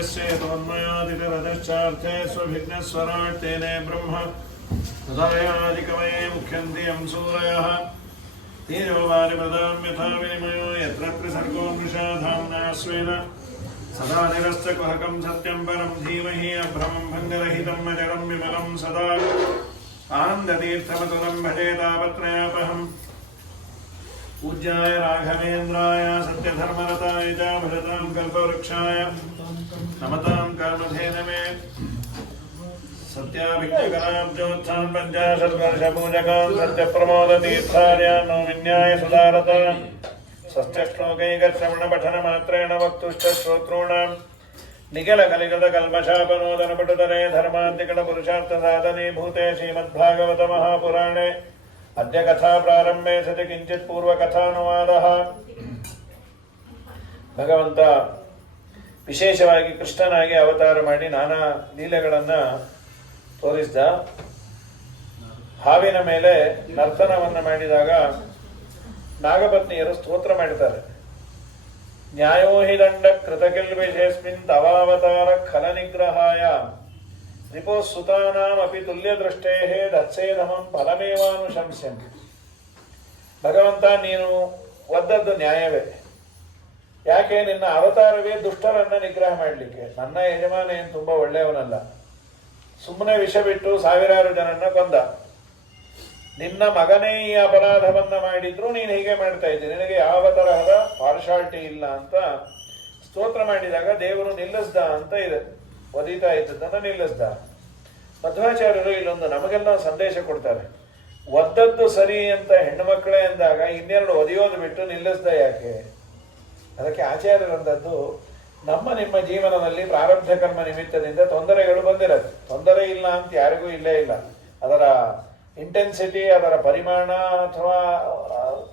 यस्य तन्मयादितरदश्चार्थे स्वभिघ्नस्वराट् तेने ब्रह्म तदायादिकवये मुख्यन्ति यं सूरयः तेजो वारिमृदां यथा विनिमयो यत्र त्रिसर्गो मृषाधाम्ना स्वेन सदा निरस्तकुहकं सत्यं परं धीमहि अभ्रमं भङ्गरहितं अजरं विमलं सदा आनन्दतीर्थमतुलं भजे तापत्रयापहम् पूज्याय राघवेन्द्राय सत्यधर्मरताय च भजतां कल्पवृक्षाय नमतां कर्मधेनवे सत्याभिज्ञकराब्जोत्थान् पञ्चाशद्वर्षपूजकान् सत्यप्रमोदतीर्थार्यान् नो विन्याय सुधारतान् षष्ठश्लोकैकश्रवणपठनमात्रेण वक्तुश्च श्रोतॄणां निखिलकलिगतकल्मषापनोदनपटुतरे धर्मान्तिकटपुरुषार्थसाधने भूते श्रीमद्भागवतमहापुराणे अद्य कथा प्रारंभे सति किंचित पूर्व कथानुवादः ಭಗವಂತ ವಿಶೇಷವಾಗಿ ಕೃಷ್ಣನಾಗಿ ಅವತಾರ ಮಾಡಿ ನಾನಾ ಲೀಲೆಗಳನ್ನ ತೋರಿಸಿದ. ಹಾವಿನ ಮೇಲೆ ನರ್ತನವನ್ನ ಮಾಡಿದಾಗ ನಾಗಪತ್ನಿಯರು ಸ್ತೋತ್ರ ಮಾಡ್ತಾರೆ. ನ್ಯಾಯೋ ಹಿ ದಂಡ ಕೃತಕಿಲ್ವಿಷೇಸ್ಮಿನ್ ತವಾವತಾರ ಖಲ ನಿಗ್ರಹಾಯ ರಿಪೋ ಸುತಾನಾಂ ಅಪಿ ತುಲ್ಯ ದೃಷ್ಟೇ ದತ್ಸೇಧಮಂ ಫಲಮೇವಾನುಶಂಸ್ಯಂ. ಭಗವಂತ ನೀನು ಒದ್ದದ್ದು ನ್ಯಾಯವೇ, ಯಾಕೆ ನಿನ್ನ ಅವತಾರವೇ ದುಷ್ಟರನ್ನ ನಿಗ್ರಹ ಮಾಡಲಿಕ್ಕೆ. ನನ್ನ ಯಜಮಾನ ಏನು ತುಂಬಾ ಒಳ್ಳೆಯವನಲ್ಲ, ಸುಮ್ಮನೆ ವಿಷ ಬಿಟ್ಟು ಸಾವಿರಾರು ಜನನ್ನ ಕೊಂದ. ನಿನ್ನ ಮಗನೇ ಈ ಅಪರಾಧವನ್ನ ಮಾಡಿದ್ರು ನೀನು ಹೀಗೆ ಮಾಡ್ತಾ ಇದ್ದೀನಿ, ನಿನಗೆ ಯಾವ ತರಹದ ಪಾರ್ಶಾಲಿಟಿ ಇಲ್ಲ ಅಂತ ಸ್ತೋತ್ರ ಮಾಡಿದಾಗ ದೇವರು ನಿಲ್ಲಿಸ್ದ ಅಂತ ಇದೆ. ಒದೀತಾ ಇದ್ದದನ್ನ ನಿಲ್ಲಿಸ್ದ. ಮಧ್ವಾಚಾರ್ಯರು ಇಲ್ಲೊಂದು ನಮಗೆಲ್ಲ ಸಂದೇಶ ಕೊಡ್ತಾರೆ. ಒದ್ದದ್ದು ಸರಿ ಅಂತ ಹೆಣ್ಣು ಮಕ್ಕಳೇ ಅಂದಾಗ ಇನ್ನೆರಡು ಒದೆಯೋದು ಬಿಟ್ಟು ನಿಲ್ಲಿಸ್ದ ಯಾಕೆ? ಅದಕ್ಕೆ ಆಚಾರ್ಯರಂದದ್ದು, ನಮ್ಮ ನಿಮ್ಮ ಜೀವನದಲ್ಲಿ ಪ್ರಾರಬ್ಧ ಕರ್ಮ ನಿಮಿತ್ತದಿಂದ ತೊಂದರೆಗಳು ಬಂದಿರತ್ತೆ. ತೊಂದರೆ ಇಲ್ಲ ಅಂತ ಯಾರಿಗೂ ಇಲ್ಲೇ ಇಲ್ಲ. ಅದರ ಇಂಟೆನ್ಸಿಟಿ, ಅದರ ಪರಿಮಾಣ ಅಥವಾ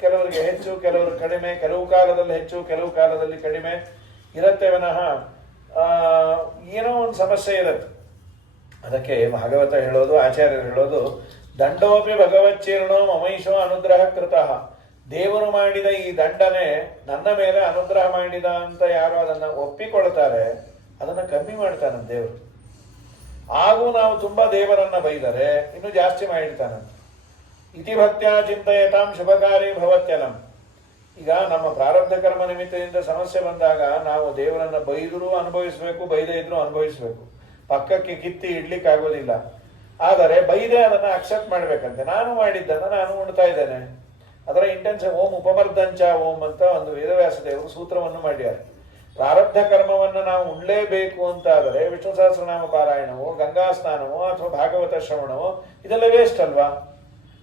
ಕೆಲವರಿಗೆ ಹೆಚ್ಚು, ಕೆಲವರು ಕಡಿಮೆ, ಕೆಲವು ಕಾಲದಲ್ಲಿ ಹೆಚ್ಚು, ಕೆಲವು ಕಾಲದಲ್ಲಿ ಕಡಿಮೆ ಇರತ್ತೆ ವಿನಃ ಏನೋ ಒಂದು ಸಮಸ್ಯೆ ಇರುತ್ತೆ. ಅದಕ್ಕೆ ಭಾಗವತ ಹೇಳೋದು, ಆಚಾರ್ಯರು ಹೇಳೋದು, ದಂಡೋಪಿ ಭಗವಚ್ಚೀರ್ಣೋ ಮಮೈಷೋ ಅನುಗ್ರಹ ಕೃತಃ. ದೇವರು ಮಾಡಿದ ಈ ದಂಡನೆ ನನ್ನ ಮೇಲೆ ಅನುಗ್ರಹ ಮಾಡಿದ ಅಂತ ಯಾರು ಅದನ್ನ ಒಪ್ಪಿಕೊಳ್ತಾರೆ ಅದನ್ನ ಕಮ್ಮಿ ಮಾಡ್ತಾನ ದೇವರು. ಹಾಗೂ ನಾವು ತುಂಬಾ ದೇವರನ್ನ ಬೈದರೆ ಇನ್ನು ಜಾಸ್ತಿ ಮಾಡಿರ್ತಾನಂತ. ಇತಿ ಭಕ್ತ್ಯಾ ಚಿಂತಯತಾಂ ಶುಭಕಾರಿ ಭವತ್ಯಲಂ. ಈಗ ನಮ್ಮ ಪ್ರಾರಬ್ಧ ಕರ್ಮ ನಿಮಿತ್ತದಿಂದ ಸಮಸ್ಯೆ ಬಂದಾಗ ನಾವು ದೇವರನ್ನ ಬೈದರೂ ಅನುಭವಿಸ್ಬೇಕು, ಬೈದೇ ಇದ್ರೂ ಅನುಭವಿಸ್ಬೇಕು. ಪಕ್ಕಕ್ಕೆ ಕಿತ್ತಿ ಇಡ್ಲಿಕ್ಕೆ ಆಗೋದಿಲ್ಲ. ಆದರೆ ಬೈದೆ ಅದನ್ನ ಅಕ್ಸೆಪ್ಟ್ ಮಾಡ್ಬೇಕಂತೆ. ನಾನು ಮಾಡಿದ್ದನ್ನ ನಾನು ಉಣ್ತಾ ಇದ್ದೇನೆ, ಅದರ ಇಂಟೆನ್ಷನ್ ಓಂ ಉಪಮರ್ದಂಚ ಓಂ ಅಂತ ಒಂದು ವೇದವ್ಯಾಸ ದೇವರು ಸೂತ್ರವನ್ನು ಮಾಡ್ಯಾರ. ಪ್ರಾರಬ್ಧ ಕರ್ಮವನ್ನು ನಾವು ಉಣ್ಲೇಬೇಕು ಅಂತ ಆದರೆ ವಿಷ್ಣು ಸಹಸ್ರನಾಮ ಪಾರಾಯಣವೋ, ಗಂಗಾ ಸ್ನಾನವೋ ಅಥವಾ ಭಾಗವತ ಶ್ರವಣವೋ ಇದೆಲ್ಲ ವೇಸ್ಟ್ ಅಲ್ವಾ?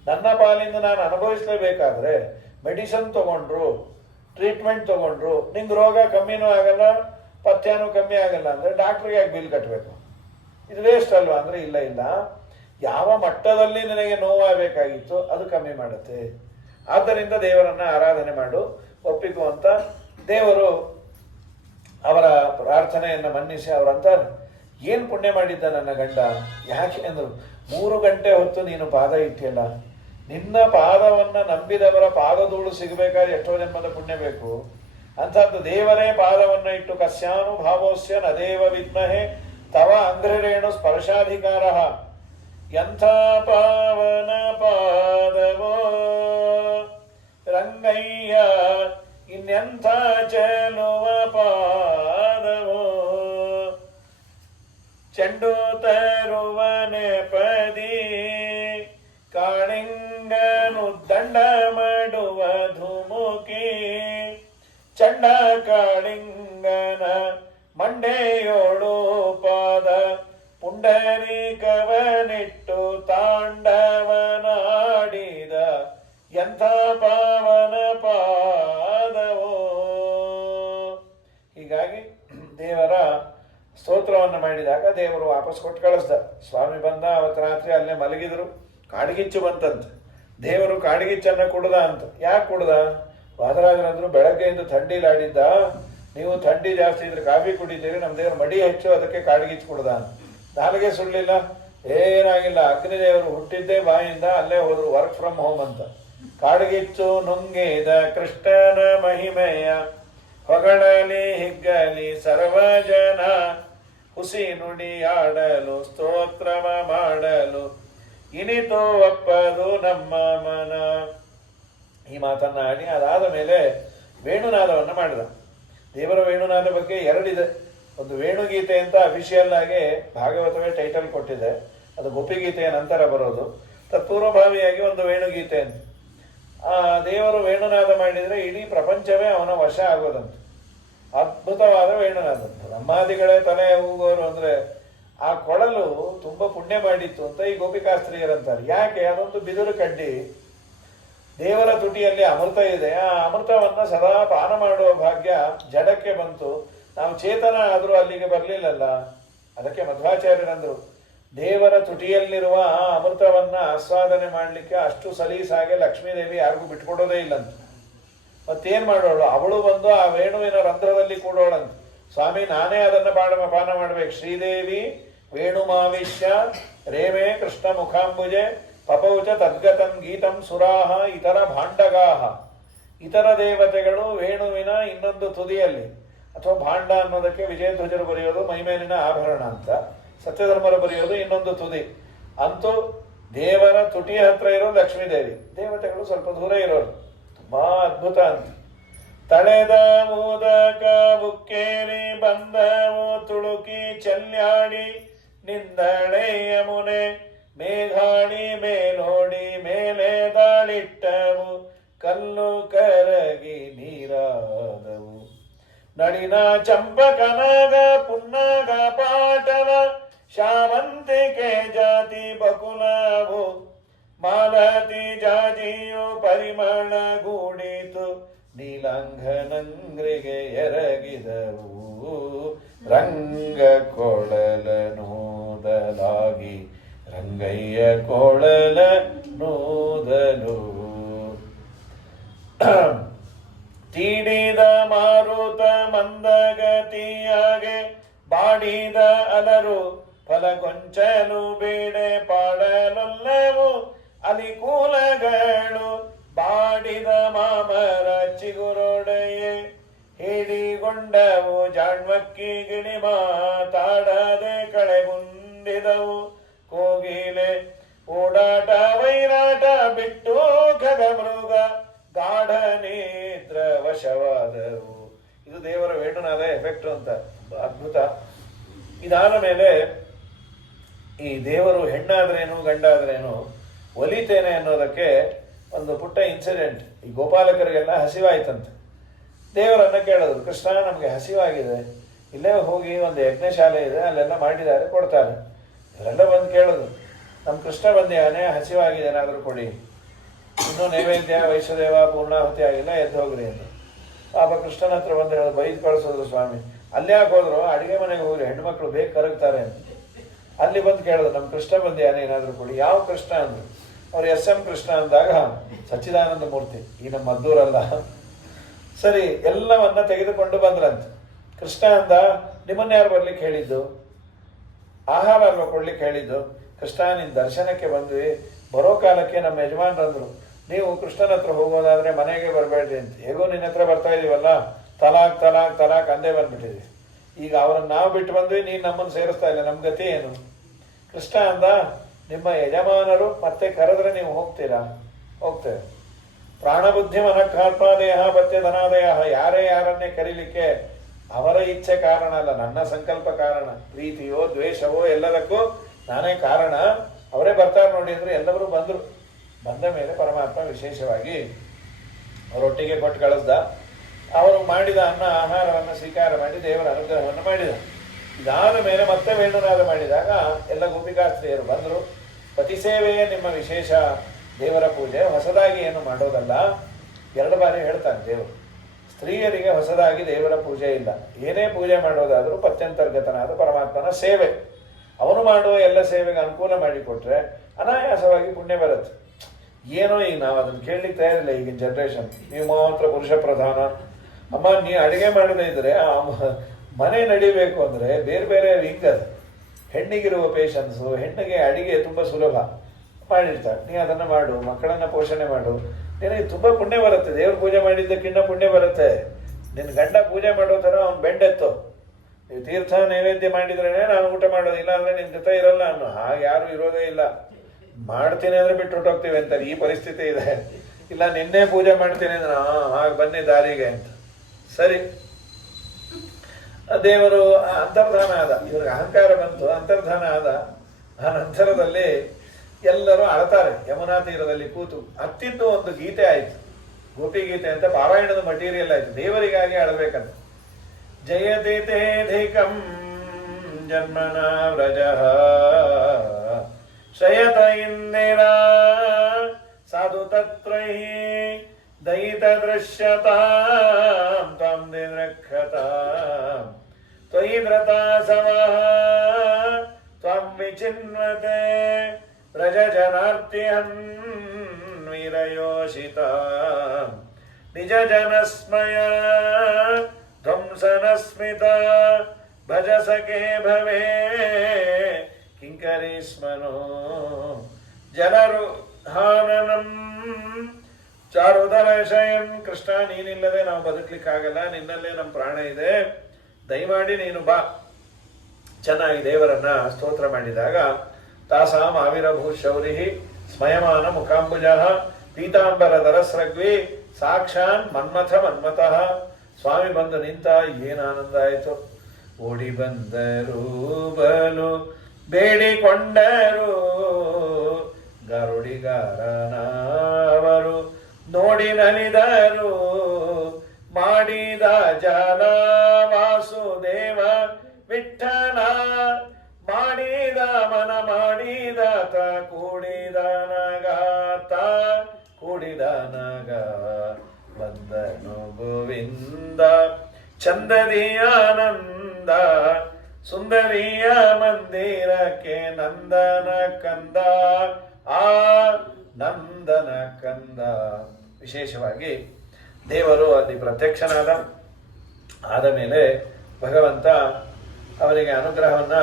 ನನ್ನ ಪಾಲಿಂದ ನಾನು ಅನುಭವಿಸ್ಲೇಬೇಕಾದ್ರೆ ಮೆಡಿಸಿನ್ ತಗೊಂಡ್ರು, ಟ್ರೀಟ್ಮೆಂಟ್ ತಗೊಂಡ್ರು, ನಿಂಗೆ ರೋಗ ಕಮ್ಮಿನೂ ಆಗಲ್ಲ, ಪಥ್ಯನೂ ಕಮ್ಮಿ ಆಗಲ್ಲ ಅಂದ್ರೆ ಡಾಕ್ಟ್ರಿಗೆ ಯಾಕೆ ಬಿಲ್ ಕಟ್ಟಬೇಕು? ಇದು ವೇಸ್ಟ್ ಅಲ್ವಾ? ಅಂದ್ರೆ ಇಲ್ಲ ಇಲ್ಲ, ಯಾವ ಮಟ್ಟದಲ್ಲಿ ನಿನಗೆ ನೋವಾಗಬೇಕಾಗಿತ್ತು ಅದು ಕಮ್ಮಿ ಮಾಡುತ್ತೆ. ಆದ್ದರಿಂದ ದೇವರನ್ನ ಆರಾಧನೆ ಮಾಡು, ಒಪ್ಪಿಕುವಂತ ದೇವರು ಅವರ ಪ್ರಾರ್ಥನೆಯನ್ನ ಮನ್ನಿಸಿ ಅವರಂತಾರೆ, ಏನ್ ಪುಣ್ಯ ಮಾಡಿದ್ದ ನನ್ನ ಗಂಡ. ಯಾಕೆ ಅಂದ್ರು, 3 ಗಂಟೆ ಹೊತ್ತು ನೀನು ಪಾದ ಇಟ್ಟಿಯಲ್ಲ, ನಿನ್ನ ಪಾದವನ್ನ ನಂಬಿದವರ ಪಾದಧೂಳು ಸಿಗಬೇಕಾದ್ರೆ ಎಷ್ಟೋ ಜನ್ಮದ ಪುಣ್ಯ ಬೇಕು. ಅಂಥದ್ದು ದೇವರೇ ಪಾದವನ್ನ ಇಟ್ಟು ಕಸ್ಯಾನು ಭಾವೋಸ್ಯ ನದೇವ ವಿದ್ಮಹೆ ತವ ಅಂಗ್ರರೇಣು ಸ್ಪರ್ಶಾಧಿಕಾರ. ಎಂಥ ಪಾವನ ಪಾದವೋ ರಂಗಯ್ಯ, ಇನ್ನೆಂಥ ಚೆಲುವ ಪಾದವೋ. ಚೆಂಡು ತರುವ ನೆಪದಿ ಕಾಳಿಂಗನು ದಂಡ ಮಾಡುವ ಧುಮುಕಿ. ಚಂಡ ಕಾಳಿಂಗನ ಮಂಡೆಯೋಳು ಪಾದ ಪುಂಡರೀಕವನಿಟ್ಟು ತಾಂಡವನಾಡಿದ. ಎಂಥ ಪಾವನ ಪಾದವೋ. ಹೀಗಾಗಿ ದೇವರ ಸ್ತೋತ್ರವನ್ನು ಮಾಡಿದಾಗ ದೇವರು ವಾಪಸ್ ಕೊಟ್ಟು ಕಳಿಸ್ದ. ಸ್ವಾಮಿ ಬಂದ, ಅವತ್ತು ರಾತ್ರಿ ಅಲ್ಲೇ ಮಲಗಿದ್ರು. ಕಾಡ್ಗಿಚ್ಚು ಬಂತಂತ. ದೇವರು ಕಾಡ್ಗಿಚ್ಚನ್ನ ಕುಡ್ದ ಅಂತ. ಯಾಕೆ ಕುಡ್ದ? ವಾದರಾಜರಂದ್ರು ಬೆಳಗ್ಗೆಯಿಂದ ಥಂಡಿಲಾಡಿದ್ದ, ನೀವು ಥಂಡಿ ಜಾಸ್ತಿ ಇದ್ರೆ ಕಾಫಿ ಕುಡಿತೀರಿ, ನಮ್ಮ ದೇವರು ಮಡಿ ಹೆಚ್ಚು, ಅದಕ್ಕೆ ಕಾಡ್ಗಿಚ್ಚು ಕುಡ್ದ ಅಂತ. ನಾಲಿಗೆ ಸುಳ್ಳಿಲ್ಲ, ಏನಾಗಿಲ್ಲ. ಅಗ್ನಿದೇವರು ಹುಟ್ಟಿದ್ದೇ ಬಾಯಿಂದ, ಅಲ್ಲೇ ಹೋದ್ರು ವರ್ಕ್ ಫ್ರಮ್ ಹೋಮ್ ಅಂತ. ಕಾಡ್ಗಿಚ್ಚು ನುಂಗಿದ ಕೃಷ್ಣನ ಮಹಿಮೆಯ ಹೊಗಳಲಿ ಹಿಗ್ಗಲಿ ಸರ್ವಜನ ಹುಸಿ ನುಡಿಯಾಡಲು ಸ್ತೋತ್ರವ ಮಾಡಲು ಇನಿತೋ ಒಪ್ಪದು ನಮ್ಮ ಮನ. ಈ ಮಾತನ್ನ ಆಡಿ ಅದಾದ ಮೇಲೆ ವೇಣುನಾದವನ್ನು ಮಾಡಿದ. ದೇವರ ವೇಣುನಾದ ಬಗ್ಗೆ ಎರಡಿದೆ. ಒಂದು ವೇಣುಗೀತೆ ಅಂತ ಅಫಿಷಿಯಲ್ ಆಗಿ ಭಾಗವತವೇ ಟೈಟಲ್ ಕೊಟ್ಟಿದೆ, ಅದು ಗೋಪಿಗೀತೆಯ ನಂತರ ಬರೋದು. ತತ್ಪೂರ್ವಭಾವಿಯಾಗಿ ಒಂದು ವೇಣುಗೀತೆ ಅಂತ. ಆ ದೇವರು ವೇಣುನಾದ ಮಾಡಿದರೆ ಇಡೀ ಪ್ರಪಂಚವೇ ಅವನ ವಶ ಆಗೋದಂತ. ಅದ್ಭುತವಾದ ವೇಣುನಾದ. ಬ್ರಹ್ಮಾದಿಗಳೇ ತಲೆ ಹೋಗೋರು ಅಂದ್ರೆ ಆ ಕೊಳಲು ತುಂಬಾ ಪುಣ್ಯ ಮಾಡಿತ್ತು ಅಂತ ಈ ಗೋಪಿಕಾಸ್ತ್ರೀಯರಂತಾರೆ. ಯಾಕೆ? ಅದೊಂದು ಬಿದಿರು ಕಡ್ಡಿ, ದೇವರ ತುಟಿಯಲ್ಲಿ ಅಮೃತ ಇದೆ. ಆ ಅಮೃತವನ್ನ ಸದಾ ಪಾನ ಮಾಡುವ ಭಾಗ್ಯ ಜಡಕ್ಕೆ ಬಂತು. ನಾವು ಚೇತನ ಆದರೂ ಅಲ್ಲಿಗೆ ಬರಲಿಲ್ಲಲ್ಲ. ಅದಕ್ಕೆ ಮಧ್ವಾಚಾರ್ಯರಂದ್ರು, ದೇವರ ತುಟಿಯಲ್ಲಿರುವ ಆ ಅಮೃತವನ್ನ ಆಸ್ವಾದನೆ ಮಾಡಲಿಕ್ಕೆ ಅಷ್ಟು ಸಲೀಸಾಗೆ ಲಕ್ಷ್ಮೀದೇವಿ ಯಾರಿಗೂ ಬಿಟ್ಕೊಡೋದೇ ಇಲ್ಲಂತ. ಮತ್ತೇನ್ ಮಾಡೋಳು? ಅವಳು ಬಂದು ಆ ವೇಣುವಿನ ರಂಧ್ರದಲ್ಲಿ ಕೂಡೋಳಂತ. ಸ್ವಾಮಿ, ನಾನೇ ಅದನ್ನ ಪಾನ ಮಾಡ್ಬೇಕು. ಶ್ರೀದೇವಿ ವೇಣುಮಾವಿಶ್ಯ ರೇಮೇ ಕೃಷ್ಣ ಮುಖಾಂಬುಜೆ ಪಪೌಚ ತದ್ಗತಂ ಗೀತಂ ಸುರಾಹ ಇತರ ಭಾಂಡಗಾಹ. ಇತರ ದೇವತೆಗಳು ವೇಣುವಿನ ಇನ್ನೊಂದು ತುದಿಯಲ್ಲಿ, ಅಥವಾ ಭಾಂಡ ಅನ್ನೋದಕ್ಕೆ ವಿಜಯಧ್ವಜರು ಬರೆಯೋದು ಮೈಮೇಲಿನ ಆಭರಣ ಅಂತ, ಸತ್ಯಧರ್ಮರು ಬರೆಯೋದು ಇನ್ನೊಂದು ತುದಿ. ಅಂತೂ ದೇವರ ತುಟಿಯ ಹತ್ರ ಇರೋದು ಲಕ್ಷ್ಮೀದೇವಿ, ದೇವತೆಗಳು ಸ್ವಲ್ಪ ದೂರ ಇರೋರು. ತುಂಬಾ ಅದ್ಭುತ ಅಂತ. ತಳೆದ ಮೋದಕ ಬುಕ್ಕೇರಿ ಬಂದವು ತುಳುಕಿ ಚೆಲ್ಯಾಡಿ ನಿಂದಳೆ ಯಮುನೆ ಮೇಘಾಡಿ ಮೇಲೋಡಿ ಮೇಲೆ ದಾಳಿಟ್ಟವು ಕಲ್ಲು ಕರಗಿ ನೀರಾದವು. ನಳಿನ ಚಂಪಕನಗ ಪುನ್ನಗ ಪಾಟವ ಶಾವಂತಿಕೆ ಜಾತಿ ಬಕುಲವು ಮಾಲತಿ ಜಾಜಿಯು ಪರಿಮಳ ಗೂಡಿತು ನೀಲಾಂಘನಂಗ್ರಿಗೆ ಎರಗಿದವು. ರಂಗ ಕೊಳಲ ನೂದಲಾಗಿ ರಂಗಯ್ಯ ಕೊಳಲ ನೂದಲು. ತೀಡಿದ ಮಾರುತ ಮಂದಗತಿಯಾಗೆ ಬಾಡಿದ ಅಲರು ಫಲಗೊಂಚಲು ಬೇಡೆ ಪಾಡಲೊಲ್ಲವು ಅಲಿಕೂಲಗಳು ಬಾಡಿದ ಮಾಮರ ಚಿಗುರೊಡೆಯೇ ಹೇಳಿಗೊಂಡವು ಜಾಣ್ಮಕ್ಕಿ ಗಿಣಿ ಮಾತಾಡದೆ ಕಳೆಗುಂದಿದವು ಕೋಗಿಲೆ ಓಡಾಟ ವೈರಾಟ ಬಿಟ್ಟು ಖಗ ಮೃಗ ಗಾಢ ನೇತ್ರ ವಶವಾದವು. ಇದು ದೇವರ ವೇಣುನಾದ ಎಫೆಕ್ಟ್ ಅಂತ. ಅದ್ಭುತ. ಇದಾದ ಮೇಲೆ ಈ ದೇವರು ಹೆಣ್ಣಾದ್ರೇನು ಗಂಡಾದ್ರೇನು ಒಲಿತೇನೆ ಅನ್ನೋದಕ್ಕೆ ಒಂದು ಪುಟ್ಟ ಇನ್ಸಿಡೆಂಟ್. ಈ ಗೋಪಾಲಕರಿಗೆಲ್ಲ ಹಸಿವಾಯ್ತಂತೆ. ದೇವರನ್ನ ಕೇಳೋದು, ಕೃಷ್ಣ ನಮಗೆ ಹಸಿವಾಗಿದೆ, ಇಲ್ಲೇ ಹೋಗಿ ಒಂದು ಯಜ್ಞಶಾಲೆ ಇದೆ, ಅಲ್ಲೆಲ್ಲ ಮಾಡಿದ್ದಾರೆ, ಕೊಡ್ತಾರೆ. ಇವರೆಲ್ಲ ಬಂದು ಕೇಳೋದು, ನಮ್ಮ ಕೃಷ್ಣ ಬಂದಿಯಾನೆ, ಹಸಿವಾಗಿದೆ, ಏನಾದರೂ ಕೊಡಿ, ಇನ್ನೂ ನೈವೇದ್ಯ ವೈಶ್ವದೇವ ಪೂರ್ಣಾಹುತಿ ಆಗಿಲ್ಲ, ಎದ್ದು ಹೋಗ್ರಿ ಅಂತ. ಪಾಪ ಕೃಷ್ಣನ ಹತ್ರ ಬಂದು ಹೇಳೋದು, ಬೈದು ಕಳಿಸೋದ್ರು, ಸ್ವಾಮಿ ಅಲ್ಲಿ ಯಾಕೆ ಹೋದ್ರು, ಅಡಿಗೆ ಮನೆಗೆ ಹೋಗ್ರಿ, ಹೆಣ್ಮಕ್ಳು ಬೇಗ ಕರಗ್ತಾರೆ ಅಂತ. ಅಲ್ಲಿ ಬಂದು ಕೇಳೋದು, ನಮ್ಮ ಕೃಷ್ಣ ಬಂದಿಯಾನೆ, ಏನಾದರೂ ಕೊಡಿ. ಯಾವ ಕೃಷ್ಣ ಅಂದ್ರು. ಅವ್ರು SM ಕೃಷ್ಣ ಅಂದಾಗ ಸಚ್ಚಿದಾನಂದ ಮೂರ್ತಿ, ಈ ನಮ್ಮ ಮದ್ದೂರಲ್ಲ. ಸರಿ, ಎಲ್ಲವನ್ನ ತೆಗೆದುಕೊಂಡು ಬಂದ್ರಂತ. ಕೃಷ್ಣ ಅಂದ, ನಿಮ್ಮನ್ನ ಯಾರು ಬರ್ಲಿಕ್ಕೆ ಹೇಳಿದ್ದು? ಆಹಾರ ಅಲ್ವಾ ಕೊಡ್ಲಿಕ್ಕೆ ಹೇಳಿದ್ದು? ಕೃಷ್ಣ, ನಿನ್ ದರ್ಶನಕ್ಕೆ ಬಂದ್ವಿ, ಬರೋ ಕಾಲಕ್ಕೆ ನಮ್ಮ ಯಜಮಾನ್ರಂದ್ರು, ನೀವು ಕೃಷ್ಣನ ಹತ್ರ ಹೋಗೋದಾದ್ರೆ ಮನೆಗೆ ಬರಬೇಡ್ರಿ ಅಂತ. ಹೇಗೋ ನಿನ್ನ ಹತ್ರ ಬರ್ತಾ ಇದೀವಲ್ಲ, ತಲಾಕ್ ತಲಾಕ್ ತಲಾಕ್ ಅಂದೇ ಬಂದ್ಬಿಟ್ಟಿದೆ. ಈಗ ಅವರನ್ನು ನಾವು ಬಿಟ್ಟು ಬಂದ್ವಿ, ನೀನು ನಮ್ಮನ್ನು ಸೇರಿಸ್ತಾ ಇಲ್ಲ, ನಮ್ಮ ಗತಿ ಏನು? ಕೃಷ್ಣ ಅಂದ, ನಿಮ್ಮ ಯಜಮಾನರು ಮತ್ತೆ ಕರೆದ್ರೆ ನೀವು ಹೋಗ್ತೀರಾ? ಹೋಗ್ತೇವೆ. ಪ್ರಾಣಬುದ್ಧಿ ಮನಃಾತ್ಮ ದೇಹ ಪತ್ಯ ಧನಾದಯ, ಯಾರೇ ಯಾರನ್ನೇ ಕರೀಲಿಕ್ಕೆ ಅವರ ಇಚ್ಛೆ ಕಾರಣ ಅಲ್ಲ, ನನ್ನ ಸಂಕಲ್ಪ ಕಾರಣ. ಪ್ರೀತಿಯೋ ದ್ವೇಷವೋ ಎಲ್ಲದಕ್ಕೂ ನಾನೇ ಕಾರಣ. ಅವರೇ ಬರ್ತಾರೆ ನೋಡಿ ಅಂದ್ರೆ ಎಲ್ಲರೂ ಬಂದರು. ಬಂದ ಮೇಲೆ ಪರಮಾತ್ಮ ವಿಶೇಷವಾಗಿ ಅವರೊಟ್ಟಿಗೆ ಕೊಟ್ಟು ಕಳಿಸ್ದ. ಅವರು ಮಾಡಿದ ಅನ್ನ ಆಹಾರವನ್ನು ಸ್ವೀಕಾರ ಮಾಡಿ ದೇವರ ಅನುಗ್ರಹವನ್ನು ಮಾಡಿದ. ಇದಾದ ಮೇಲೆ ಮತ್ತೆ ವೇಣುನಾದ ಮಾಡಿದಾಗ ಎಲ್ಲ ಗೋಪಿಕಾಸ್ತ್ರೀಯರು ಬಂದರು. ಪತಿ ಸೇವೆಯೇ ನಿಮ್ಮ ವಿಶೇಷ ದೇವರ ಪೂಜೆ, ಹೊಸದಾಗಿ ಏನು ಮಾಡೋದಲ್ಲ. 2 ಬಾರಿ ಹೇಳ್ತಾನೆ ದೇವರು, ಸ್ತ್ರೀಯರಿಗೆ ಹೊಸದಾಗಿ ದೇವರ ಪೂಜೆ ಇಲ್ಲ. ಏನೇ ಪೂಜೆ ಮಾಡೋದಾದರೂ ಪತ್ಯಂತರ್ಗತನಾದ ಪರಮಾತ್ಮನ ಸೇವೆ. ಅವನು ಮಾಡುವ ಎಲ್ಲ ಸೇವೆಗೆ ಅನುಕೂಲ ಮಾಡಿಕೊಟ್ರೆ ಅನಾಯಾಸವಾಗಿ ಪುಣ್ಯ ಬರುತ್ತೆ. ಏನೋ ಈಗ ನಾವು ಅದನ್ನು ಕೇಳಲಿಕ್ಕೆ ತಯಾರಿಲ್ಲ ಈಗಿನ ಜನ್ರೇಷನ್. ನೀವು ಮಾತ್ರ ಪುರುಷ ಪ್ರಧಾನ. ಅಮ್ಮ, ನೀ ಅಡುಗೆ ಮಾಡದೇ ಇದ್ರೆ ಆ ಮನೆ ನಡಿಬೇಕು ಅಂದರೆ ಬೇರೆ ಬೇರೆ ವಿಂಗ್ ಅದು. ಹೆಣ್ಣಿಗಿರುವ ಪೇಷನ್ಸು, ಹೆಣ್ಣಿಗೆ ಅಡಿಗೆ ತುಂಬ ಸುಲಭ ಮಾಡಿರ್ತಾರೆ. ನೀ ಅದನ್ನು ಮಾಡು, ಮಕ್ಕಳನ್ನು ಪೋಷಣೆ ಮಾಡು, ನಿನಗೆ ತುಂಬ ಪುಣ್ಯ ಬರುತ್ತೆ. ದೇವ್ರ ಪೂಜೆ ಮಾಡಿದ್ದಕ್ಕಿಂತ ಪುಣ್ಯ ಬರುತ್ತೆ. ನಿನ್ನ ಗಂಡ ಪೂಜೆ ಮಾಡೋ ಥರ ಅವ್ನು ಬೆಂಡೆತ್ತು. ನೀವು ತೀರ್ಥ ನೈವೇದ್ಯ ಮಾಡಿದ್ರೇ ನಾನು ಊಟ ಮಾಡೋದು, ಇಲ್ಲ ಅಂದರೆ ನಿನ್ನ ಜೊತೆ ಇರಲ್ಲ ಅನ್ನೋ ಹಾಗೆ ಯಾರು ಇರೋದೇ ಇಲ್ಲ. ಮಾಡ್ತೀನಿ ಅಂದರೆ ಬಿಟ್ಟು ಹೊಟ್ಟೋಗ್ತೀವಿ ಅಂತಾರೆ. ಈ ಪರಿಸ್ಥಿತಿ ಇದೆ. ಇಲ್ಲ ನಿನ್ನೆ ಪೂಜೆ ಮಾಡ್ತೀನಿ ಅಂದ್ರೆ ಹಾಗೆ ಬನ್ನಿ ದಾರಿಗೆ ಅಂತ. ಸರಿ, ದೇವರು ಅಂತರ್ಧಾನ ಆದ, ಇವ್ರಿಗೆ ಅಹಂಕಾರ ಬಂತು, ಅಂತರ್ಧಾನ ಆದ. ಆ ನಂತರದಲ್ಲಿ ಎಲ್ಲರೂ ಅಳತಾರೆ ಯಮುನಾ ತೀರದಲ್ಲಿ ಕೂತು. ಅತ್ತಿದ್ದು ಒಂದು ಗೀತೆ ಆಯಿತು, ಗೋಪಿ ಗೀತೆ ಅಂತ ಪಾರಾಯಣದ ಮಟೀರಿಯಲ್ ಆಯಿತು. ದೇವರಿಗಾಗಿ ಅಳಬೇಕಂತ. ಜಯದೇತೇಧಿಕಂ ಜನ್ಮನ ವ್ರಜ ಶಯತ ಇಂದಿರಾ ಸಾಧು ತತ್ರೈ ದಯಿತ ದೃಶ್ಯತಾಂ ತ್ವಂ ದಿನಕ್ಷತಾಂ ತ್ವಯಿ ಧೃತಾಸವಃ ತ್ವಂ ವಿಚಿನ್ವತೆ ವ್ರಜ ಜನಾರ್ತಿಹನ್ ವೀರಯೋಷಿತಾಂ ನಿಜ ಜನಸ್ಮಯ ಧ್ವಂಸನಸ್ಮಿತ ಭಜ ಸಖೇ ಭವೇ ಕಿಂಕರಿ ಸ್ಮನೋ ಜನರು ಹಾನನಂ ಚಾರುದರ ಶಯನ್. ಕೃಷ್ಣ, ನೀನಿಲ್ಲದೆ ನಾವು ಬದುಕಲಿಕ್ಕಾಗಲ್ಲ, ನಿನ್ನಲ್ಲೇ ನಮ್ಮ ಪ್ರಾಣ ಇದೆ, ದಯಮಾಡಿ ನೀನು ಬಾ. ಚೆನ್ನಾಗಿ ದೇವರನ್ನ ಸ್ತೋತ್ರ ಮಾಡಿದಾಗ ತಾಸಾಂ ಆವಿರಭೂಶೌರಿ ಸ್ಮಯಮಾನ ಮುಖಾಂಬುಜ ಪೀತಾಂಬರ ದರಸ್ರಗ್ವಿ ಸಾಕ್ಷಾನ್ ಮನ್ಮಥ ಮನ್ಮತಃ. ಸ್ವಾಮಿ ಬಂದು ನಿಂತ, ಏನು ಆನಂದ ಆಯಿತು. ಓಡಿ ಬಂದರು ಬಲು ಬೇಡಿಕೊಂಡರು ಗರುಡಿಗಾರನವರು ನೋಡಿ ನಲಿದರು. ಮಾಡಿದ ಜನ ವಾಸುದೇವ ವಿಠಲ ಮಾಡಿದ ಮನ ಮಾಡಿದ ತ ಕೂಡಿದ ನಗಾತ ಕೂಡಿದ ನಗ ಬಂದನು ಗೋವಿಂದ ಚಂದದಿಯ ಆನಂದ ಸುಂದರಿಯ ಮಂದಿರಕ್ಕೆ ನಂದನ ಕಂದ ಆ ನಂದನ ಕಂದ. ವಿಶೇಷವಾಗಿ ದೇವರು ಅಲ್ಲಿ ಪ್ರತ್ಯಕ್ಷನಾದ. ಆದ ಮೇಲೆ ಭಗವಂತ ಅವರಿಗೆ ಅನುಗ್ರಹವನ್ನ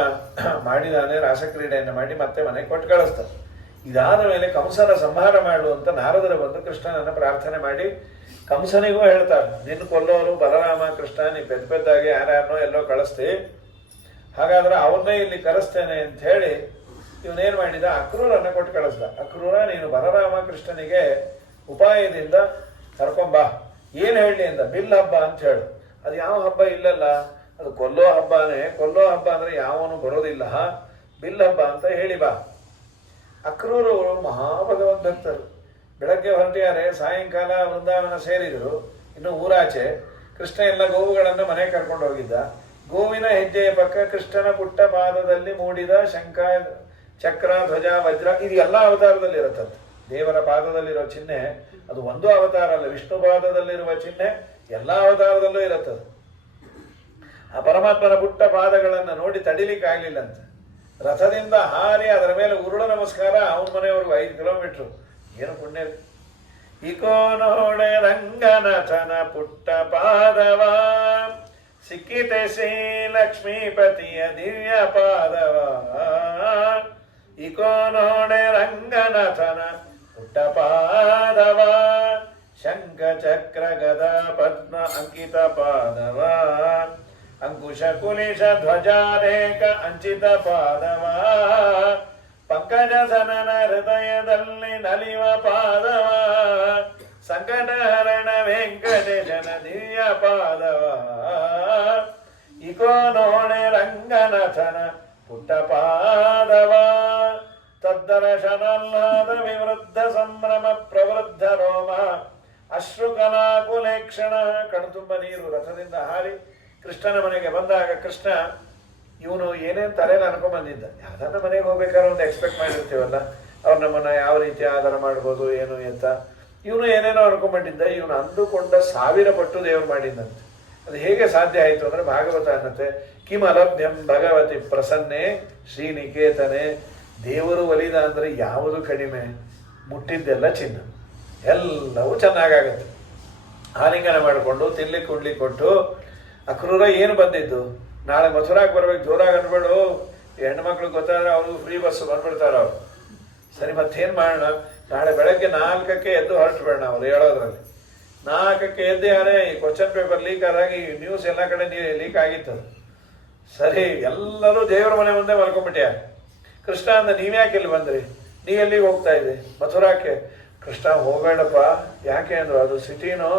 ಮಾಡಿದಾನೆ, ರಾಸಕ್ರೀಡೆಯನ್ನು ಮಾಡಿ ಮತ್ತೆ ಮನೆಗೆ ಕೊಟ್ಟು ಕಳಿಸ್ತಾರೆ. ಇದಾದ ಮೇಲೆ ಕಂಸನ ಸಂಹಾರ ಮಾಡುವಂತ ನಾರದರು ಬಂದು ಕೃಷ್ಣನನ್ನು ಪ್ರಾರ್ಥನೆ ಮಾಡಿ ಕಂಸನಿಗೂ ಹೇಳ್ತಾರೆ, ನಿನ್ನ ಕೊಲ್ಲೋರು ಬಲರಾಮ ಕೃಷ್ಣ, ನೀ ಪೆದ್ದ ಪೆದ್ದಾಗಿ ಯಾರ್ಯಾರನೋ ಎಲ್ಲೋ ಕಳಿಸ್ತಿ, ಹಾಗಾದ್ರೆ ಅವನ್ನೇ ಇಲ್ಲಿ ಕರೆಸ್ತೇನೆ ಅಂತ ಹೇಳಿ ಇವನೇನ್ ಮಾಡಿದ, ಅಕ್ರೂರನ್ನ ಕೊಟ್ಟು ಕಳಿಸ್ದ. ಅಕ್ರೂರ, ನೀನು ಬಲರಾಮ ಕೃಷ್ಣನಿಗೆ ಉಪಾಯದಿಂದ ಕರ್ಕೊಂಬಾ. ಏನ್ ಹೇಳಿ ಅಂದ, ಬಿಲ್ ಹಬ್ಬ ಅಂತ ಹೇಳು. ಅದು ಯಾವ ಹಬ್ಬ ಇಲ್ಲಲ್ಲ, ಅದು ಕೊಲ್ಲೋ ಹಬ್ಬನೇ. ಕೊಲ್ಲೋ ಹಬ್ಬ ಅಂದ್ರೆ ಯಾವನು ಬರೋದಿಲ್ಲ, ಬಿಲ್ ಹಬ್ಬ ಅಂತ ಹೇಳಿ ಬಾ. ಅಕ್ರೂರು ಮಹಾಭಗವದ್ ಭಕ್ತರು. ಬೆಳಗ್ಗೆ ಹೊರಟಿಯಾರೆ, ಸಾಯಂಕಾಲ ವೃಂದಾವನ ಸೇರಿದರು. ಇನ್ನು ಊರಾಚೆ ಕೃಷ್ಣ ಎಲ್ಲ ಗೋವುಗಳನ್ನು ಮನೆಗೆ ಕರ್ಕೊಂಡು ಹೋಗಿದ್ದ. ಗೋವಿನ ಹೆಜ್ಜೆಯ ಪಕ್ಕ ಕೃಷ್ಣನ ಪುಟ್ಟ ಪಾದದಲ್ಲಿ ಮೂಡಿದ ಶಂಖ ಚಕ್ರ ಧ್ವಜ ವಜ್ರ, ಇದು ಎಲ್ಲ ಅವತಾರದಲ್ಲಿ ಇರುತ್ತಂತೆ. ದೇವರ ಪಾದದಲ್ಲಿರೋ ಚಿಹ್ನೆ ಅದು ಒಂದು ಅವತಾರ ಅಲ್ಲ, ವಿಷ್ಣು ಪಾದದಲ್ಲಿರುವ ಚಿಹ್ನೆ ಎಲ್ಲ ಅವತಾರದಲ್ಲೂ ಇರುತ್ತದೆ. ಆ ಪರಮಾತ್ಮನ ಪುಟ್ಟ ಪಾದಗಳನ್ನು ನೋಡಿ ತಡಿಲಿಕ್ಕೆ ಆಗ್ಲಿಲ್ಲಂತೆ. ರಥದಿಂದ ಹಾರಿ ಅದರ ಮೇಲೆ ಉರುಳ ನಮಸ್ಕಾರ. ಅವನ ಮನೆಯವ್ರಿಗೂ 5 ಕಿಲೋಮೀಟ್ರು. ಏನು ಪುಣ್ಯ. ಇಕೋ ನೋಡೆ ರಂಗನಾಥನ ಪುಟ್ಟ ಪಾದವ ಸಿಕ್ಕಿತೆ ಶ್ರೀ ಲಕ್ಷ್ಮೀಪತಿಯ ದಿವ್ಯ ಪಾದವ. ಇಕೋ ನೋಡೆ ರಂಗನಾಥನ ಪುಟ್ಟ ಪಾದವ ಶಂಖ ಚಕ್ರ ಗದ ಪದ್ಮ ಅಂಕಿತ ಪಾದವ ಅಂಕುಶ ಕುಲಿಶ ಧ್ವಜಾರೇಕ ಅಂಚಿತ ಪಾದವ ಪಂಕಜ ಸನನ ಹೃದಯದಲ್ಲಿ ನಲಿವ ಪಾದವ ಸಂಕಟಹರಣ ವೆಂಕಟೇಶನ ದಿವ್ಯ ಪಾದವ. ಇಕೋ ನೋಡೆ ರಂಗನಾಥನ ಪುಟ್ಟ ಪಾದವ ತದ್ದರ್ಶನಾಹ್ಲಾದ ವಿವೃದ್ಧ ಸಂಭ್ರಮ ಪ್ರವೃದ್ಧ ರೋಮ ಅಶ್ರುಕಲಾಕುಲೇಕ್ಷಣ. ಕಣ್ತುಂಬ ನೀರು. ರಥದಿಂದ ಹಾರಿ ಕೃಷ್ಣನ ಮನೆಗೆ ಬಂದಾಗ ಕೃಷ್ಣ ಇವನು ಏನೇನು ತಲೆಯಲ್ಲಿ ಅನ್ಕೊಂಡ್ಬಂದಿದ್ದ. ಯಾವ್ದನ್ನ ಮನೆಗೆ ಹೋಗ್ಬೇಕಾದ್ರೆ ಒಂದು ಎಕ್ಸ್ಪೆಕ್ಟ್ ಮಾಡಿರ್ತೀವಲ್ಲ, ಅವ್ರು ನಮ್ಮನ್ನ ಯಾವ ರೀತಿ ಆಧಾರ ಮಾಡ್ಬೋದು ಏನು ಅಂತ. ಇವನು ಏನೇನೋ ಅನ್ಕೊಂಡ್ಬಿಟ್ಟಿದ್ದ. ಇವನು ಅಂದುಕೊಂಡ 1000 ಪಟ್ಟು ದೇವರು ಮಾಡಿದ್ದಂತೆ. ಅದು ಹೇಗೆ ಸಾಧ್ಯ ಆಯಿತು ಅಂದ್ರೆ ಭಾಗವತ ಅನ್ನತ್ತೆ, ಕಿಂ ಅಲಭ್ಯಂ ಭಗವತಿ ಪ್ರಸನ್ನೆ ಶ್ರೀನಿಕೇತನೆ. ದೇವರು ಒಲಿದ ಅಂದ್ರೆ ಯಾವುದು ಕಡಿಮೆ, ಮುಟ್ಟಿದ್ದೆಲ್ಲ ಚಿನ್ನ, ಎಲ್ಲವೂ ಚೆನ್ನಾಗಾಗತ್ತೆ. ಆಲಿಂಗನ ಮಾಡಿಕೊಂಡು ತಿನ್ಲಿಕ್ಕೆ ಕುಡ್ಲಿಕ್ಕೆ ಕೊಟ್ಟು. ಅಕ್ರೂರ ಏನು ಬಂದಿದ್ದು, ನಾಳೆ ಮಥುರಾಗೆ ಬರ್ಬೇಕು, ಜೋರಾಗಿ ಅನ್ಬೇಡು, ಹೆಣ್ಮಕ್ಳು ಗೊತ್ತಾದ್ರೆ ಅವ್ರಿಗೂ ಫ್ರೀ ಬಸ್ ಬಂದ್ಬಿಡ್ತಾರ ಅವ್ರು. ಸರಿ ಮತ್ತೇನು ಮಾಡೋಣ, ನಾಳೆ ಬೆಳಗ್ಗೆ 4ಕ್ಕೆ ಎದ್ದು ಹೊರಟುಬೇಡ. ಅವ್ರು ಹೇಳೋದ್ರಲ್ಲಿ 4ಕ್ಕೆ ಎದ್ದು ಯಾರೇ ಈ ಕ್ವಶನ್ ಪೇಪರ್ ಲೀಕ್ ಆದಾಗ ಈ ನ್ಯೂಸ್ ಎಲ್ಲ ಕಡೆ ಲೀಕ್ ಆಗಿತ್ತು. ಸರಿ, ಎಲ್ಲರೂ ದೇವರ ಮನೆ ಮುಂದೆ ಮಲ್ಕೊಂಡ್ಬಿಟ್ಯ. ಕೃಷ್ಣ ಅಂದ, ನೀವ್ಯಾಕೆ ಇಲ್ಲಿ ಬಂದ್ರಿ? ನೀ ಎಲ್ಲಿಗೆ ಹೋಗ್ತಾ ಇದ್ದೆ? ಮಥುರಾಕ್ಕೆ. ಕೃಷ್ಣ, ಹೋಗಬೇಡಪ್ಪ. ಯಾಕೆ ಅಂದ್ರು, ಅದು ಸಿಟಿನೋ,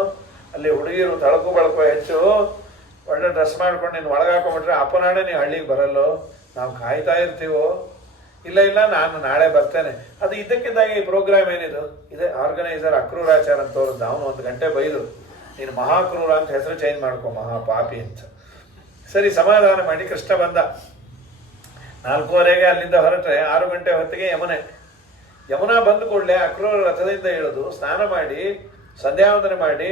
ಅಲ್ಲಿ ಹುಡುಗಿರು ತಳಕು ಬಳಕು ಹೆಚ್ಚು, ಒಳ್ಳೆ ಡ್ರೆಸ್ ಮಾಡ್ಕೊಂಡು ನೀನು ಒಳಗೆ ಹಾಕೊಂಡ್ಬಿಟ್ರೆ ಅಪ್ಪನಾಡೆ ನೀವು ಹಳ್ಳಿಗೆ ಬರಲ್ಲೋ, ನಾವು ಕಾಯ್ತಾ ಇರ್ತೀವೋ. ಇಲ್ಲ ಇಲ್ಲ, ನಾನು ನಾಳೆ ಬರ್ತೇನೆ. ಅದು ಇದ್ದಕ್ಕಿದ್ದಾಗೆ ಈ ಪ್ರೋಗ್ರಾಮ್ ಏನಿದು ಇದೆ, ಆರ್ಗನೈಸರ್ ಅಕ್ರೂರಾಚಾರ ಅಂತ ಅವ್ರದ್ದು. ಅವನು 1 ಗಂಟೆ ಬೈದು, ನೀನು ಮಹಾಕ್ರೂರ ಅಂತ ಹೆಸರು ಚೇಂಜ್ ಮಾಡ್ಕೊ, ಮಹಾಪಾಪಿ ಅಂತ. ಸರಿ, ಸಮಾಧಾನ ಮಾಡಿ ಕೃಷ್ಣ ಬಂದ. 4:15 ಅಲ್ಲಿಂದ ಹೊರಟ್ರೆ 6 ಗಂಟೆ ಹೊತ್ತಿಗೆ ಯಮುನಾ ಬಂದ ಕೂಡಲೇ ಅಕ್ರೂರ ರಥದಿಂದ ಇಳಿದು ಸ್ನಾನ ಮಾಡಿ ಸಂಧ್ಯಾವಂದನೆ ಮಾಡಿ,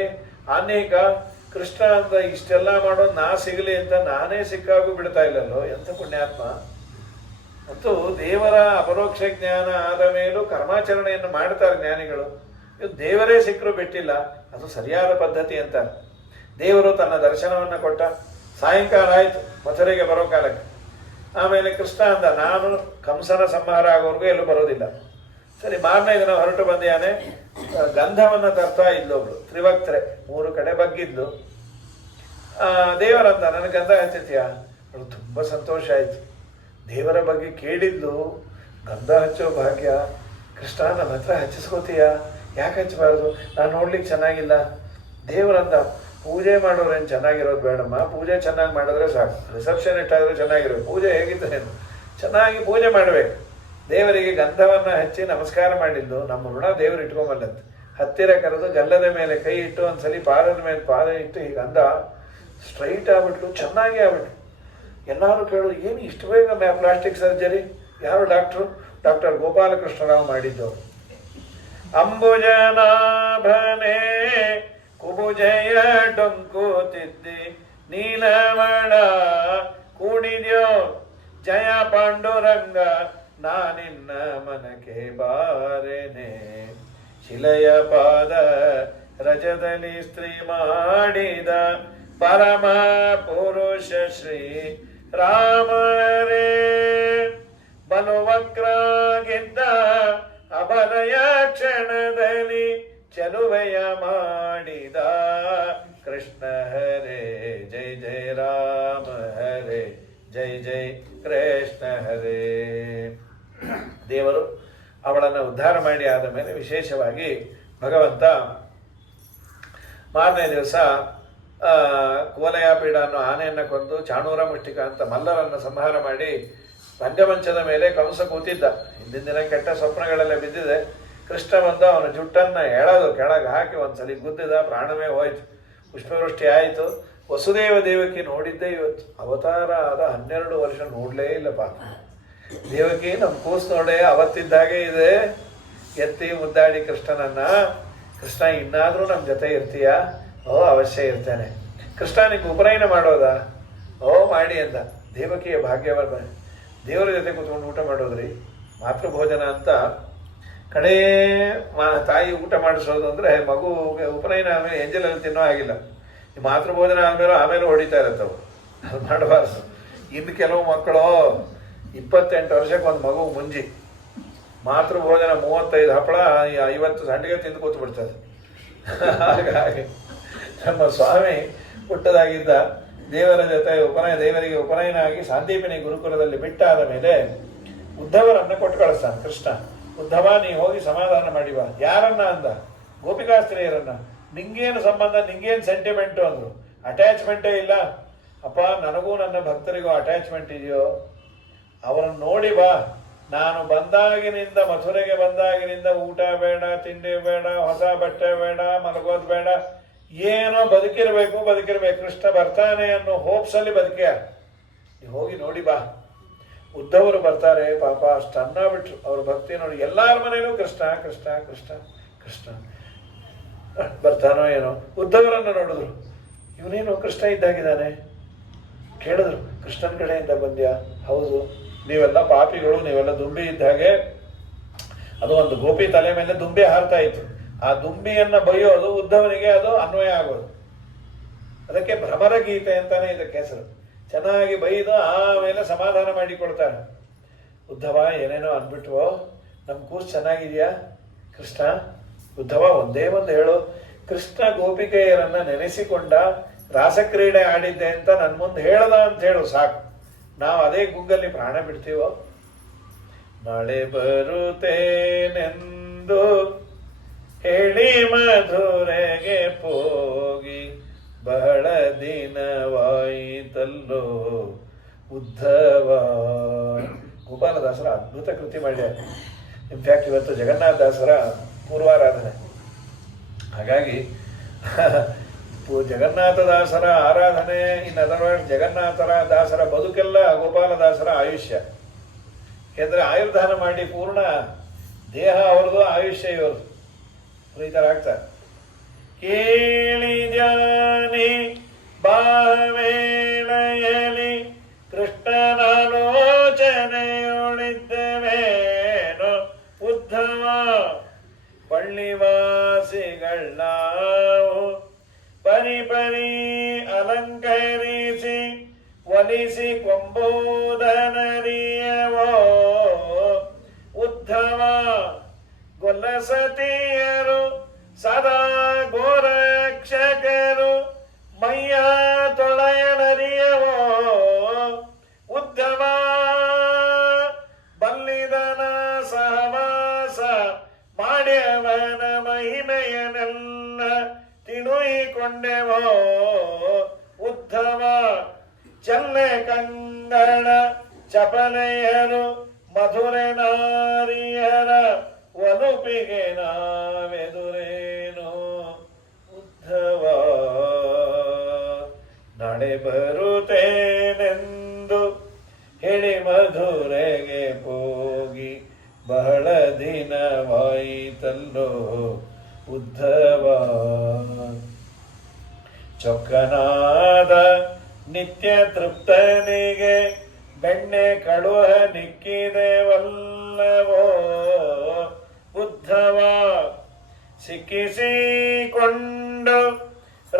ಆನ್ಯಕ ಕೃಷ್ಣ ಅಂತ ಇಷ್ಟೆಲ್ಲ ಮಾಡೋದು ನಾ ಸಿಗಲಿ ಅಂತ ನಾನೇ ಸಿಕ್ಕಾಗೂ ಬಿಡ್ತಾ ಇಲ್ಲಲ್ಲೋ, ಎಂಥ ಪುಣ್ಯಾತ್ಮ. ಮತ್ತು ದೇವರ ಅಪರೋಕ್ಷ ಜ್ಞಾನ ಆದ ಮೇಲೂ ಕರ್ಮಾಚರಣೆಯನ್ನು ಮಾಡ್ತಾರೆ ಜ್ಞಾನಿಗಳು. ಇದು ದೇವರೇ ಸಿಕ್ಕರು ಬಿಟ್ಟಿಲ್ಲ, ಅದು ಸರಿಯಾದ ಪದ್ಧತಿ ಅಂತಾರೆ. ದೇವರು ತನ್ನ ದರ್ಶನವನ್ನು ಕೊಟ್ಟ. ಸಾಯಂಕಾಲ ಆಯಿತು ಮಥುರೆಗೆ ಬರೋ ಕಾಲಕ್ಕೆ. ಆಮೇಲೆ ಕೃಷ್ಣ ಅಂದ, ನಾನು ಕಂಸನ ಸಂಹಾರ ಆಗೋವರೆಗೂ ಎಲ್ಲೂ ಬರೋದಿಲ್ಲ. ಸರಿ, ಮಾರನೇ ದಿನ ಹೊರಟು ಬಂದಿಯಾನೆ. ಗಂಧವನ್ನು ತರ್ತಾ ಇದ್ಲೊಬ್ಳು ತ್ರಿವಕ್ತ್ರೆ, 3 ಕಡೆ ಬಗ್ಗಿದ್ಲು. ದೇವರಂದ, ನನಗೆ ಗಂಧ ಹಚ್ಚುತ್ತೀಯಾ? ಅವಳು ತುಂಬ ಸಂತೋಷ ಆಯಿತು. ದೇವರ ಬಗ್ಗೆ ಕೇಳಿದ್ಲು, ಗಂಧ ಹಚ್ಚೋ ಭಾಗ್ಯ. ಕೃಷ್ಣ, ನನ್ನ ಹತ್ರ ಹಚ್ಚಿಸ್ಕೋತೀಯಾ? ಯಾಕೆ ಹಚ್ಚಬಾರ್ದು? ನಾನು ನೋಡ್ಲಿಕ್ಕೆ ಚೆನ್ನಾಗಿಲ್ಲ. ದೇವರಂದ, ಪೂಜೆ ಮಾಡೋರೇನು ಚೆನ್ನಾಗಿರೋದು ಬೇಡಮ್ಮ, ಪೂಜೆ ಚೆನ್ನಾಗಿ ಮಾಡಿದ್ರೆ ಸಾಕು. ರಿಸೆಪ್ಷನ್ ಇಟ್ಟಾದ್ರೆ ಚೆನ್ನಾಗಿರೋದು, ಪೂಜೆ ಹೇಗಿದ್ದೇನು ಚೆನ್ನಾಗಿ ಪೂಜೆ ಮಾಡಬೇಕು. ದೇವರಿಗೆ ಗಂಧವನ್ನು ಹಚ್ಚಿ ನಮಸ್ಕಾರ ಮಾಡಿದ್ದು ನಮ್ಮ ಋಣ ದೇವರು ಇಟ್ಕೊಂಬಲ್ಲಂತೆ. ಹತ್ತಿರ ಕರೆದು ಗಲ್ಲದ ಮೇಲೆ ಕೈ ಇಟ್ಟು ಒಂದ್ಸಲಿ ಪಾದದ ಮೇಲೆ ಪಾದ ಇಟ್ಟು ಈ ಗಂಧ ಸ್ಟ್ರೈಟ್ ಆಗ್ಬಿಟ್ಲು, ಚೆನ್ನಾಗಿ ಆಗ್ಬಿಟ್ಲು. ಎಲ್ಲರೂ ಕೇಳೋದು, ಏನು ಇಷ್ಟು ಬೇಗ ಪ್ಲಾಸ್ಟಿಕ್ ಸರ್ಜರಿ? ಯಾರು ಡಾಕ್ಟ್ರು? ಡಾಕ್ಟರ್ ಗೋಪಾಲಕೃಷ್ಣರಾವ್ ಮಾಡಿದ್ದು. ಅಂಬುಜನಾಭನೇ ಕುಬುಜಯ ಡೊಂಕುತ್ತಿದ್ದಿ ನೀಲಮಣ ಕೂಡಿದ್ಯೋ ಜಯ ಪಾಂಡುರಂಗ ನಾನಿನ್ನ ಮನಕ್ಕೆ ಬಾರೆನೆ. ಶಿಲೆಯ ಪಾದ ರಜದಲ್ಲಿ ಸ್ತ್ರೀ ಮಾಡಿದ ಪರಮ ಪುರುಷ ಶ್ರೀ ರಾಮರೇ. ಬಲುವಕ್ರಾಗಿದ್ದ ಅಬಲಯ ಕ್ಷಣದಲ್ಲಿ ಚಲುವೆಯ ಮಾಡಿದ ಕೃಷ್ಣ ಹರೇ. ಜೈ ಜೈ ರಾಮ ಹರೇ, ಜೈ ಜೈ ಕೃಷ್ಣ ಹರೇ. ದೇವರು ಅವಳನ್ನು ಉದ್ಧಾರ ಮಾಡಿ ಆದ ಮೇಲೆ ವಿಶೇಷವಾಗಿ ಭಗವಂತ ಮಾರನೇ ದಿವಸ ಕುವಲಯಾಪೀಡ ಅನ್ನೋ ಆನೆಯನ್ನು ಕೊಂದು ಚಾಣೂರ ಮುಷ್ಟಿಕ ಅಂತ ಮಲ್ಲರನ್ನು ಸಂಹಾರ ಮಾಡಿ ರಂಗಮಂಚದ ಮೇಲೆ ಕಂಸ ಕೂತಿದ್ದ. ಹಿಂದಿನ ದಿನ ಕೆಟ್ಟ ಸ್ವಪ್ನಗಳೆಲ್ಲ ಬಿದ್ದಿದೆ. ಕೃಷ್ಣ ಬಂದು ಅವನ ಜುಟ್ಟನ್ನು ಎಳೆದು ಕೆಳಗೆ ಹಾಕಿ ಒಂದ್ಸಲಿ ಗುದ್ದಿದ, ಪ್ರಾಣವೇ ಹೋಯ್ತು. ಪುಷ್ಪವೃಷ್ಟಿ ಆಯಿತು. ವಸುದೇವ ದೇವಕಿ ನೋಡಿದ್ದೇ ಇವತ್ತು. ಅವತಾರ ಆದ 12 ವರ್ಷ ನೋಡಲೇ ಇಲ್ಲ ಪಾಪ. ದೇವಕಿ ನಮ್ಮ ಕೂಸು ನೋಡೇ ಅವತ್ತಿದ್ದಾಗೆ ಇದೆ. ಎತ್ತಿ ಮುದ್ದಾಡಿ ಕೃಷ್ಣನನ್ನ, ಕೃಷ್ಣ ಇನ್ನಾದರೂ ನಮ್ಮ ಜೊತೆ ಇರ್ತೀಯಾ? ಓ, ಅವಶ್ಯ ಇರ್ತೇನೆ. ಕೃಷ್ಣ ನಿಂಗೆ ಉಪನಯನ ಮಾಡೋದಾ? ಓ, ಮಾಡಿ ಅಂದ. ದೇವಕಿಯ ಭಾಗ್ಯವನ್ನ ದೇವರ ಜೊತೆ ಕೂತ್ಕೊಂಡು ಊಟ ಮಾಡೋದ್ರಿ. ಮಾತೃಭೋಜನ ಅಂತ ಕಡೇ ತಾಯಿ ಊಟ ಮಾಡಿಸೋದು ಅಂದರೆ ಮಗು ಉಪನಯನ ಆಮೇಲೆ ಎಂಜಲಲ್ಲಿ ತಿನ್ನೋ ಆಗಿಲ್ಲ. ಈ ಮಾತೃಭೋಜನ ಆಮೇಲೆ ಹೊಡಿತಾ ಇರತ್ತವು, ಅದು ಮಾಡಬಾರ್ದು. ಇನ್ನು ಕೆಲವು ಮಕ್ಕಳು 28 ವರ್ಷಕ್ಕೆ ಒಂದು ಮಗು ಮುಂಜಿ ಮಾತೃಭೋಜನ 35 ಹಪ್ಪಳ 50 ಸಂಡಿಗೆ ತಿಂದು ಕೂತು ಬಿಡ್ತದೆ. ಹಾಗಾಗಿ ನಮ್ಮ ಸ್ವಾಮಿ ಪುಟ್ಟದಾಗಿದ್ದ ದೇವರ ಜೊತೆ ದೇವರಿಗೆ ಉಪನಯನ ಆಗಿ ಸಾಂದೀಪಿನಿ ಗುರುಕುಲದಲ್ಲಿ ಬಿಟ್ಟಾದ ಮೇಲೆ ಉದ್ಧವರನ್ನ ಕೊಟ್ಟು ಕಳಿಸ್ತಾನೆ ಕೃಷ್ಣ. ಉದ್ಧವ, ನೀ ಹೋಗಿ ಸಮಾಧಾನ ಮಾಡಿ ಬಾ. ಯಾರನ್ನ ಅಂದ? ಗೋಪಿಕಾಸ್ತ್ರೀಯರನ್ನ. ನಿಂಗೇನು ಸಂಬಂಧ, ನಿಂಗೇನು ಸೆಂಟಿಮೆಂಟು ಅಂದರು. ಅಟ್ಯಾಚ್ಮೆಂಟೇ ಇಲ್ಲ. ಅಪ್ಪ, ನನಗೂ ನನ್ನ ಭಕ್ತರಿಗೂ ಅಟ್ಯಾಚ್ಮೆಂಟ್ ಇದೆಯೋ? ಅವರನ್ನು ನೋಡಿ ಬಾ. ನಾನು ಬಂದಾಗಿನಿಂದ, ಮಥುರೆಗೆ ಬಂದಾಗಿನಿಂದ ಊಟ ಬೇಡ, ತಿಂಡಿ ಬೇಡ, ಹೊಸ ಬಟ್ಟೆ ಬೇಡ, ಮಲಗೋದು ಬೇಡ, ಏನೋ ಬದುಕಿರ್ಬೇಕು. ಕೃಷ್ಣ ಬರ್ತಾನೆ ಅನ್ನೋ ಹೋಪ್ಸಲ್ಲಿ ಬದುಕ್ಯಾರ. ನೀವು ಹೋಗಿ ನೋಡಿ ಬಾ. ಉದ್ಧವರು ಬರ್ತಾರೆ ಪಾಪ, ಅಷ್ಟು ಅನ್ನ ಬಿಟ್ರು. ಅವ್ರ ಭಕ್ತಿ ನೋಡಿ ಎಲ್ಲಾರ ಮನೇಲೂ ಕೃಷ್ಣ ಕೃಷ್ಣ ಕೃಷ್ಣ ಕೃಷ್ಣ. ಬರ್ತಾನೋ ಏನೋ. ಉದ್ಧವರನ್ನು ನೋಡಿದ್ರು, ಇವನೇನು ಕೃಷ್ಣ ಇದ್ದಾಗಿದ್ದಾನೆ. ಕೇಳಿದ್ರು, ಕೃಷ್ಣನ ಕಡೆಯಿಂದ ಬಂದ್ಯಾ? ಹೌದು. ನೀವೆಲ್ಲ ಪಾಪಿಗಳು, ನೀವೆಲ್ಲ ದುಂಬಿ ಇದ್ದ ಹಾಗೆ. ಅದು ಒಂದು ಗೋಪಿ ತಲೆ ಮೇಲೆ ದುಂಬಿ ಹಾರ್ತಾ ಇತ್ತು. ಆ ದುಂಬಿಯನ್ನ ಬೈಯೋದು ಉದ್ಧವನಿಗೆ ಅದು ಅನ್ವಯ ಆಗೋದು. ಅದಕ್ಕೆ ಭ್ರಮರ ಗೀತೆ ಅಂತಾನೆ ಇದಕ್ಕೆ ಹೆಸರು. ಚೆನ್ನಾಗಿ ಬೈದು ಆಮೇಲೆ ಸಮಾಧಾನ ಮಾಡಿಕೊಳ್ತಾನೆ. ಉದ್ಧವ, ಏನೇನೋ ಅಂದ್ಬಿಟ್ವೋ, ನಮ್ಮ ಕೂಸು ಚೆನ್ನಾಗಿದೆಯಾ ಕೃಷ್ಣ? ಉದ್ಧವ, ಒಂದೇ ಒಂದು ಹೇಳು. ಕೃಷ್ಣ ಗೋಪಿಕೆಯರನ್ನ ನೆನೆಸಿಕೊಂಡ, ರಾಸಕ್ರೀಡೆ ಆಡಿದ್ದೆ ಅಂತ ನನ್ನ ಮುಂದೆ ಹೇಳ್ದ ಅಂತ ಹೇಳು ಸಾಕು. ನಾವು ಅದೇ ಗುಗ್ಗಲ್ಲಿ ಪ್ರಾಣ ಬಿಡ್ತೀವೋ? ನಾಳೆ ಬರುತ್ತೇನೆಂದು ಹೇಳಿ ಮಧುರೆಗೆ ಹೋಗಿ ಬಹಳ ದಿನವಾಯಿತಲ್ಲೋ ಉದ್ಧವ. ಗೋಪಾಲದಾಸರ ಅದ್ಭುತ ಕೃತಿ ಮಾಡಿದ್ದಾರೆ. ಇನ್ಫ್ಯಾಕ್ಟ್ ಇವತ್ತು ಜಗನ್ನಾಥದಾಸರ ಪೂರ್ವಾರಾಧನೆ. ಹಾಗಾಗಿ ಜಗನ್ನಾಥದಾಸರ ಆರಾಧನೆ, ಇನ್ ಅದರ್ವೈಸ್ ಜಗನ್ನಾಥರ ದಾಸರ ಬದುಕೆಲ್ಲ ಗೋಪಾಲದಾಸರ ಆಯುಷ್ಯ. ಯಾಕೆಂದರೆ ಆಯುರ್ದಾನ ಮಾಡಿ ಪೂರ್ಣ ದೇಹ ಅವ್ರದ್ದು, ಆಯುಷ್ಯ ಇವ್ರದ್ದು. ಪ್ರೀತರಾಗ್ತಾರೆ. ಕೇಳಿದ್ಯಾನಿ ಬಾವೇಳೆಯಲಿ ಕೃಷ್ಣನಾಲೋಚನೆಯೊಳಿದ್ದವೇನೋ ಉದ್ಧವ. ಪಳ್ಳಿವಾಸಿಗಳಾವು ಪರಿಪರಿ ಅಲಂಕರಿಸಿ ಒಲಿಸಿ ಕೊಂಬೋದನರಿಯವೋ ಉದ್ಧವ. ಗೊಲ್ಲಸತಿಯರು ಸದಾ ಗೋರಕ್ಷಕರು ಮೈಯ ತೊಳೆಯನರಿಯವೋ ಉದ್ಧವ. ಬಲ್ಲಿದನ ಸಹವಾಸ ಮಾಡ್ಯವನ ಮಹಿಮೆಯನೆಲ್ಲ ತಿಳುಯಿಕೊಂಡೆವೋ ಉದ್ಧವ. ಚಲ್ಲೆ ಕಂಗಳ ಚಪಲೆಯರು ಮಧುರೆ ನಾರಿಯರ ಒಲುಪಿಗೆ ನಾವೆದುರೇನು ಉದ್ಧವ. ನಾಳೆ ಬರುತ್ತೇನೆಂದು ಹೇಳಿ ಮಧುರೆಗೆ ಹೋಗಿ ಬಹಳ ದಿನವಾಯಿತಲ್ಲೋ ಉದ್ಧವ. ಚೊಕ್ಕನಾದ ನಿತ್ಯ ತೃಪ್ತನಿಗೆ ಬೆಣ್ಣೆ ಕಳುಹ ನಿಕ್ಕಿದೆವಲ್ಲವೋ ಉದ್ಧವ. ಸಿಕ್ಕಿಸಿಕೊಂಡು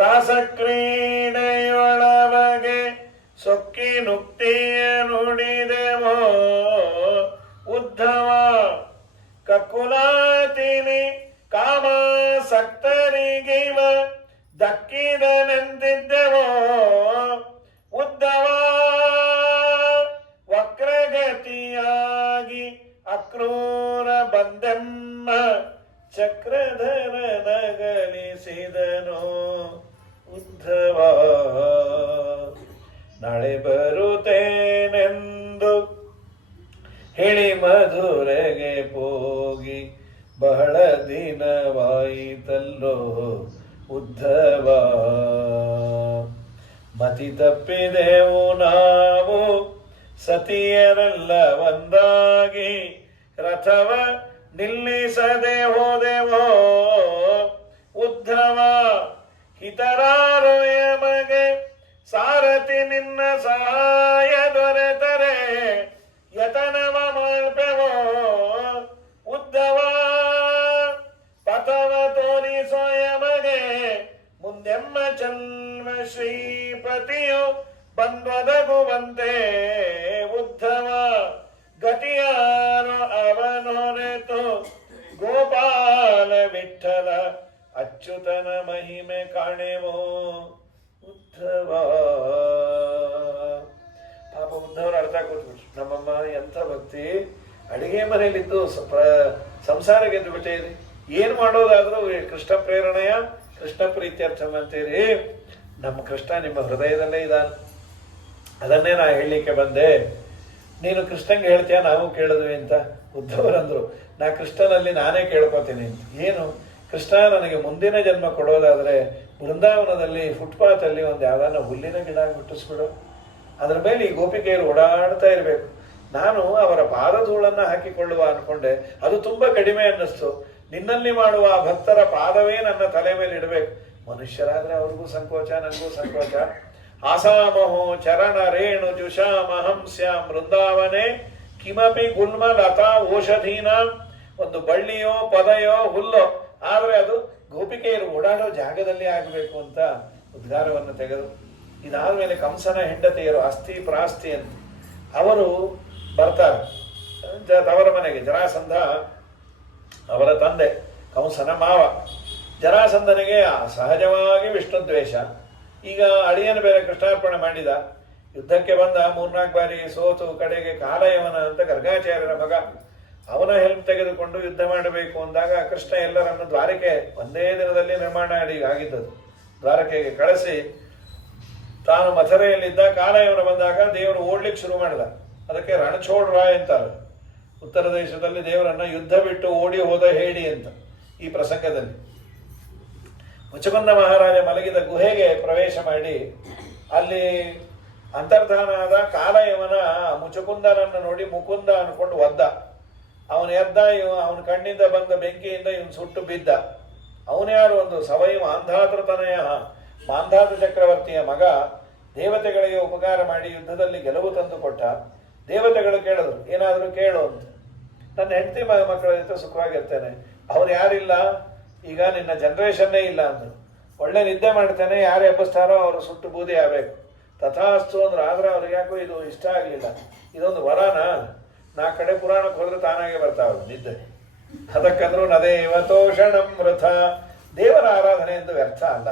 ರಾಸಕ್ರೀಡೆಯೊಳವಗೆ ಸೊಕ್ಕಿ ನುಕ್ತಿಯ ನುಡಿದೆವೋ ಉದ್ಧವ. ಕಕ್ಕುಲಾತಿನಿ ಕಾಮಾಸಕ್ತರಿಗಿವ ದಕ್ಕಿದನೆಂದಿದ್ದೆವೋ ಉದ್ಧವ. ವಕ್ರಗತಿಯಾಗಿ ಅಕ್ರೂರ ಬಂದೆಮ್ಮ ಚಕ್ರಧರ ನಗಲಿಸಿದನು ಉದ್ಧವ. ನಾಳೆ ಬರುತ್ತೇನೆಂದು ಹೇಳಿ ಮಧುರೆಗೆ ಹೋಗಿ ಬಹಳ ದಿನವಾಯಿತಲ್ಲೋ ಉದ್ಧವ. ಮತಿ ತಪ್ಪಿದೆವು ನಾವು ಸತಿಯರೆಲ್ಲ ಒಂದಾಗಿ ರಥವ ನಿಲ್ಲಿಸದೆ ಹೋದೆವೋ ಉದ್ಧವ. ಹಿತರಾರು ಯಮಗೆ ಸಾರಥಿ ನಿನ್ನ ಸಹಾಯ ದೊರೆತರೆ ಯತನವ ಮಾಡ್ಪೆವೋ ಉದ್ಧವ. ಪಥವ ತೋರಿಸೋ ಯಮಗೆ ಮುಂದೆಮ್ಮ ಜನ್ಮ ಶ್ರೀಪತಿಯು ಬಂದೊದಗುವಂತೆ ಉದ್ಧವ. ಗತಿಯಾರು ಅವನೊರೆತು ಗೋಪಾಲ ವಿಠಲ ಅಚ್ಯುತನ ಮಹಿಮೆ ಕಾಣೆವೋ ಉದ್ಧವ. ಪಾಪ ಉದ್ಧವರು ಅರ್ಥ ಕೂತ್ಬಿಟ್ರು. ನಮ್ಮಮ್ಮ ಎಂಥ ಭಕ್ತಿ, ಅಡಿಗೆ ಮನೆಯಲ್ಲಿದ್ದು ಸಂಸಾರ ಗೆದ್ದು ಬಿಟ್ಟಿರಿ. ಏನ್ ಮಾಡೋದಾದ್ರೂ ಕೃಷ್ಣ ಪ್ರೇರಣೆಯ ಕೃಷ್ಣ ಪ್ರೀತ್ಯರ್ಥಂ ಅಂತೀರಿ. ನಮ್ಮ ಕೃಷ್ಣ ನಿಮ್ಮ ಹೃದಯದಲ್ಲೇ ಇದ್ದಾನೆ. ಅದನ್ನೇ ನಾ ಹೇಳಲಿಕ್ಕೆ ಬಂದೆ. ನೀನು ಕೃಷ್ಣಂಗೆ ಹೇಳ್ತೀಯ, ನಾವು ಕೇಳಿದ್ವಿ ಅಂತ ಉದ್ಧವರಂದ್ರು. ನಾ ಕೃಷ್ಣನಲ್ಲಿ ನಾನೇ ಕೇಳ್ಕೊತೀನಿ ಅಂತ. ಏನು? ಕೃಷ್ಣ ನನಗೆ ಮುಂದಿನ ಜನ್ಮ ಕೊಡೋದಾದ್ರೆ ಬೃಂದಾವನದಲ್ಲಿ ಫುಟ್ಪಾತಲ್ಲಿ ಒಂದು ಯಾವ್ದಾನ ಹುಲ್ಲಿನ ಗಿಡ ಮುಟ್ಟಿಸ್ಬಿಡು. ಅದ್ರ ಮೇಲೆ ಈ ಗೋಪಿಕೆಯರು ಓಡಾಡ್ತಾ ಇರಬೇಕು. ನಾನು ಅವರ ಪಾದಧೂಳನ್ನು ಹಾಕಿಕೊಳ್ಳುವ ಅನ್ಕೊಂಡೆ. ಅದು ತುಂಬಾ ಕಡಿಮೆ ಅನ್ನಿಸ್ತು. ನಿನ್ನಲ್ಲಿ ಮಾಡುವ ಆ ಭಕ್ತರ ಪಾದವೇ ನನ್ನ ತಲೆ ಮೇಲೆ ಇಡಬೇಕು. ಮನುಷ್ಯರಾದ್ರೆ ಅವ್ರಿಗೂ ಸಂಕೋಚ, ನನಗೂ ಸಂಕೋಚ. ಆಸಾಮಹೋ ಚರಣ ರೇಣು ಜುಷಾಮಹಂ ಸ್ಯಾಂ ವೃಂದಾವನೆ ಕಿಮಪಿ ಗುಲ್ಮ ಲತಾ ಓಷಧೀನ. ಒಂದು ಬಳ್ಳಿಯೋ ಪದಯೋ ಹುಲ್ಲೋ ಆದ್ರೆ ಅದು ಗೋಪಿಕೆಯರು ಓಡಾಡೋ ಜಾಗದಲ್ಲಿ ಆಗಬೇಕು ಅಂತ ಉದ್ಗಾರವನ್ನು ತೆಗೆದು. ಇದಾದ್ಮೇಲೆ ಕಂಸನ ಹೆಂಡತಿಯರು ಅಸ್ಥಿ ಪ್ರಾಸ್ತಿ ಅಂತ ಅವರು ಬರ್ತಾರೆ ತವರ ಮನೆಗೆ. ಜರಾಸಂಧ ಅವರ ತಂದೆ, ಕಂಸನ ಮಾವ. ಜರಾಸಂಧನಿಗೆ ಸಹಜವಾಗಿ ವಿಷ್ಣು ದ್ವೇಷ. ಈಗ ಅಳಿಯನ ಬೇರೆ ಕೃಷ್ಣಾರ್ಪಣೆ ಮಾಡಿದ. ಯುದ್ಧಕ್ಕೆ ಬಂದ 3-4 ಬಾರಿ ಸೋತು ಕಡೆಗೆ ಕಾಲಯವನ ಅಂತ ಗರ್ಗಾಚಾರ್ಯರ ಮಗ, ಅವನ ಹೆಲ್ಪ್ ತೆಗೆದುಕೊಂಡು ಯುದ್ಧ ಮಾಡಬೇಕು ಅಂದಾಗ ಕೃಷ್ಣ ಎಲ್ಲರನ್ನು ದ್ವಾರಕೆ ಒಂದೇ ದಿನದಲ್ಲಿ ನಿರ್ಮಾಣ ಆಗಿದ್ದದು. ದ್ವಾರಕೆಗೆ ಕಳಿಸಿ ತಾನು ಮಥುರೆಯಲ್ಲಿದ್ದ ಕಾಲಯವನ ಬಂದಾಗ ದೇವರು ಓಡ್ಲಿಕ್ಕೆ ಶುರು ಮಾಡಿದ. ಅದಕ್ಕೆ ರಣಛೋಡ್ ರಾಯ್ ಅಂತಾರೆ. ಉತ್ತರ ದೇಶದಲ್ಲಿ ದೇವರನ್ನ ಯುದ್ಧ ಬಿಟ್ಟು ಓಡಿ ಹೋದ ಹೇಳಿ ಅಂತ. ಈ ಪ್ರಸಂಗದಲ್ಲಿ ಮುಚುಕುಂದ ಮಹಾರಾಜ ಮಲಗಿದ ಗುಹೆಗೆ ಪ್ರವೇಶ ಮಾಡಿ ಅಲ್ಲಿ ಅಂತರ್ಧಾನ ಆದ ಕಾಲಯವನ ಮುಚುಕುಂದನನ್ನು ನೋಡಿ ಮುಕುಂದ ಅನ್ಕೊಂಡು ಒದ್ದ. ಅವನು ಎದ್ದ, ಅವನ ಕಣ್ಣಿಂದ ಬಂದ ಬೆಂಕಿಯಿಂದ ಇವನು ಸುಟ್ಟು ಬಿದ್ದ. ಅವನ್ಯಾರು, ಒಂದು ಸವೈ ಮಾಂಧಾತೃತನಯ ಮಾಂಧಾತ ಚಕ್ರವರ್ತಿಯ ಮಗ. ದೇವತೆಗಳಿಗೆ ಉಪಕಾರ ಮಾಡಿ ಯುದ್ಧದಲ್ಲಿ ಗೆಲುವು ತಂದು ಕೊಟ್ಟ. ದೇವತೆಗಳು ಕೇಳಿದ್ರು, ಏನಾದರೂ ಕೇಳು ಅಂತ. ನನ್ನ ಹೆಂಡತಿ ಮಕ್ಕಳ ಜೊತೆ ಸುಖವಾಗಿರ್ತೇನೆ, ಅವ್ರು ಯಾರಿಲ್ಲ, ಈಗ ನಿನ್ನ ಜನರೇಷನ್ನೇ ಇಲ್ಲ ಅಂದರು. ಒಳ್ಳೆ ನಿದ್ದೆ ಮಾಡ್ತೇನೆ, ಯಾರು ಎಬ್ಬಿಸ್ತಾರೋ ಅವರು ಸುಟ್ಟು ಬೂದಿ ಆಗಬೇಕು. ತಥಾಸ್ತು ಅಂದ್ರು. ಆದ್ರೆ ಅವ್ರಿಗೆ ಯಾಕೋ ಇದು ಇಷ್ಟ ಆಗಲಿಲ್ಲ. ಇದೊಂದು ವರನ, 4 ಕಡೆ ಪುರಾಣಕ್ಕೆ ಹೋದ್ರೆ ತಾನಾಗೆ ಬರ್ತಾವ ನಿದ್ದೆ. ಅದಕ್ಕಂದ್ರು ನದೇವತೋಷಣಂ ವೃಥ. ದೇವರ ಆರಾಧನೆ ಎಂದು ವ್ಯರ್ಥ ಅಲ್ಲ.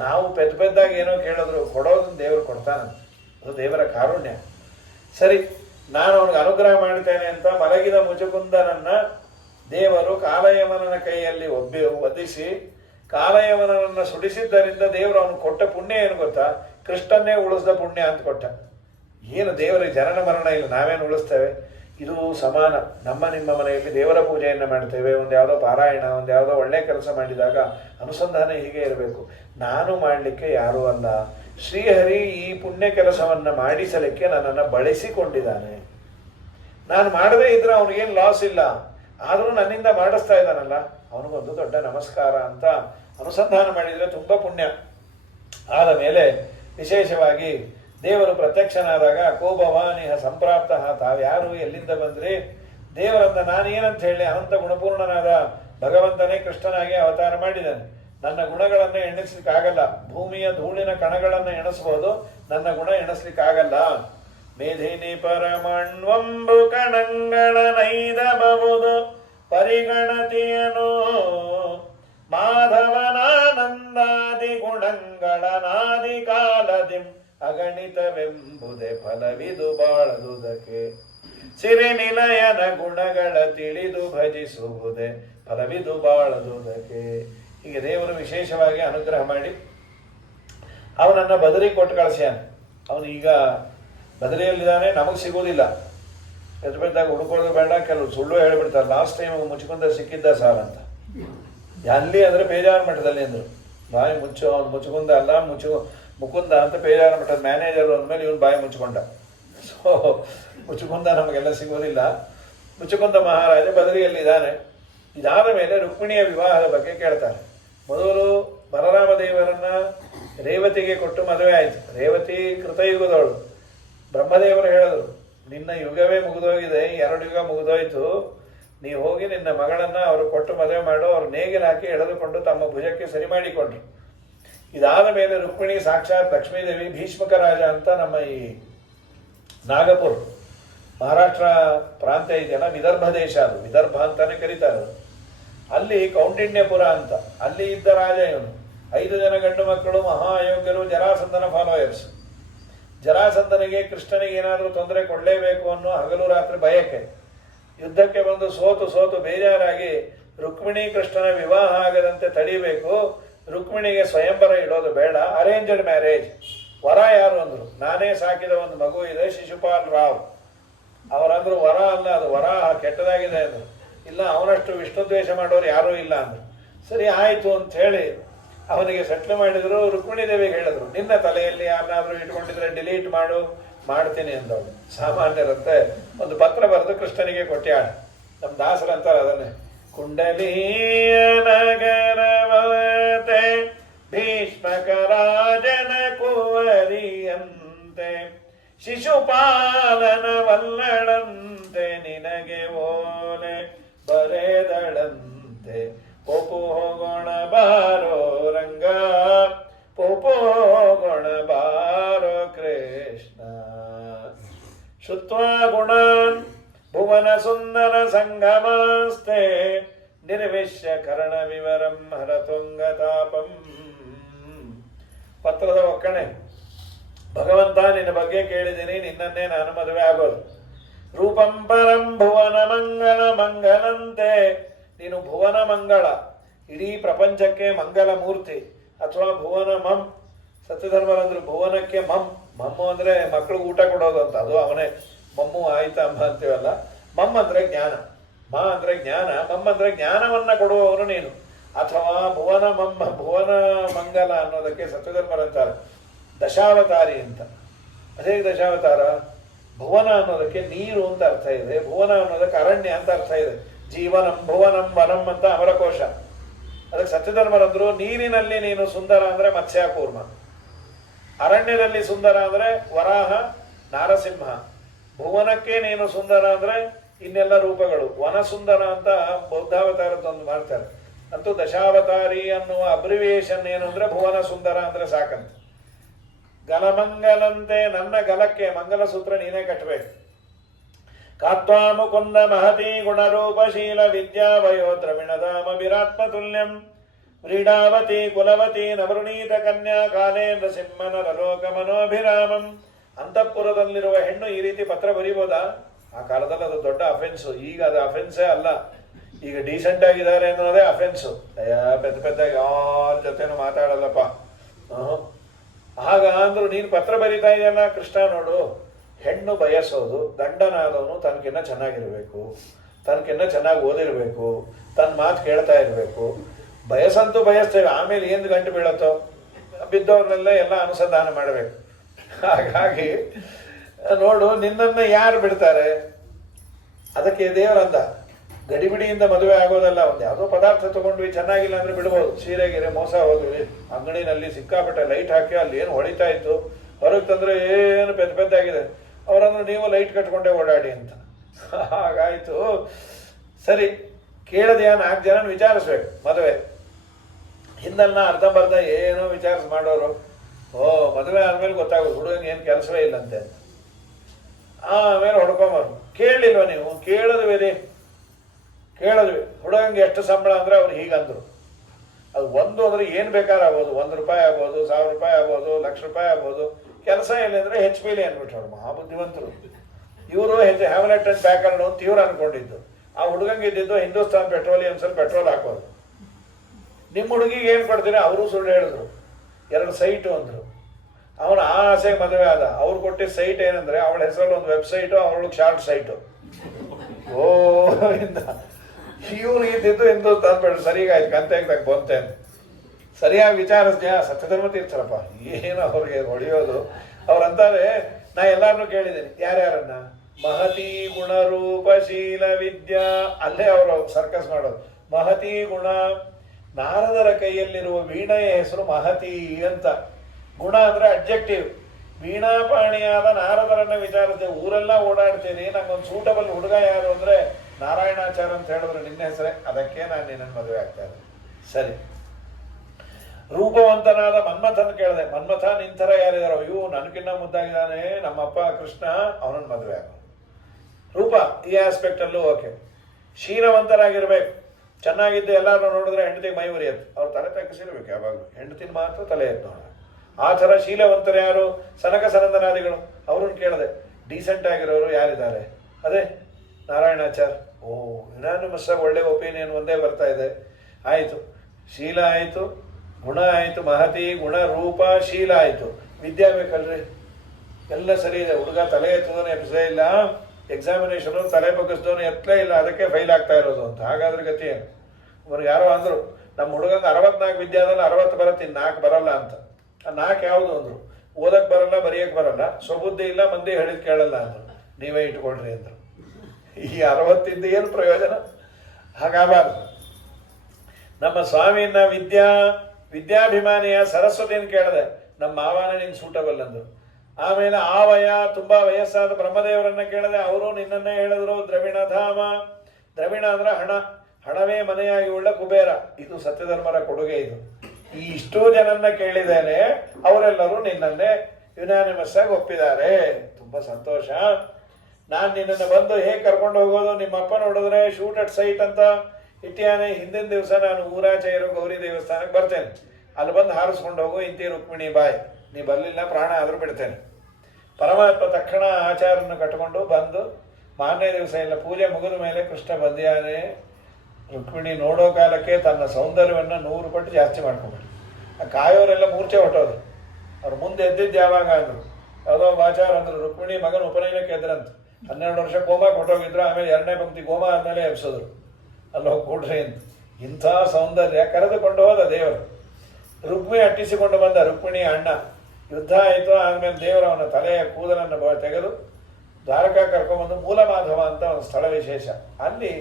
ನಾವು ಪೆದ್ದಾಗಿ ಏನೋ ಕೇಳಿದ್ರು ಕೊಡೋದನ್ನು ದೇವರು ಕೊಡ್ತಾನಂತ. ಅದು ದೇವರ ಕಾರುಣ್ಯ. ಸರಿ, ನಾನು ಅವನಿಗೆ ಅನುಗ್ರಹ ಮಾಡ್ತೇನೆ ಅಂತ ಮಲಗಿದ ಮುಚುಕುಂದನನ್ನ ದೇವರು ಕಾಲಯವನನ ಕೈಯಲ್ಲಿ ಒದಿಸಿ ಕಾಲಯವನನ್ನ ಸುಡಿಸಿದ್ದರಿಂದ ದೇವರು ಅವನು ಕೊಟ್ಟ ಪುಣ್ಯ ಏನು ಗೊತ್ತಾ? ಕೃಷ್ಣನ್ನೇ ಉಳಿಸ್ದ ಪುಣ್ಯ ಅಂತ ಕೊಟ್ಟ. ಏನು ದೇವರಿಗೆ ಜನನ ಮರಣ ಇಲ್ಲ, ನಾವೇನು ಉಳಿಸ್ತೇವೆ? ಇದು ಸಮಾನ. ನಮ್ಮ ನಿಮ್ಮ ಮನೆಯಲ್ಲಿ ದೇವರ ಪೂಜೆಯನ್ನು ಮಾಡ್ತೇವೆ, ಒಂದು ಯಾವುದೋ ಪಾರಾಯಣ, ಒಂದು ಯಾವುದೋ ಒಳ್ಳೆ ಕೆಲಸ ಮಾಡಿದಾಗ ಅನುಸಂಧಾನ ಹೀಗೆ ಇರಬೇಕು. ನಾನು ಮಾಡಲಿಕ್ಕೆ ಯಾರೂ ಅಲ್ಲ, ಶ್ರೀಹರಿ ಈ ಪುಣ್ಯ ಕೆಲಸವನ್ನು ಮಾಡಿಸಲಿಕ್ಕೆ ನನ್ನನ್ನು ಬಳಸಿಕೊಂಡಿದ್ದಾನೆ. ನಾನು ಮಾಡದೇ ಇದ್ರೆ ಅವನಿಗೇನು ಲಾಸ್ ಇಲ್ಲ, ಆದರೂ ನನ್ನಿಂದ ಮಾಡಿಸ್ತಾ ಇದ್ದಾನಲ್ಲ, ಅವನಿಗೊಂದು ದೊಡ್ಡ ನಮಸ್ಕಾರ ಅಂತ ಅನುಸಂಧಾನ ಮಾಡಿದರೆ ತುಂಬ ಪುಣ್ಯ. ಆದ ಮೇಲೆ ವಿಶೇಷವಾಗಿ ದೇವರು ಪ್ರತ್ಯಕ್ಷನಾದಾಗ ಕೋಭವಾನಿಹ ಸಂಪ್ರಾಪ್ತ, ತಾವ್ಯಾರು, ಎಲ್ಲಿಂದ ಬಂದ್ರಿ? ದೇವರನ್ನ ನಾನೇನಂತ ಹೇಳಿ, ಅನಂತ ಗುಣಪೂರ್ಣನಾದ ಭಗವಂತನೇ ಕೃಷ್ಣನಾಗಿ ಅವತಾರ ಮಾಡಿದ್ದಾನೆ. ನನ್ನ ಗುಣಗಳನ್ನು ಎಣಿಸ್ಲಿಕ್ಕಾಗಲ್ಲ. ಭೂಮಿಯ ಧೂಳಿನ ಕಣಗಳನ್ನು ಎಣಿಸಬಹುದು, ನನ್ನ ಗುಣ ಎಣಿಸ್ಲಿಕ್ಕಾಗಲ್ಲ. ಮೇಧಿನಿ ಪರಮಣ್ವಂಬು ಕಣಂಗಳ ನೈದಬಹುದು ಪರಿಗಣತಿಯನು ಮಾಧವನಾನಂದಾದಿ ಗುಣಗಳ ನಾದಿ ಕಾಲದಿಂ ಅಗಣಿತವೆಂಬುದೇ ಫಲವಿದು ಬಾಳದುದಕ್ಕೆ. ಸಿರಿನಿಲಯನ ಗುಣಗಳ ತಿಳಿದು ಭಜಿಸುವುದೇ ಫಲವಿದು ಬಾಳದುದಕ್ಕೆ. ಹೀಗೆ ದೇವರು ವಿಶೇಷವಾಗಿ ಅನುಗ್ರಹ ಮಾಡಿ ಅವನನ್ನು ಬದರಿ ಕೊಟ್ಟು ಕಳಿಸ್ಯಾನ. ಅವನು ಈಗ ಬದರಿಯಲ್ಲಿದ್ದಾನೆ, ನಮಗೆ ಸಿಗೋದಿಲ್ಲ. ಎದ್ದಾಗ ಹುಡುಕೋದು ಬೇಡ, ಕೆಲವು ಸುಳ್ಳು ಹೇಳಿಬಿಡ್ತಾರೆ. ಲಾಸ್ಟ್ ಟೈಮ್ ಮುಚ್ಕೊಂಡ ಸಿಕ್ಕಿದ್ದ ಸಾರ್ ಅಂತ. ಅಲ್ಲಿ ಅಂದರೆ ಬೇಜಾರು ಮಠದಲ್ಲಿ ಅಂದರು. ಬಾಯಿ ಮುಚ್ಚು, ಅವ್ನು ಮುಚ್ಕೊಂಡ ಅಲ್ಲ, ಮುಕುಂದ ಅಂತ ಬೇಜಾರು ಮಠದ ಮ್ಯಾನೇಜರ್ ಅಂದಮೇಲೆ ಇವನು ಬಾಯಿ ಮುಚ್ಕೊಂಡ. ಸೊ ಮುಚುಕುಂದ ನಮಗೆಲ್ಲ ಸಿಗೋದಿಲ್ಲ. ಮುಚುಕುಂದ ಮಹಾರಾಜ ಬದರಿಯಲ್ಲಿದ್ದಾನೆ. ಇದಾದ ಮೇಲೆ ರುಕ್ಮಿಣಿಯ ವಿವಾಹದ ಬಗ್ಗೆ ಕೇಳ್ತಾರೆ. ಮೊದಲು ಬಲರಾಮ ದೇವರನ್ನ ರೇವತಿಗೆ ಕೊಟ್ಟು ಮದುವೆ ಆಯಿತು. ರೇವತಿ ಕೃತಯುಗದವಳು. ಬ್ರಹ್ಮದೇವರು ಹೇಳಿದ್ರು, ನಿನ್ನ ಯುಗವೇ ಮುಗಿದೋಗಿದೆ, 2 ಯುಗ ಮುಗಿದೋಯ್ತು, ನೀವು ಹೋಗಿ ನಿನ್ನ ಮಗಳನ್ನ ಅವರು ಕೊಟ್ಟು ಮದುವೆ ಮಾಡು. ಅವ್ರು ನೇಗಿಲು ಹಾಕಿ ಎಳೆದುಕೊಂಡು ತಮ್ಮ ಭುಜಕ್ಕೆ ಸರಿ ಮಾಡಿಕೊಂಡ್ರು. ಇದಾದ ಮೇಲೆ ರುಕ್ಮಿಣಿ ಸಾಕ್ಷಾತ್ ಲಕ್ಷ್ಮೀದೇವಿ, ಭೀಷ್ಮಕ ರಾಜ ಅಂತ ನಮ್ಮ ಈ ನಾಗಪುರ್ ಮಹಾರಾಷ್ಟ್ರ ಪ್ರಾಂತ್ಯ ಇದೆಯಲ್ಲ, ವಿದರ್ಭ ದೇಶ, ಅದು ವಿದರ್ಭ ಅಂತಾನೆ ಕರೀತಾರೆ. ಅಲ್ಲಿ ಕೌಂಡಿಣ್ಯಪುರ ಅಂತ, ಅಲ್ಲಿ ಇದ್ದ ರಾಜ ಇವನು. 5 ಜನ ಗಂಡು ಮಕ್ಕಳು, ಮಹಾ ಅಯೋಗ್ಯರು, ಜರಾಸಂಧನ ಫಾಲೋಯರ್ಸ್. ಜರಾಸಂಧನಿಗೆ ಕೃಷ್ಣನಿಗೆ ಏನಾದರೂ ತೊಂದರೆ ಕೊಡಲೇಬೇಕು ಅನ್ನೋ ಹಗಲು ರಾತ್ರಿ ಬಯಕೆ. ಯುದ್ಧಕ್ಕೆ ಬಂದು ಸೋತು ಬೇಜಾರಾಗಿ ರುಕ್ಮಿಣಿ ಕೃಷ್ಣನ ವಿವಾಹ ಆಗದಂತೆ ತಡಿಬೇಕು, ರುಕ್ಮಿಣಿಗೆ ಸ್ವಯಂವರ ಇಡೋದು ಬೇಡ, ಅರೇಂಜ್ಡ್ ಮ್ಯಾರೇಜ್. ವರ ಯಾರು ಅಂದ್ರು, ನಾನೇ ಸಾಕಿದ ಒಂದು ಮಗು ಇದೆ, ಶಿಶುಪಾಲ್ ರಾವ್. ಅವರಂದ್ರು ವರ ಅಲ್ಲ, ಅದು ವರ ಕೆಟ್ಟದಾಗಿದೆ ಅಂದ್ರು. ಇಲ್ಲ, ಅವನಷ್ಟು ವಿಷ್ಣು ದ್ವೇಷ ಮಾಡೋರು ಯಾರೂ ಇಲ್ಲ ಅಂದ್ರು. ಸರಿ ಆಯಿತು ಅಂತ ಹೇಳಿ ಅವನಿಗೆ ಸೆಟ್ಲ್ ಮಾಡಿದ್ರು. ರುಕ್ಮಿಣಿ ದೇವಿಗೆ ಹೇಳಿದ್ರು, ನಿನ್ನ ತಲೆಯಲ್ಲಿ ಯಾರನ್ನಾದ್ರೂ ಇಟ್ಕೊಂಡಿದ್ರೆ ಡಿಲೀಟ್ ಮಾಡ್ತೀನಿ ಅಂದವಳು. ಸಾಮಾನ್ಯರಂತೆ ಒಂದು ಪತ್ರ ಬರೆದು ಕೃಷ್ಣನಿಗೆ ಕೊಟ್ಟ್ಯಾಳ. ನಮ್ಮ ದಾಸರಂತಾರೆ ಅದನ್ನೇ, ಕುಂಡಲೀಯ ನಗರವತೆ ಭೀಷ್ಮಕ ರಾಜನ ಕುವರಿಯಂತೆ ಶಿಶುಪಾಲನ ವಲ್ಲಡಂತೆ ನಿನಗೆ ಓಲೆ ಬರೆದಳಂತೆ. ಪೋಪು ಹೋಗೋಣ ಬಾರೋ ರಂಗ, ಪೋಪು ಹೋಗೋಣ ಬಾರೋ ಕೃಷ್ಣ. ಶುತ್ವಾ ಗುಣಾನ್ ಭುವನ ಸುಂದರ ಸಂಗಮಾಸ್ತೆ ನಿರ್ವಿಶ್ಯ ಕರ್ಣ ವಿವರಂ ಹರತುಂಗತಾಪಂ. ಪತ್ರದ ಒಕ್ಕಣೆ. ಭಗವಂತ ನಿನ್ನ ಬಗ್ಗೆ ಕೇಳಿದ್ದೀನಿ, ನಿನ್ನನ್ನೇ ನಾನು ಮದುವೆ ಆಗೋದು. ರೂಪಂ ಪರಂ ಭುವನ ಮಂಗಲ ಮಂಗಲಂತೆ, ನೀನು ಭುವನ ಮಂಗಳ, ಇಡೀ ಪ್ರಪಂಚಕ್ಕೆ ಮಂಗಲ ಮೂರ್ತಿ. ಅಥವಾ ಭುವನ ಮಂ, ಸತ್ಯಧರ್ಮರಂದ್ರು ಭುವನಕ್ಕೆ ಮಂ. ಮಮ್ಮು ಅಂದರೆ ಮಕ್ಕಳಿಗೆ ಊಟ ಕೊಡೋದು ಅಂತ, ಅದು ಅವನೇ. ಮಮ್ಮು ಆಯ್ತಾ ಅಮ್ಮ ಅಂತೀವಲ್ಲ. ಮಮ್ ಅಂದರೆ ಜ್ಞಾನ, ಮಾ ಅಂದರೆ ಜ್ಞಾನ, ಮಮ್ಮ ಅಂದರೆ ಜ್ಞಾನವನ್ನು ಕೊಡುವವನು ನೀನು. ಅಥವಾ ಭುವನ ಮಮ್ಮ, ಭುವನ ಮಂಗಲ ಅನ್ನೋದಕ್ಕೆ ಸತ್ಯಧರ್ಮರಂತಾರೆ ದಶಾವತಾರಿ ಅಂತ. ಅದೇ ದಶಾವತಾರ. ಭುವನ ಅನ್ನೋದಕ್ಕೆ ನೀರು ಅಂತ ಅರ್ಥ ಇದೆ, ಭುವನ ಅನ್ನೋದಕ್ಕೆ ಅರಣ್ಯ ಅಂತ ಅರ್ಥ ಇದೆ. ಜೀವನಂ ಭುವನಂ ವನಂ ಅಂತ ಅಮರಕೋಶ. ಅದಕ್ಕೆ ಸತ್ಯಧರ್ಮರಂದ್ರು ನೀರಿನಲ್ಲಿ ನೀನು ಸುಂದರ ಅಂದರೆ ಮತ್ಸ್ಯಕೂರ್ಮ, ಅರಣ್ಯದಲ್ಲಿ ಸುಂದರ ಅಂದರೆ ವರಾಹ ನಾರಸಿಂಹ, ಭುವನಕ್ಕೆ ನೀನು ಸುಂದರ ಅಂದರೆ ಇನ್ನೆಲ್ಲ ರೂಪಗಳು. ವನ ಸುಂದರ ಅಂತ ಬೌದ್ಧಾವತಾರದೊಂದು ಮಾಡ್ತಾರೆ. ಅಂತೂ ದಶಾವತಾರಿ ಅನ್ನುವ ಅಬ್ರಿವಿಯೇಷನ್ ಏನು ಅಂದರೆ ಭುವನ ಸುಂದರ ಅಂದರೆ ಸಾಕಂತ. ಗಲಮಂಗಲಂತೆ, ನನ್ನ ಗಲಕ್ಕೆ ಮಂಗಲಸೂತ್ರ ನೀನೇ ಕಟ್ಟಬೇಕು. ಕಾತ್ವಾ ಮುಕುಂದ ಮಹತಿ ಗುಣರೂಪಶೀಲ ವಿದ್ಯಾ ವಯೋ ದ್ರವಿಣಧಾಮ ವಿರಾತ್ಮ ತುಲ್ಯಂ ವ್ರೀಡಾವತಿ ಕುಲವತಿ ನವೃಣೀತ ಕನ್ಯಾ ಕಾಲೇಂದ್ರ ಸಿಂಹನ ಲೋಕ ಮನೋಭಿರಾಮಂ. ಅಂತಃಪುರದಲ್ಲಿರುವ ಹೆಣ್ಣು ಈ ರೀತಿ ಪತ್ರ ಬರೀಬೋದಾ? ಆ ಕಾಲದಲ್ಲಿ ಅದು ದೊಡ್ಡ ಅಫೆನ್ಸು. ಈಗ ಅದು ಅಫೆನ್ಸೇ ಅಲ್ಲ, ಈಗ ಡೀಸೆಂಟ್ ಆಗಿದ್ದಾರೆ ಅನ್ನೋದೇ ಅಫೆನ್ಸು. ಪೆದ್ದ ಪೆದ್ದಾಗಿ ಯಾರ ಜೊತೆನೂ ಮಾತಾಡಲ್ಲಪ್ಪ. ಆಗ ಅಂದ್ರು ನೀನು ಪತ್ರ ಬರೀತಾ ಇದೆಯಲ್ಲ ಕೃಷ್ಣ, ನೋಡು, ಹೆಣ್ಣು ಬಯಸೋದು ಗಂಡನಾದವನು ತನಕಿನ್ನ ಚೆನ್ನಾಗಿರ್ಬೇಕು, ತನಕಿನ್ನ ಚೆನ್ನಾಗಿ ಓದಿರ್ಬೇಕು, ತನ್ನ ಮಾತು ಕೇಳ್ತಾ ಇರಬೇಕು. ಬಯಸಂತೂ ಬಯಸ್ತೇವೆ, ಆಮೇಲೆ ಏನು ಗಂಟು ಬೀಳತ್ತೋ ಬಿದ್ದವ್ರನ್ನೆಲ್ಲ ಎಲ್ಲ ಅನುಸಂಧಾನ ಮಾಡಬೇಕು. ಹಾಗಾಗಿ ನೋಡು, ನಿನ್ನನ್ನು ಯಾರು ಬಿಡ್ತಾರೆ? ಅದಕ್ಕೆ ದೇವರಂದ ಗಡಿಬಿಡಿಯಿಂದ ಮದುವೆ ಆಗೋದಲ್ಲ. ಒಂದು ಯಾವುದೋ ಪದಾರ್ಥ ತಗೊಂಡ್ವಿ, ಚೆನ್ನಾಗಿಲ್ಲ ಅಂದ್ರೆ ಬಿಡ್ಬೋದು. ಸೀರೆಗೆರೆ ಮೋಸ ಹೋದ್ವಿ, ಅಂಗಡಿನಲ್ಲಿ ಸಿಕ್ಕಾಪಟ್ಟೆ ಲೈಟ್ ಹಾಕಿ ಅಲ್ಲಿ ಏನು ಹೊಳಿತಾ ಇತ್ತು, ಹೊರಗೆ ತಂದ್ರೆ ಏನು ಪೆದ್ದ ಪೆದ್ದಾಗಿದೆ. ಅವರನ್ನು ನೀವು ಲೈಟ್ ಕಟ್ಕೊಂಡೇ ಓಡಾಡಿ ಅಂತ. ಹಾಗಾಯ್ತು. ಸರಿ, ಕೇಳದೆಯಾ 4 ಜನ ವಿಚಾರಿಸ್ಬೇಕು ಮದುವೆ ಹಿಂದಲ್ಲ. ಅರ್ಧಂಬರ್ಧ ಏನೋ ವಿಚಾರಿಸ್ ಮಾಡೋರು. ಮದುವೆ ಆದ್ಮೇಲೆ ಗೊತ್ತಾಗೋದು ಹುಡುಗಂಗೆ ಏನು ಕೆಲಸವೇ ಇಲ್ಲಂತೆ ಅಂತ. ಆಮೇಲೆ ಹೊಡ್ಕೊಂಬರು. ಕೇಳಲಿಲ್ವ ನೀವು? ಕೇಳಿದ್ವಿ ಹುಡುಗಂಗೆ ಎಷ್ಟು ಸಂಬಳ ಅಂದರೆ ಅವ್ರು ಹೀಗಂದ್ರು. ಅದು ಒಂದು ಅಂದ್ರೆ ಏನು ಬೇಕಾದ್ರೆ ಆಗ್ಬೋದು, 1 ರೂಪಾಯಿ ಆಗ್ಬೋದು, 1000 ರೂಪಾಯಿ ಆಗ್ಬೋದು, 1,00,000 ರೂಪಾಯಿ ಆಗ್ಬೋದು. ಕೆಲಸ ಇಲ್ಲ ಅಂದರೆ HP ಅಂದ್ಬಿಟ್ಟವ್ರು. ಮಹಾಬುದ್ಧಿವಂತರು ಇವರು. ಹ್ಯಾಮ್ಲೆಟ್ ಅಂಡ್ ಪ್ಯಾಕರ್ಡ್ ಅಂತ ಇವ್ರು ಅನ್ಕೊಂಡಿದ್ದು. ಆ ಹುಡುಗಂಗೆ ಇದ್ದಿದ್ದು ಹಿಂದೂಸ್ತಾನ್ ಪೆಟ್ರೋಲಿಯಮ್ಸಲ್ಲಿ ಪೆಟ್ರೋಲ್ ಹಾಕೋದು. ನಿಮ್ಮ ಹುಡುಗಿಗೆ ಏನು ಕೊಡ್ತೀರಾ? ಅವರು ಸುಳ್ಳು ಹೇಳಿದ್ರು. 2 ಸೈಟು ಅಂದರು. ಅವನು ಆ ಆಸೆಗೆ ಮದುವೆ ಆದ. ಅವ್ರು ಕೊಟ್ಟಿದ್ದ ಸೈಟ್ ಏನಂದ್ರೆ ಅವಳ ಹೆಸರಲ್ಲಿ ಒಂದು ವೆಬ್ಸೈಟು, ಅವಳಿಗೆ ಶಾರ್ಟ್ ಸೈಟು. ಇವ್ರು ಇದ್ದಿದ್ದು ಹಿಂದೂಸ್ತಾನ್ ಪೆಟ್ರೋಲ್. ಸರಿಗಾಯ್ತು, ಕಂತೆಗ್ದಾಗ ಬಂತೇನೆ. ಸರಿಯಾಗಿ ವಿಚಾರಿಸ್ದ್ಯಾ? ಸತ್ಯಧರ್ಮ ತೀರ್ಸರಪ್ಪ, ಏನು ಅವ್ರಿಗೆ ಹೊಡೆಯೋದು. ಅವ್ರಂತಾರೆ, ನಾ ಎಲ್ಲಾರನ್ನೂ ಕೇಳಿದ್ದೀನಿ. ಯಾರ್ಯಾರನ್ನ? ಮಹತಿ ಗುಣರೂಪಶೀಲ ವಿದ್ಯಾ. ಅಲ್ಲೇ ಅವರು ಸರ್ಕಸ್ ಮಾಡೋದು. ಮಹತಿ ಗುಣ. ನಾರದರ ಕೈಯಲ್ಲಿರುವ ವೀಣೆಯ ಹೆಸರು ಮಹತಿ ಅಂತ. ಗುಣ ಅಂದ್ರೆ ಅಬ್ಜೆಕ್ಟಿವ್. ವೀಣಾಪಾಣಿಯಾದ ನಾರದರನ್ನ ವಿಚಾರಿಸಿದೆ. ಊರೆಲ್ಲ ಓಡಾಡ್ತೀನಿ, ನಂಗೊಂದು ಸೂಟಬಲ್ ಹುಡುಗ ಯಾರು ಅಂದ್ರೆ ನಾರಾಯಣಾಚಾರ್ಯ ಅಂತ ಹೇಳಿದ್ರು. ನಿನ್ನ ಹೆಸರೇ, ಅದಕ್ಕೆ ನಾನು ನಿನ್ನನ್ನು ಮದುವೆ ಆಗ್ತಾ ಇದ್ದೆ. ಸರಿ. ರೂಪವಂತನಾದ ಮನ್ಮಥನ್ ಕೇಳಿದೆ. ಮನ್ಮಥ ನಿಂತರ ಯಾರಿದಾರೋ? ಅಯ್ಯೋ, ನನಗಿನ್ನ ಮುದ್ದಾಗಿದ್ದಾನೆ ನಮ್ಮಪ್ಪ ಕೃಷ್ಣ, ಅವನನ್ನು ಮದುವೆ ಆಗೋ. ರೂಪ ಈ ಆಸ್ಪೆಕ್ಟ್ ಅಲ್ಲೂ ಓಕೆ. ಶೀಲವಂತರಾಗಿರ್ಬೇಕು. ಚೆನ್ನಾಗಿದ್ದು ಎಲ್ಲಾರು ನೋಡಿದ್ರೆ ಹೆಂಡತಿಗೆ ಮೈ ಉರಿಯತ್ತು. ಅವ್ರು ತಲೆ ತಗ್ಗಿಸಿರ್ಬೇಕು ಯಾವಾಗಲೂ. ಹೆಂಡತಿನ ಮಾತ್ರ ತಲೆ ಎತ್ತು ನೋಡ. ಆ ಥರ ಶೀಲವಂತರು ಯಾರು? ಸನಕ ಸನಂದನಾದಿಗಳು. ಅವ್ರನ್ನ ಕೇಳಿದೆ, ಡೀಸೆಂಟ್ ಆಗಿರೋರು ಯಾರಿದ್ದಾರೆ? ಅದೇ ನಾರಾಯಣಾಚಾರ್. ಯುನಾನಿಮಸ್ ಆಗಿ ಒಳ್ಳೆ ಒಪಿನಿಯನ್ ಒಂದೇ ಬರ್ತಾ ಇದೆ. ಆಯಿತು, ಶೀಲ ಆಯಿತು, ಗುಣ ಆಯಿತು, ಮಹತಿ ಗುಣ ರೂಪ ಶೀಲ ಆಯಿತು. ವಿದ್ಯಾ ಬೇಕಲ್ರಿ? ಎಲ್ಲ ಸರಿ ಇದೆ. ಹುಡುಗ ತಲೆ ಎತ್ತದವನು ಎಪ್ಸೇ ಇಲ್ಲ, ಎಕ್ಸಾಮಿನೇಷನು ತಲೆ ಬಗ್ಗಿಸ್ದವನು ಎತ್ತಲೇ ಇಲ್ಲ, ಅದಕ್ಕೆ ಫೈಲ್ ಆಗ್ತಾ ಇರೋದು ಅಂತ. ಹಾಗಾದ್ರೆ ಗತಿ ಏನು? ಅವ್ರಿಗೆ ಯಾರೋ ಅಂದರು, ನಮ್ಮ ಹುಡುಗಂಗೆ 64 ವಿದ್ಯಾದಲ್ಲಿ 60 ಬರುತ್ತೆ, ಇನ್ನು 4 ಬರಲ್ಲ ಅಂತ. ಆ 4 ಯಾವುದು ಅಂದರು? ಓದಕ್ಕೆ ಬರಲ್ಲ, ಬರೆಯಕ್ಕೆ ಬರಲ್ಲ, ಸ್ವಬುದ್ಧಿ ಇಲ್ಲ, ಮಂದಿ ಹೇಳಿದ್ ಕೇಳಲ್ಲ ಅಂದರು. ನೀವೇ ಇಟ್ಕೊಳ್ರಿ ಅಂದರು. ಈ 60 ಏನು ಪ್ರಯೋಜನ? ಹಾಗಾಗಬಾರ್ದು. ನಮ್ಮ ಸ್ವಾಮಿನ ವಿದ್ಯಾಭಿಮಾನಿಯ ಸರಸ್ವತಿಯನ್ನು ಕೇಳಿದೆ. ನಮ್ಮ ಮಾವನ ನಿಂಗೆ ಸೂಟಬಲ್ ಅಂದರು. ಆಮೇಲೆ ತುಂಬಾ ವಯಸ್ಸಾದ ಬ್ರಹ್ಮದೇವರನ್ನ ಕೇಳಿದೆ. ಅವರು ನಿನ್ನನ್ನೇ ಹೇಳಿದ್ರು. ದ್ರವಿಣಧಾಮ. ದ್ರವಿಣ ಅಂದ್ರೆ ಹಣ, ಹಣವೇ ಮನೆಯಾಗಿ ಉಳ್ಳ ಕುಬೇರ. ಇದು ಸತ್ಯಧರ್ಮರ ಕೊಡುಗೆ. ಇದು ಈ ಇಷ್ಟೋ ಜನನ್ನ ಕೇಳಿದ್ದೇನೆ, ಅವರೆಲ್ಲರೂ ನಿನ್ನನ್ನೇ ಯುನಾನಿಮಸ್ ಆಗಿ ಒಪ್ಪಿದ್ದಾರೆ. ತುಂಬಾ ಸಂತೋಷ. ನಾನು ನಿನ್ನನ್ನು ಬಂದು ಹೇಗೆ ಕರ್ಕೊಂಡು ಹೋಗೋದು? ನಿಮ್ಮಪ್ಪ ನೋಡಿದ್ರೆ ಶೂಟ್ ಅಟ್ ಸೈಟ್ ಅಂತ ಇಟ್ಟಿಯಾನೆ. ಹಿಂದಿನ ದಿವಸ ನಾನು ಊರಾಚೆ ಇರೋ ಗೌರಿ ದೇವಸ್ಥಾನಕ್ಕೆ ಬರ್ತೇನೆ, ಅಲ್ಲಿ ಬಂದು ಹಾರಿಸ್ಕೊಂಡು ಹೋಗು, ಇಂತಿ ರುಕ್ಮಿಣಿ ಬಾಯ್. ನೀ ಬರಲಿಲ್ಲ, ಪ್ರಾಣ ಆದರೂ ಬಿಡ್ತೇನೆ. ಪರಮಾತ್ಮ ತಕ್ಷಣ ಆಚಾರನ್ನು ಕಟ್ಟಿಕೊಂಡು ಬಂದು ಮಾರನೇ ದಿವಸ ಇಲ್ಲ ಪೂಜೆ ಮುಗಿದ ಮೇಲೆ ಕೃಷ್ಣ ಬಂದಿಯಾನೆ. ರುಕ್ಮಿಣಿ ನೋಡೋ ಕಾಲಕ್ಕೆ ತನ್ನ ಸೌಂದರ್ಯವನ್ನು 100 ಪಟ್ಟು ಜಾಸ್ತಿ ಮಾಡ್ಕೊಂಡ್ಬಿಟ್ಟು ಆ ಕಾಯೋರೆಲ್ಲ ಮೂರ್ಛೆ ಹೊಟ್ಟೋದು. ಅವ್ರು ಮುಂದೆ ಎದ್ದಿದ್ದು ಯಾವಾಗ ಅಂದರು, ಯಾವುದೋ ಆಚಾರ ಅಂದರು, ರುಕ್ಮಿಣಿ ಮಗನ ಉಪನಯನಕ್ಕೆ ಎದ್ರಂತ 12 ವರ್ಷ ಕೋಮ ಕೊಟ್ಟೋಗಿದ್ರು. ಆಮೇಲೆ 2ನೇ ಪಂಕ್ತಿ ಗೋಮ ಆದಮೇಲೆ ಎಬ್ಸಿದ್ರು. ಅಲ್ಲಿ ಹೋಗಿ ಕೊಡ್ರಿ ಅಂತ. ಇಂಥ ಸೌಂದರ್ಯ ಕರೆದುಕೊಂಡು ಹೋದ ದೇವರು. ರುಕ್ಮಿಣಿ ಅಟ್ಟಿಸಿಕೊಂಡು ಬಂದ ರುಕ್ಮಿಣಿ ಅಣ್ಣ. ಯುದ್ಧ ಆಯಿತು. ಆದಮೇಲೆ ದೇವರು ಅವನ ತಲೆಯ ಕೂದಲನ್ನು ತೆಗೆದು ದ್ವಾರಕಾ ಕರ್ಕೊಂಡ್ಬಂದು ಮೂಲಮಾಧವ ಅಂತ ಒಂದು ಸ್ಥಳ ವಿಶೇಷ, ಅಲ್ಲಿ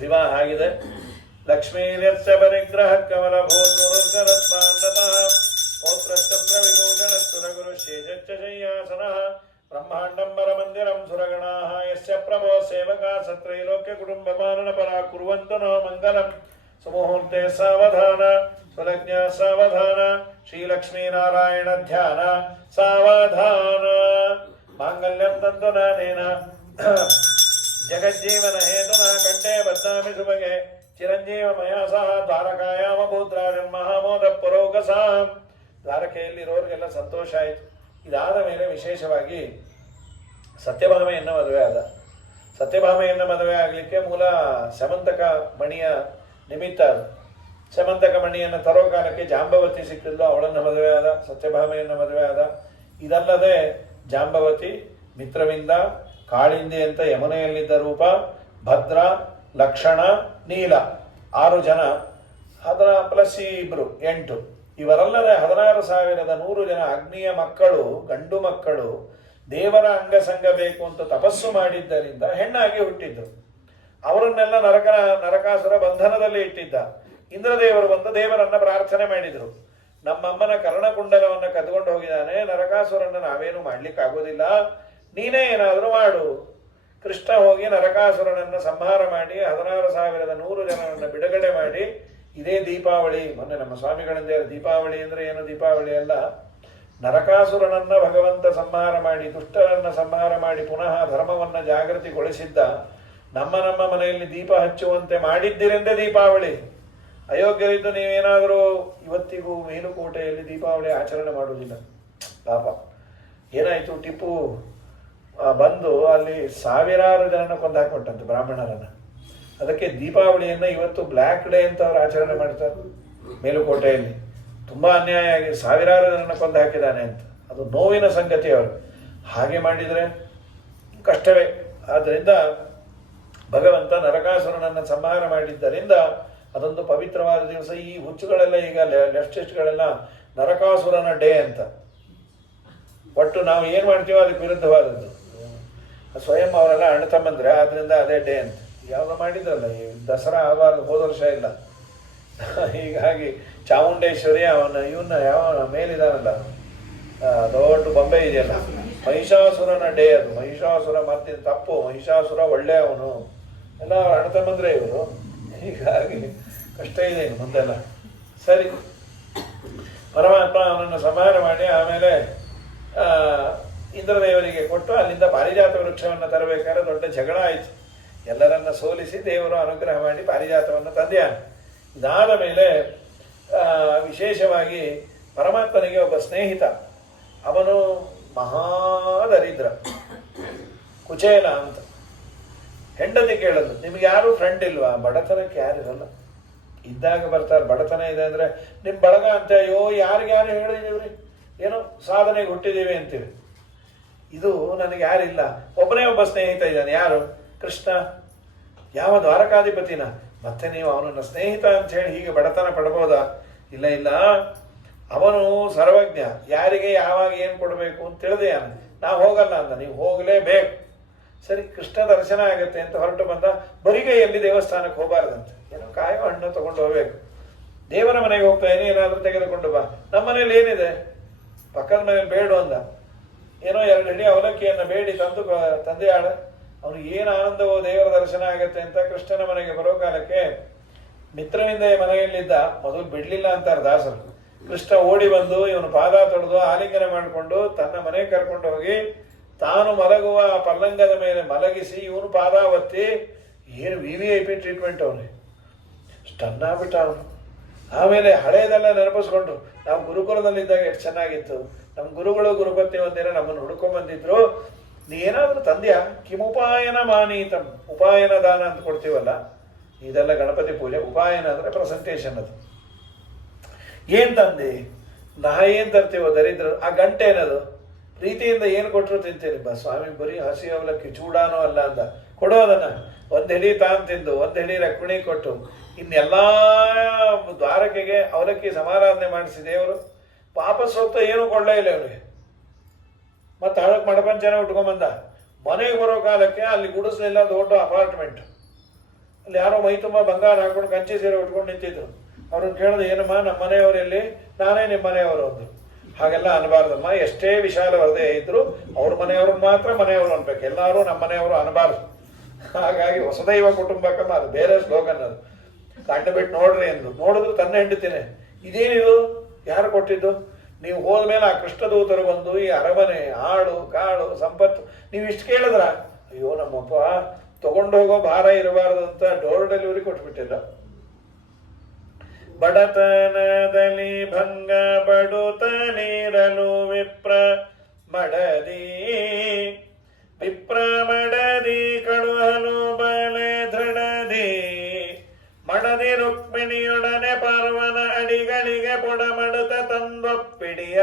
ವಿವಾಹ ಆಗಿದೆ. ಲಕ್ಷ್ಮೀರ್ಯಸ್ಯ ಪರಿಗ್ರಹ ಕಮಲ ಭೂತುರುಗರತ್ಮಾಂಡತಃ ಪೌತ್ರಶ್ಚಂದ್ರ ವಿಭೂಷಣ ಸುರಗುರು ಶೇಷಚ್ಚ ಶಯ್ಯಾಸನಃ ಬ್ರಹ್ಮಾಂಡಂಬರ ಮಂದಿರಂ ಸುರಗಣಾಃ ಯಸ್ಯ ಪ್ರಭೋ ಸೇವಕಾ ಸತ್ರೈಲೋಕ್ಯ ಕುಟುಂಬ ಪಾಲನ ಪರಾ ಕುರ್ವಂತು ನೋ ಮಂಗಲಂ ಸುಮುಹೂರ್ತೆ ಸಾವಧಾನ ಸ್ವಲಜ್ಞ ಸಾವಧಾನ ಶ್ರೀಲಕ್ಷ್ಮೀನಾರಾಯಣ ಧ್ಯಾನ ಸಾವಧಾನ ಮಾಂಗಲ್ಯಂ ತಂತು ನಾನೇನ ಜಗಜ್ಜೀವನ ಹೇತುನ ಕಂಠೆ ಬದ್ನಾಮಿ ಸುಭಗೆ ಚಿರಂಜೀವ ಮಯಾ ಸಹ ದ್ವಾರಕಾಯಾಮ ಭೂದ್ರಾಜನ್ ಮಹಾಮೋದ ಪುರೋಗಸಾಂ. ದ್ವಾರಕೆಯಲ್ಲಿರೋರಿಗೆಲ್ಲ ಸಂತೋಷ ಆಯಿತು. ಇದಾದ ಮೇಲೆ ವಿಶೇಷವಾಗಿ ಸತ್ಯಭಾಮೆಯನ್ನು ಮದುವೆ ಆದ. ಸತ್ಯಭಾಮೆಯನ್ನು ಮದುವೆ ಆಗಲಿಕ್ಕೆ ಮೂಲ ಸಮಂತಕ ಮಣಿಯ ನಿಮಿತ್ತ ಅದು. ಸಮಂತಕ ಮಣಿಯನ್ನು ತರೋ ಕಾಲಕ್ಕೆ ಜಾಂಬವತಿ ಸಿಕ್ಕಿದ್ಲು, ಅವಳನ್ನು ಮದುವೆ ಆದ. ಸತ್ಯಭಾಮೆಯನ್ನು ಮದುವೆ ಆದ. ಇದಲ್ಲದೆ ಜಾಂಬವತಿ, ಮಿತ್ರವಿಂದ, ಕಾಳಿಂದಿ ಅಂತ ಯಮುನೆಯಲ್ಲಿದ್ದ ರೂಪ, ಭದ್ರ, ಲಕ್ಷಣ, ನೀಲ 6 ಜನ, 10+2 8 ಇವರಲ್ಲದೆ 16,100 ಜನ ಅಗ್ನಿಯ ಮಕ್ಕಳು, ಗಂಡು ಮಕ್ಕಳು ದೇವರ ಅಂಗಸಂಗ ಬೇಕು ಅಂತ ತಪಸ್ಸು ಮಾಡಿದ್ದರಿಂದ ಹೆಣ್ಣಾಗಿ ಹುಟ್ಟಿದ್ದು. ಅವರನ್ನೆಲ್ಲ ನರಕಾಸುರ ಬಂಧನದಲ್ಲಿ ಇಟ್ಟಿದ್ದ. ಇಂದ್ರದೇವರು ಬಂದು ದೇವರನ್ನ ಪ್ರಾರ್ಥನೆ ಮಾಡಿದರು. ನಮ್ಮಮ್ಮನ ಕರ್ಣಕುಂಡಲವನ್ನು ಕದ್ಕೊಂಡು ಹೋಗಿದ್ದಾನೆ, ನರಕಾಸುರನ್ನು ನಾವೇನು ಮಾಡ್ಲಿಕ್ಕಾಗೋದಿಲ್ಲ, ನೀನೇ ಏನಾದರೂ ಮಾಡು. ಕೃಷ್ಣ ಹೋಗಿ ನರಕಾಸುರನನ್ನು ಸಂಹಾರ ಮಾಡಿ 16,100 ಜನರನ್ನು ಬಿಡುಗಡೆ ಮಾಡಿ, ಇದೇ ದೀಪಾವಳಿ. ಮೊನ್ನೆ ನಮ್ಮ ಸ್ವಾಮಿಗಳಿಂದ ದೀಪಾವಳಿ ಅಂದರೆ ಏನು, ದೀಪಾವಳಿ ಅಲ್ಲ, ನರಕಾಸುರನನ್ನ ಭಗವಂತ ಸಂಹಾರ ಮಾಡಿ, ದುಷ್ಟರನ್ನ ಸಂಹಾರ ಮಾಡಿ ಪುನಃ ಧರ್ಮವನ್ನು ಜಾಗೃತಿಗೊಳಿಸಿದ್ದ. ನಮ್ಮ ಮನೆಯಲ್ಲಿ ದೀಪ ಹಚ್ಚುವಂತೆ ಮಾಡಿದ್ದಿರೆಂದೇ ದೀಪಾವಳಿ. ಅಯೋಗ್ಯರಿದ್ದು ನೀವೇನಾದರೂ ಇವತ್ತಿಗೂ ಮೇಲುಕೋಟೆಯಲ್ಲಿ ದೀಪಾವಳಿ ಆಚರಣೆ ಮಾಡುವುದಿಲ್ಲ. ಪಾಪ ಏನಾಯಿತು, ಟಿಪ್ಪು ಬಂದು ಅಲ್ಲಿ ಸಾವಿರಾರು ಜನನ ಕೊಂದಾಕ್ಬಿಟ್ಟಂತೆ ಬ್ರಾಹ್ಮಣರನ್ನು. ಅದಕ್ಕೆ ದೀಪಾವಳಿಯನ್ನು ಇವತ್ತು ಬ್ಲ್ಯಾಕ್ ಡೇ ಅಂತ ಅವರು ಆಚರಣೆ ಮಾಡ್ತಾರೆ ಮೇಲುಕೋಟೆಯಲ್ಲಿ. ತುಂಬ ಅನ್ಯಾಯ ಆಗಿ ಸಾವಿರಾರು ಜನನ ಕೊಂದು ಹಾಕಿದ್ದಾನೆ ಅಂತ. ಅದು ನೋವಿನ ಸಂಗತಿ. ಅವರು ಹಾಗೆ ಮಾಡಿದರೆ ಕಷ್ಟವೇ. ಆದ್ದರಿಂದ ಭಗವಂತ ನರಕಾಸುರನನ್ನು ಸಂಹಾರ ಮಾಡಿದ್ದರಿಂದ ಅದೊಂದು ಪವಿತ್ರವಾದ ದಿವಸ. ಈ ಹುಚ್ಚುಗಳೆಲ್ಲ ಈಗ ಲೆಫ್ಟಿಸ್ಟ್ಗಳೆಲ್ಲ ನರಕಾಸುರನ ಡೇ ಅಂತ, ಒಟ್ಟು ನಾವು ಏನು ಮಾಡ್ತೀವೋ ಅದಕ್ಕೆ ವಿರುದ್ಧವಾದದ್ದು. ಸ್ವಯಂ ಅವರೆಲ್ಲ ಅಣ್ಣ ತಮ್ಮಂದ್ರೆ, ಆದ್ದರಿಂದ ಅದೇ ಡೇ ಅಂತ ಯಾವಾಗ ಮಾಡಿದ್ರಲ್ಲ. ಈ ದಸರಾ ಆಗಬಾರ್ದು, ಹೋದ ವರ್ಷ ಇಲ್ಲ. ಹೀಗಾಗಿ ಚಾಮುಂಡೇಶ್ವರಿ ಇವನ್ನ ಯಾವ ಮೇಲಿದಾನಲ್ಲ, ದೊಡ್ಡ ಬೊಂಬೆ ಇದೆಯಲ್ಲ, ಮಹಿಷಾಸುರನ ಡೇ ಅದು. ಮಹಿಷಾಸುರ ಮತ್ತಿನ ತಪ್ಪು, ಮಹಿಷಾಸುರ ಒಳ್ಳೆ ಅವನು, ಎಲ್ಲ ಅಣ್ಣ ತಮ್ಮಂದ್ರೆ ಇವರು. ಹೀಗಾಗಿ ಕಷ್ಟ ಇದೆ ಇನ್ನು ಮುಂದೆಲ್ಲ. ಸರಿ, ಪರಮಾತ್ಮ ಅವನನ್ನು ಸಂಹಾರ ಮಾಡಿ ಆಮೇಲೆ ಇಂದ್ರದೇವರಿಗೆ ಕೊಟ್ಟು ಅಲ್ಲಿಂದ ಪಾರಿಜಾತ ವೃಕ್ಷವನ್ನು ತರಬೇಕಾದ್ರೆ ದೊಡ್ಡ ಜಗಳ ಆಯಿತು. ಎಲ್ಲರನ್ನ ಸೋಲಿಸಿ ದೇವರು ಅನುಗ್ರಹ ಮಾಡಿ ಪಾರಿಜಾತವನ್ನು ತಂದೆಯಾನೆ. ಇದಾದ ಮೇಲೆ ವಿಶೇಷವಾಗಿ ಪರಮಾತ್ಮನಿಗೆ ಒಬ್ಬ ಸ್ನೇಹಿತ, ಅವನು ಮಹಾದರಿದ್ರ, ಕುಚೇಲ ಅಂತ. ಹೆಂಡತಿ ಕೇಳೋದು, ನಿಮ್ಗೆ ಯಾರು ಫ್ರೆಂಡ್ ಇಲ್ವಾ? ಬಡತನಕ್ಕೆ ಯಾರಿರಲ್ಲ, ಇದ್ದಾಗ ಬರ್ತಾರೆ. ಬಡತನ ಇದೆ ಅಂದರೆ ನಿಮ್ಮ ಬಳಗ ಅಂತ, ಅಯ್ಯೋ ಯಾರಿಗ್ಯಾರು ಹೇಳಿದೀವ್ರಿ, ಏನೋ ಸಾಧನೆಗೆ ಹುಟ್ಟಿದ್ದೀವಿ ಅಂತೀವಿ. ಇದು ನನಗೆ ಯಾರಿಲ್ಲ, ಒಬ್ಬನೇ ಒಬ್ಬ ಸ್ನೇಹಿತ ಇದ್ದಾನೆ. ಯಾರು? ಕೃಷ್ಣ. ಯಾವ ದ್ವಾರಕಾಧಿಪತಿನ? ಮತ್ತೆ ನೀವು ಅವನನ್ನು ಸ್ನೇಹಿತ ಅಂತ ಹೇಳಿ ಹೀಗೆ ಬಡತನ ಪಡ್ಬೋದಾ? ಇಲ್ಲ ಇಲ್ಲ, ಅವನು ಸರ್ವಜ್ಞ, ಯಾರಿಗೆ ಯಾವಾಗ ಏನು ಕೊಡಬೇಕು ಅಂತ ತಿಳಿದೆ. ನಾವು ಹೋಗಲ್ಲ ಅಂದ, ನೀವು ಹೋಗಲೇಬೇಕು. ಸರಿ, ಕೃಷ್ಣ ದರ್ಶನ ಆಗುತ್ತೆ ಅಂತ ಹೊರಟು ಬಂದ. ಬರಿಗೈಯಲ್ಲಿ ದೇವಸ್ಥಾನಕ್ಕೆ ಹೋಗಬಾರ್ದಂತೆ, ಏನೋ ಕಾಯೋ ಹಣ್ಣು ತಗೊಂಡು ಹೋಗ್ಬೇಕು. ದೇವರ ಮನೆಗೆ ಹೋಗ್ತಾ ಏನಾದರೂ ತೆಗೆದುಕೊಂಡು ಬಾ. ನಮ್ಮ ಮನೇಲಿ ಏನಿದೆ, ಪಕ್ಕದ ಮನೇಲಿ ಬೇಡು ಅಂದ. ಏನೋ 2 ಹಿಡಿ ಅವಲಕ್ಕಿಯನ್ನು ಬೇಡಿ ತಂದೆಯಾಳ. ಅವನು ಏನು ಆನಂದವೋ ದೇವರ ದರ್ಶನ ಆಗತ್ತೆ ಅಂತ ಕೃಷ್ಣನ ಮನೆಗೆ ಬರೋ ಕಾಲಕ್ಕೆ ಮಿತ್ರನಿಂದ ಮನೆಯಲ್ಲಿದ್ದ. ಮೊದಲು ಬಿಡ್ಲಿಲ್ಲ ಅಂತಾರೆ ದಾಸರು. ಕೃಷ್ಣ ಓಡಿ ಬಂದು ಇವನು ಪಾದ ತೊಳೆದು ಆಲಿಂಗನ ಮಾಡಿಕೊಂಡು ತನ್ನ ಮನೆಗೆ ಕರ್ಕೊಂಡು ಹೋಗಿ ತಾನು ಮಲಗುವ ಪಲ್ಲಂಗದ ಮೇಲೆ ಮಲಗಿಸಿ ಇವನು ಪಾದ ಒತ್ತಿ, ಏನು VVIP ಟ್ರೀಟ್ಮೆಂಟ್. ಅವನಿಗೆ ಸ್ಟನ್ ಆಗ್ಬಿಟ್ಟ ಅವನು. ಆಮೇಲೆ ಹಳೆಯದೆಲ್ಲ ನೆನಪಿಸ್ಕೊಂಡ್ರು. ನಾವು ಗುರುಕುಲದಲ್ಲಿದ್ದಾಗ ಎಷ್ಟು ಚೆನ್ನಾಗಿತ್ತು, ನಮ್ಮ ಗುರುಗಳು ಗುರುಪತ್ನಿ ಒಂದಿನ ನಮ್ಮನ್ನು ಹುಡ್ಕೊಂಡ್ಬಂದಿದ್ರು. ನೀ ಏನಾದರೂ ತಂದ್ಯಾ? ಕಿಮುಪಾಯನ ಮಾನೀತಂ, ಉಪಾಯನ ದಾನ ಅಂತ ಕೊಡ್ತೀವಲ್ಲ, ಇದೆಲ್ಲ ಗಣಪತಿ ಪೂಜೆ. ಉಪಾಯನ ಅಂದರೆ ಪ್ರೆಸೆಂಟೇಷನ್. ಅದು ಏನು ತಂದೆ? ನಾ ಏನು ತರ್ತೀವೋ ದರಿದ್ರ. ಆ ಗಂಟೆ ಏನದು? ಪ್ರೀತಿಯಿಂದ ಏನು ಕೊಟ್ಟರು ತಿಂತೀನಿ. ಸ್ವಾಮಿ ಬರೀ ಹಸಿ ಅವಲಕ್ಕಿ ಚೂಡಾನೋ ಅಲ್ಲ ಅಂದ. ಕೊಡೋದನ್ನ ಒಂದು ಹಿಡಿ ತಾನು ತಿಂದು ಒಂದು ಹಿಡಿ ರಕ್ಮಿಣಿ ಕೊಟ್ಟು ಇನ್ನೆಲ್ಲ ದ್ವಾರಕೆಗೆ ಅವಲಕ್ಕಿ ಸಮಾರಾಧನೆ ಮಾಡಿಸಿ ದೇವರು ವಾಪಸ್ ಹೋಗ್ತಾ ಏನೂ ಕೊಡಲೇ ಇಲ್ಲ ಅವನಿಗೆ. ಮತ್ತು ಹಳಕ್ಕೆ ಮಡಪಂಚನ ಉಟ್ಕೊಂಬಂದ. ಮನೆಗೆ ಬರೋ ಕಾಲಕ್ಕೆ ಅಲ್ಲಿ ಗುಡಿಸ್ಲಿಲ್ಲ, ದೊಡ್ಡ ಅಪಾರ್ಟ್ಮೆಂಟ್. ಅಲ್ಲಿ ಯಾರೋ ಮೈ ತುಂಬ ಬಂಗಾರ ಹಾಕೊಂಡು ಕಂಚಿ ಸೀರೆ ಉಟ್ಕೊಂಡು ನಿಂತಿದ್ರು. ಅವ್ರನ್ನ ಕೇಳಿದ್ರೆ, ಏನಮ್ಮ ನಮ್ಮ ಮನೆಯವರೆಲ್ಲಿ? ನಾನೇ ನಿಮ್ಮ ಮನೆಯವರು ಅಂದರು. ಹಾಗೆಲ್ಲ ಅನ್ಬಾರ್ದಮ್ಮ. ಎಷ್ಟೇ ವಿಶಾಲ ವರದೆ ಇದ್ರು ಅವ್ರ ಮನೆಯವ್ರನ್ನ ಮಾತ್ರ ಮನೆಯವರು ಅನ್ಬೇಕು, ಎಲ್ಲರೂ ನಮ್ಮ ಮನೆಯವರು ಅನ್ಬಾರ್ದು. ಹಾಗಾಗಿ ಹೊಸದೈವ ಕುಟುಂಬಕ್ಕಮ್ಮ, ಅದು ಬೇರೆ ಸ್ಲೋಗನ್. ಅದು ಕಂಡು ಬಿಟ್ಟು ನೋಡ್ರಿ ಎಂದು ನೋಡಿದ್ರು ತನ್ನ ಹೆಂಡತಿನೇ. ಇದೇನಿದು? ಯಾರು ಕೊಟ್ಟಿದ್ದು? ನೀವು ಹೋದ್ಮೇಲೆ ಆ ಕೃಷ್ಣದೂತರು ಬಂದು ಈ ಅರಮನೆ ಆಳು ಕಾಳು ಸಂಪತ್ತು ನೀವು ಇಷ್ಟು ಕೇಳಿದ್ರ? ಅಯ್ಯೋ ನಮ್ಮಪ್ಪ ತಗೊಂಡೋಗೋ ಭಾರ ಇರಬಾರ್ದು ಅಂತ ಡೋರ್ ಡೆಲಿವರಿ ಕೊಟ್ಬಿಟ್ಟಿಲ್ಲ. ಬಡತನದಲ್ಲಿ ಭಂಗ ಬಡುತನಿರಲು ವಿಪ್ರ ಮಡದಿ, ವಿಪ್ರ ಮಡದಿ ಕಳುಹಲು ಬಲೆ ದೃಢದಿ, ಮಡದಿ ರುಕ್ಮಿಣಿಯೊಡನೆ ಪಾರ್ವನ ಅಡಿಗಳಿಗೆ ಪೊಡಮಡುತ ತಂದೊಪ್ಪಿಡಿಯ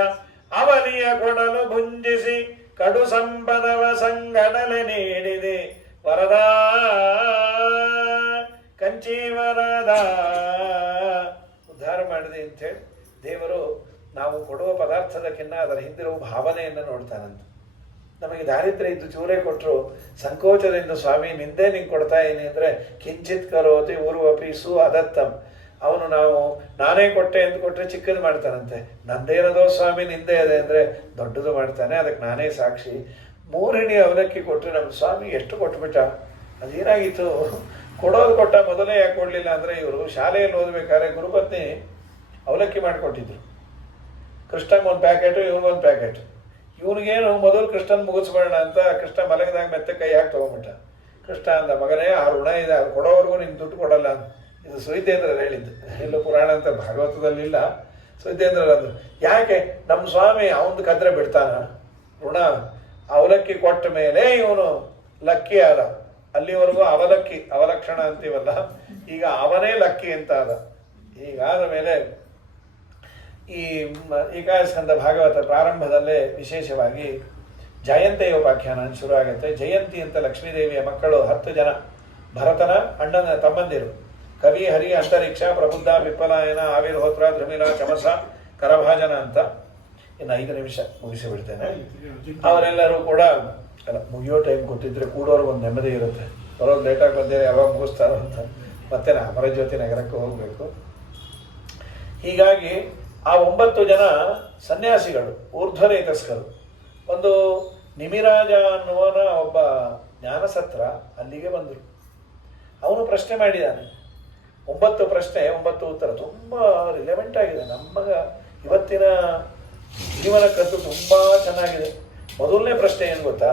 ಅವಲಿಯ ಕೊಡಲು ಭುಂಜಿಸಿ ಕಡು ಸಂಪದವ ಸಂಗಡಲೆ ನೀಡಿದೆ ವರದ ಕಂಚಿ ವರದ. ಉದ್ಧಾರ ಮಾಡಿದೆ ಅಂಥೇಳಿ ದೇವರು ನಾವು ಕೊಡುವ ಪದಾರ್ಥದಕ್ಕಿಂತ ಅದರ ಹಿಂದಿರುವ ಭಾವನೆಯನ್ನು ನೋಡ್ತಾನಂತ. ನಮಗೆ ದಾರಿದ್ರ್ಯ ಇದ್ದು ಚೂರೇ ಕೊಟ್ಟರು ಸಂಕೋಚದಿಂದ ಸ್ವಾಮಿ ನಿಂದೆ ನಿಂಗೆ ಕೊಡ್ತಾ ಇದ್ದೀನಿ ಅಂದರೆ ಕಿಂಚಿತ್ ಕರೋತಿ ಊರ್ವಪಿ ಸು ಅದತ್ತಂ. ಅವನು ನಾವು ನಾನೇ ಕೊಟ್ಟೆ ಅಂತ ಕೊಟ್ಟರೆ ಚಿಕ್ಕದು ಮಾಡ್ತಾನಂತೆ. ನಂದೇನದೋ ಸ್ವಾಮಿ ನಿಂದೆ ಅದೇ ಅಂದರೆ ದೊಡ್ಡದು ಮಾಡ್ತಾನೆ. ಅದಕ್ಕೆ ನಾನೇ ಸಾಕ್ಷಿ. 3 ಹಿಡಿ ಅವಲಕ್ಕಿ ಕೊಟ್ಟರೆ ನಮ್ಮ ಸ್ವಾಮಿ ಎಷ್ಟು ಕೊಟ್ಬಿಟ್ಟ. ಅದೇನಾಗಿತ್ತು? ಕೊಡೋದು ಕೊಟ್ಟ, ಮೊದಲೇ ಯಾಕೆ ಕೊಡಲಿಲ್ಲ ಅಂದರೆ ಇವರು ಶಾಲೆಯಲ್ಲಿ ಓದಬೇಕಾದ್ರೆ ಗುರುಪತ್ನಿ ಅವಲಕ್ಕಿ ಮಾಡಿಕೊಟ್ಟಿದ್ರು. ಕೃಷ್ಣಂಗೆ ಒಂದು ಪ್ಯಾಕೆಟು, ಇವ್ರಿಗೊಂದು ಪ್ಯಾಕೆಟ್. ಇವ್ನಿಗೇನು ಮೊದಲು ಕೃಷ್ಣನ್ ಮುಗಿಸ್ಬೇಡ ಅಂತ ಕೃಷ್ಣ ಮಲಗಿದಾಗ ಮೆತ್ತೆ ಕೈ ಹಾಕಿ ತೊಗೊಂಬಿಟ್ಟ. ಕೃಷ್ಣ ಅಂದ, ಮಗನೇ ಆ ಋಣ ಇದೆ, ಅದು ಕೊಡೋವರೆಗೂ ನಿಂಗೆ ದುಡ್ಡು ಕೊಡಲ್ಲ ಅಂತ. ಇದು ಸುಯಿತೇಂದ್ರರು ಹೇಳಿದ್ದು, ಎಲ್ಲೋ ಪುರಾಣ ಅಂತ ಭಾಗವತದಲ್ಲಿಲ್ಲ. ಸುಯಿತೇಂದ್ರರು ಅಂದರು, ಯಾಕೆ ನಮ್ಮ ಸ್ವಾಮಿ ಅವನು ಕದ್ರೆ ಬಿಡ್ತಾನ ಋಣ? ಅವಲಕ್ಕಿ ಕೊಟ್ಟ ಮೇಲೆ ಇವನು ಲಕ್ಕಿ ಆದ. ಅಲ್ಲಿವರೆಗೂ ಅವಲಕ್ಕಿ ಅವಲಕ್ಷಣ ಅಂತೀವಲ್ಲ, ಈಗ ಅವನೇ ಲಕ್ಕಿ ಅಂತ ಆದ. ಹೀಗಾದ ಮೇಲೆ ಈ ಏಕಾದಸ್ಕಂದ ಭಾಗವತ ಪ್ರಾರಂಭದಲ್ಲೇ ವಿಶೇಷವಾಗಿ ಜಯಂತಿಯ ಉಪಾಖ್ಯಾನ ಶುರು ಆಗುತ್ತೆ. ಜಯಂತಿ ಅಂತ ಲಕ್ಷ್ಮೀದೇವಿಯ ಮಕ್ಕಳು 10 ಜನ, ಭರತನ ಅಣ್ಣನ ತಮ್ಮಂದಿರು. ಕವಿ, ಹರಿ, ಅಂತರಿಕ್ಷ, ಪ್ರಬುದ್ಧ, ವಿಪ್ಪಲಾಯನ, ಆವಿರ್ಹೋತ್ರ, ಧ್ರುಮಿಲ, ಚಮಸ, ಕರಭಾಜನ ಅಂತ. ಇನ್ನು 5 ನಿಮಿಷ ಮುಗಿಸಿ ಬಿಡ್ತೇನೆ. ಅವರೆಲ್ಲರೂ ಕೂಡ ಅಲ್ಲ, ಮುಗಿಯೋ ಟೈಮ್ ಗೊತ್ತಿದ್ರೆ ಕೂಡೋರ್ಗೆ ಒಂದು ನೆಮ್ಮದಿ ಇರುತ್ತೆ. ಬರೋದು ಲೇಟಾಗಿ ಬಂದಿರೋ ಯಾವಾಗ ಮುಗಿಸ್ತಾರೋ ಅಂತ. ಮತ್ತೆ ಅಮರಜ್ಯೋತಿ ನಗರಕ್ಕೆ ಹೋಗಬೇಕು. ಹೀಗಾಗಿ ಆ 9 ಜನ ಸನ್ಯಾಸಿಗಳು, ಊರ್ಧ್ವರೇತಸ್ಕರು. ಒಂದು ನಿಮಿರಾಜ ಅನ್ನುವನ ಒಬ್ಬ ಜ್ಞಾನಸತ್ರ ಅಲ್ಲಿಗೆ ಬಂದರು. ಅವನು ಪ್ರಶ್ನೆ ಮಾಡಿದ್ದಾನೆ. 9 ಪ್ರಶ್ನೆ 9 ಉತ್ತರ ತುಂಬ ರಿಲೆವೆಂಟ್ ಆಗಿದೆ. ನಮ್ಮಗ ಇವತ್ತಿನ ಜೀವನಕ್ಕಂತೂ ತುಂಬ ಚೆನ್ನಾಗಿದೆ. ಮೊದಲನೇ ಪ್ರಶ್ನೆ ಏನು ಗೊತ್ತಾ?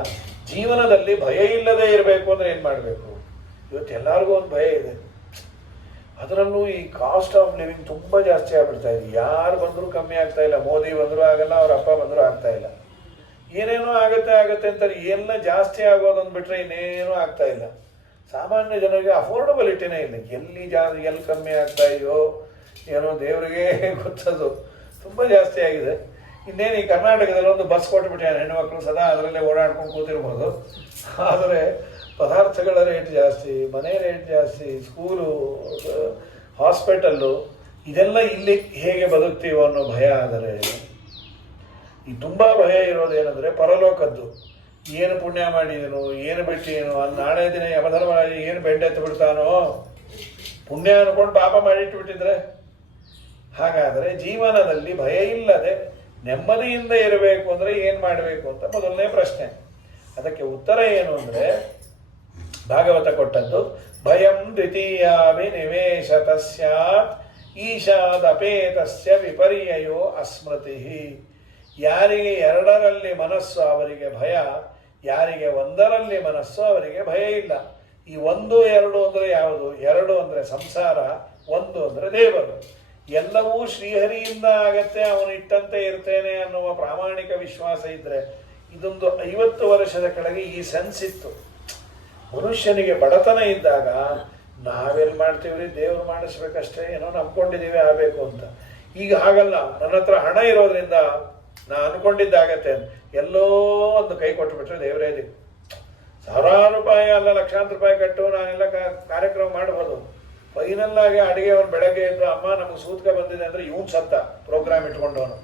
ಜೀವನದಲ್ಲಿ ಭಯ ಇಲ್ಲದೆ ಇರಬೇಕು ಅಂದರೆ ಏನು ಮಾಡಬೇಕು? ಇವತ್ತು ಎಲ್ಲರಿಗೂ ಒಂದು ಭಯ ಇದೆ. ಅದರಲ್ಲೂ ಈ ಕಾಸ್ಟ್ ಆಫ್ ಲಿವಿಂಗ್ ತುಂಬ ಜಾಸ್ತಿ ಆಗ್ಬಿಡ್ತಾ ಇದೆ. ಯಾರು ಬಂದರೂ ಕಮ್ಮಿ ಆಗ್ತಾ ಇಲ್ಲ. ಮೋದಿ ಬಂದರೂ ಆಗಲ್ಲ, ಅವ್ರ ಅಪ್ಪ ಬಂದರೂ ಆಗ್ತಾ ಇಲ್ಲ. ಏನೇನೋ ಆಗುತ್ತೆ ಅಂತಾರೆ. ಎಲ್ಲ ಜಾಸ್ತಿ ಆಗೋದನ್ನು ಬಿಟ್ಟರೆ ಇನ್ನೇನೂ ಆಗ್ತಾ ಇಲ್ಲ. ಸಾಮಾನ್ಯ ಜನರಿಗೆ ಅಫೋರ್ಡಬಿಲಿಟಿನೇ ಇಲ್ಲ. ಎಲ್ಲಿ ಕಮ್ಮಿ ಆಗ್ತಾ ಇದೆಯೋ ಏನೋ ದೇವರಿಗೆ ಗೊತ್ತದು. ತುಂಬ ಜಾಸ್ತಿ ಆಗಿದೆ. ಇನ್ನೇನು ಈ ಕರ್ನಾಟಕದಲ್ಲಿ ಒಂದು ಬಸ್ ಕೊಟ್ಬಿಟ್ಟಿದ್ದಾರೆ. ಹೆಣ್ಣುಮಕ್ಕಳು ಸದಾ ಅದರಲ್ಲೇ ಓಡಾಡ್ಕೊಂಡು ಕೂತಿರ್ಬೋದು. ಆದರೆ ಪದಾರ್ಥಗಳ ರೇಟ್ ಜಾಸ್ತಿ, ಮನೆ ರೇಟ್ ಜಾಸ್ತಿ, ಸ್ಕೂಲು, ಹಾಸ್ಪಿಟಲ್ಲು, ಇದೆಲ್ಲ ಇಲ್ಲಿ ಹೇಗೆ ಬದುಕ್ತೀವೋ ಅನ್ನೋ ಭಯ. ಆದರೆ ಈ ತುಂಬ ಭಯ ಇರೋದೇನೆಂದರೆ ಪರಲೋಕದ್ದು. ಏನು ಪುಣ್ಯ ಮಾಡಿದನು, ಏನು ಬಿಟ್ಟೇನು, ಅಲ್ಲಿ ನಾಳೆ ದಿನ ಯಮಧರ್ಮರಾಜ ಏನು ಬೆಂಡೆತ್ತು ಬಿಡ್ತಾನೋ, ಪುಣ್ಯ ಅನ್ಕೊಂಡು ಪಾಪ ಮಾಡಿಟ್ಬಿಟ್ಟಿದ್ರೆ. ಹಾಗಾದರೆ ಜೀವನದಲ್ಲಿ ಭಯ ಇಲ್ಲದೆ ನೆಮ್ಮದಿಯಿಂದ ಇರಬೇಕು ಅಂದರೆ ಏನು ಮಾಡಬೇಕು ಅಂತ ಮೊದಲನೇ ಪ್ರಶ್ನೆ. ಅದಕ್ಕೆ ಉತ್ತರ ಏನು ಅಂದರೆ ಭಾಗವತ ಕೊಟ್ಟದ್ದು, ಭಯಂ ದ್ವಿತೀಯಾಭಿನಿವೇಶತ ಸ್ಯಾತ್ ಈಶಾದಪೇತಸ್ಯ ವಿಪರ್ಯಯೋ ಅಸ್ಮೃತಿ. ಯಾರಿಗೆ 2ರಲ್ಲಿ ಮನಸ್ಸು ಅವರಿಗೆ ಭಯ, ಯಾರಿಗೆ 1ರಲ್ಲಿ ಮನಸ್ಸು ಅವರಿಗೆ ಭಯ ಇಲ್ಲ. ಈ 1, 2 ಅಂದರೆ ಯಾವುದು? 2 ಅಂದರೆ ಸಂಸಾರ, 1 ಅಂದರೆ ದೇವರು. ಎಲ್ಲವೂ ಶ್ರೀಹರಿಯಿಂದ ಆಗತ್ತೆ, ಅವನು ಇಟ್ಟಂತೆ ಇರ್ತೇನೆ ಅನ್ನುವ ಪ್ರಾಮಾಣಿಕ ವಿಶ್ವಾಸ ಇದ್ರೆ, ಇದೊಂದು 50 ವರ್ಷದ ಕೆಳಗೆ ಈ ಸೆನ್ಸ್ ಇತ್ತು. ಮನುಷ್ಯನಿಗೆ ಬಡತನ ಇದ್ದಾಗ ನಾವೆಲ್ಲಿ ಮಾಡ್ತೀವ್ರಿ, ದೇವ್ರು ಮಾಡಿಸ್ಬೇಕಷ್ಟೇ, ಏನೋ ನಂಬ್ಕೊಂಡಿದ್ದೀವಿ ಆಗಬೇಕು ಅಂತ. ಈಗ ಹಾಗಲ್ಲ, ನನ್ನ ಹತ್ರ ಹಣ ಇರೋದ್ರಿಂದ ನಾ ಅನ್ಕೊಂಡಿದ್ದಾಗತ್ತೆ, ಎಲ್ಲೋ ಒಂದು ಕೈ ಕೊಟ್ಟುಬಿಟ್ರೆ ದೇವರೇ ದಿಕ್ಕು. ಸಾವಿರಾರು ರೂಪಾಯಿ ಅಲ್ಲ, ಲಕ್ಷಾಂತರ ರೂಪಾಯಿ ಕಟ್ಟು ನಾನೆಲ್ಲ ಕಾರ್ಯಕ್ರಮ ಮಾಡ್ಬೋದು. ಫೈನಲ್ ಆಗಿ ಅಡಿಗೆ ಅವನು ಬೆಳಗ್ಗೆ ಇದ್ದು, ಅಮ್ಮ ನಮಗೆ ಸೂತ್ಕ ಬಂದಿದೆ ಅಂದ್ರೆ ಇವನು ಸತ್ತ ಪ್ರೋಗ್ರಾಮ್ ಇಟ್ಕೊಂಡವನು.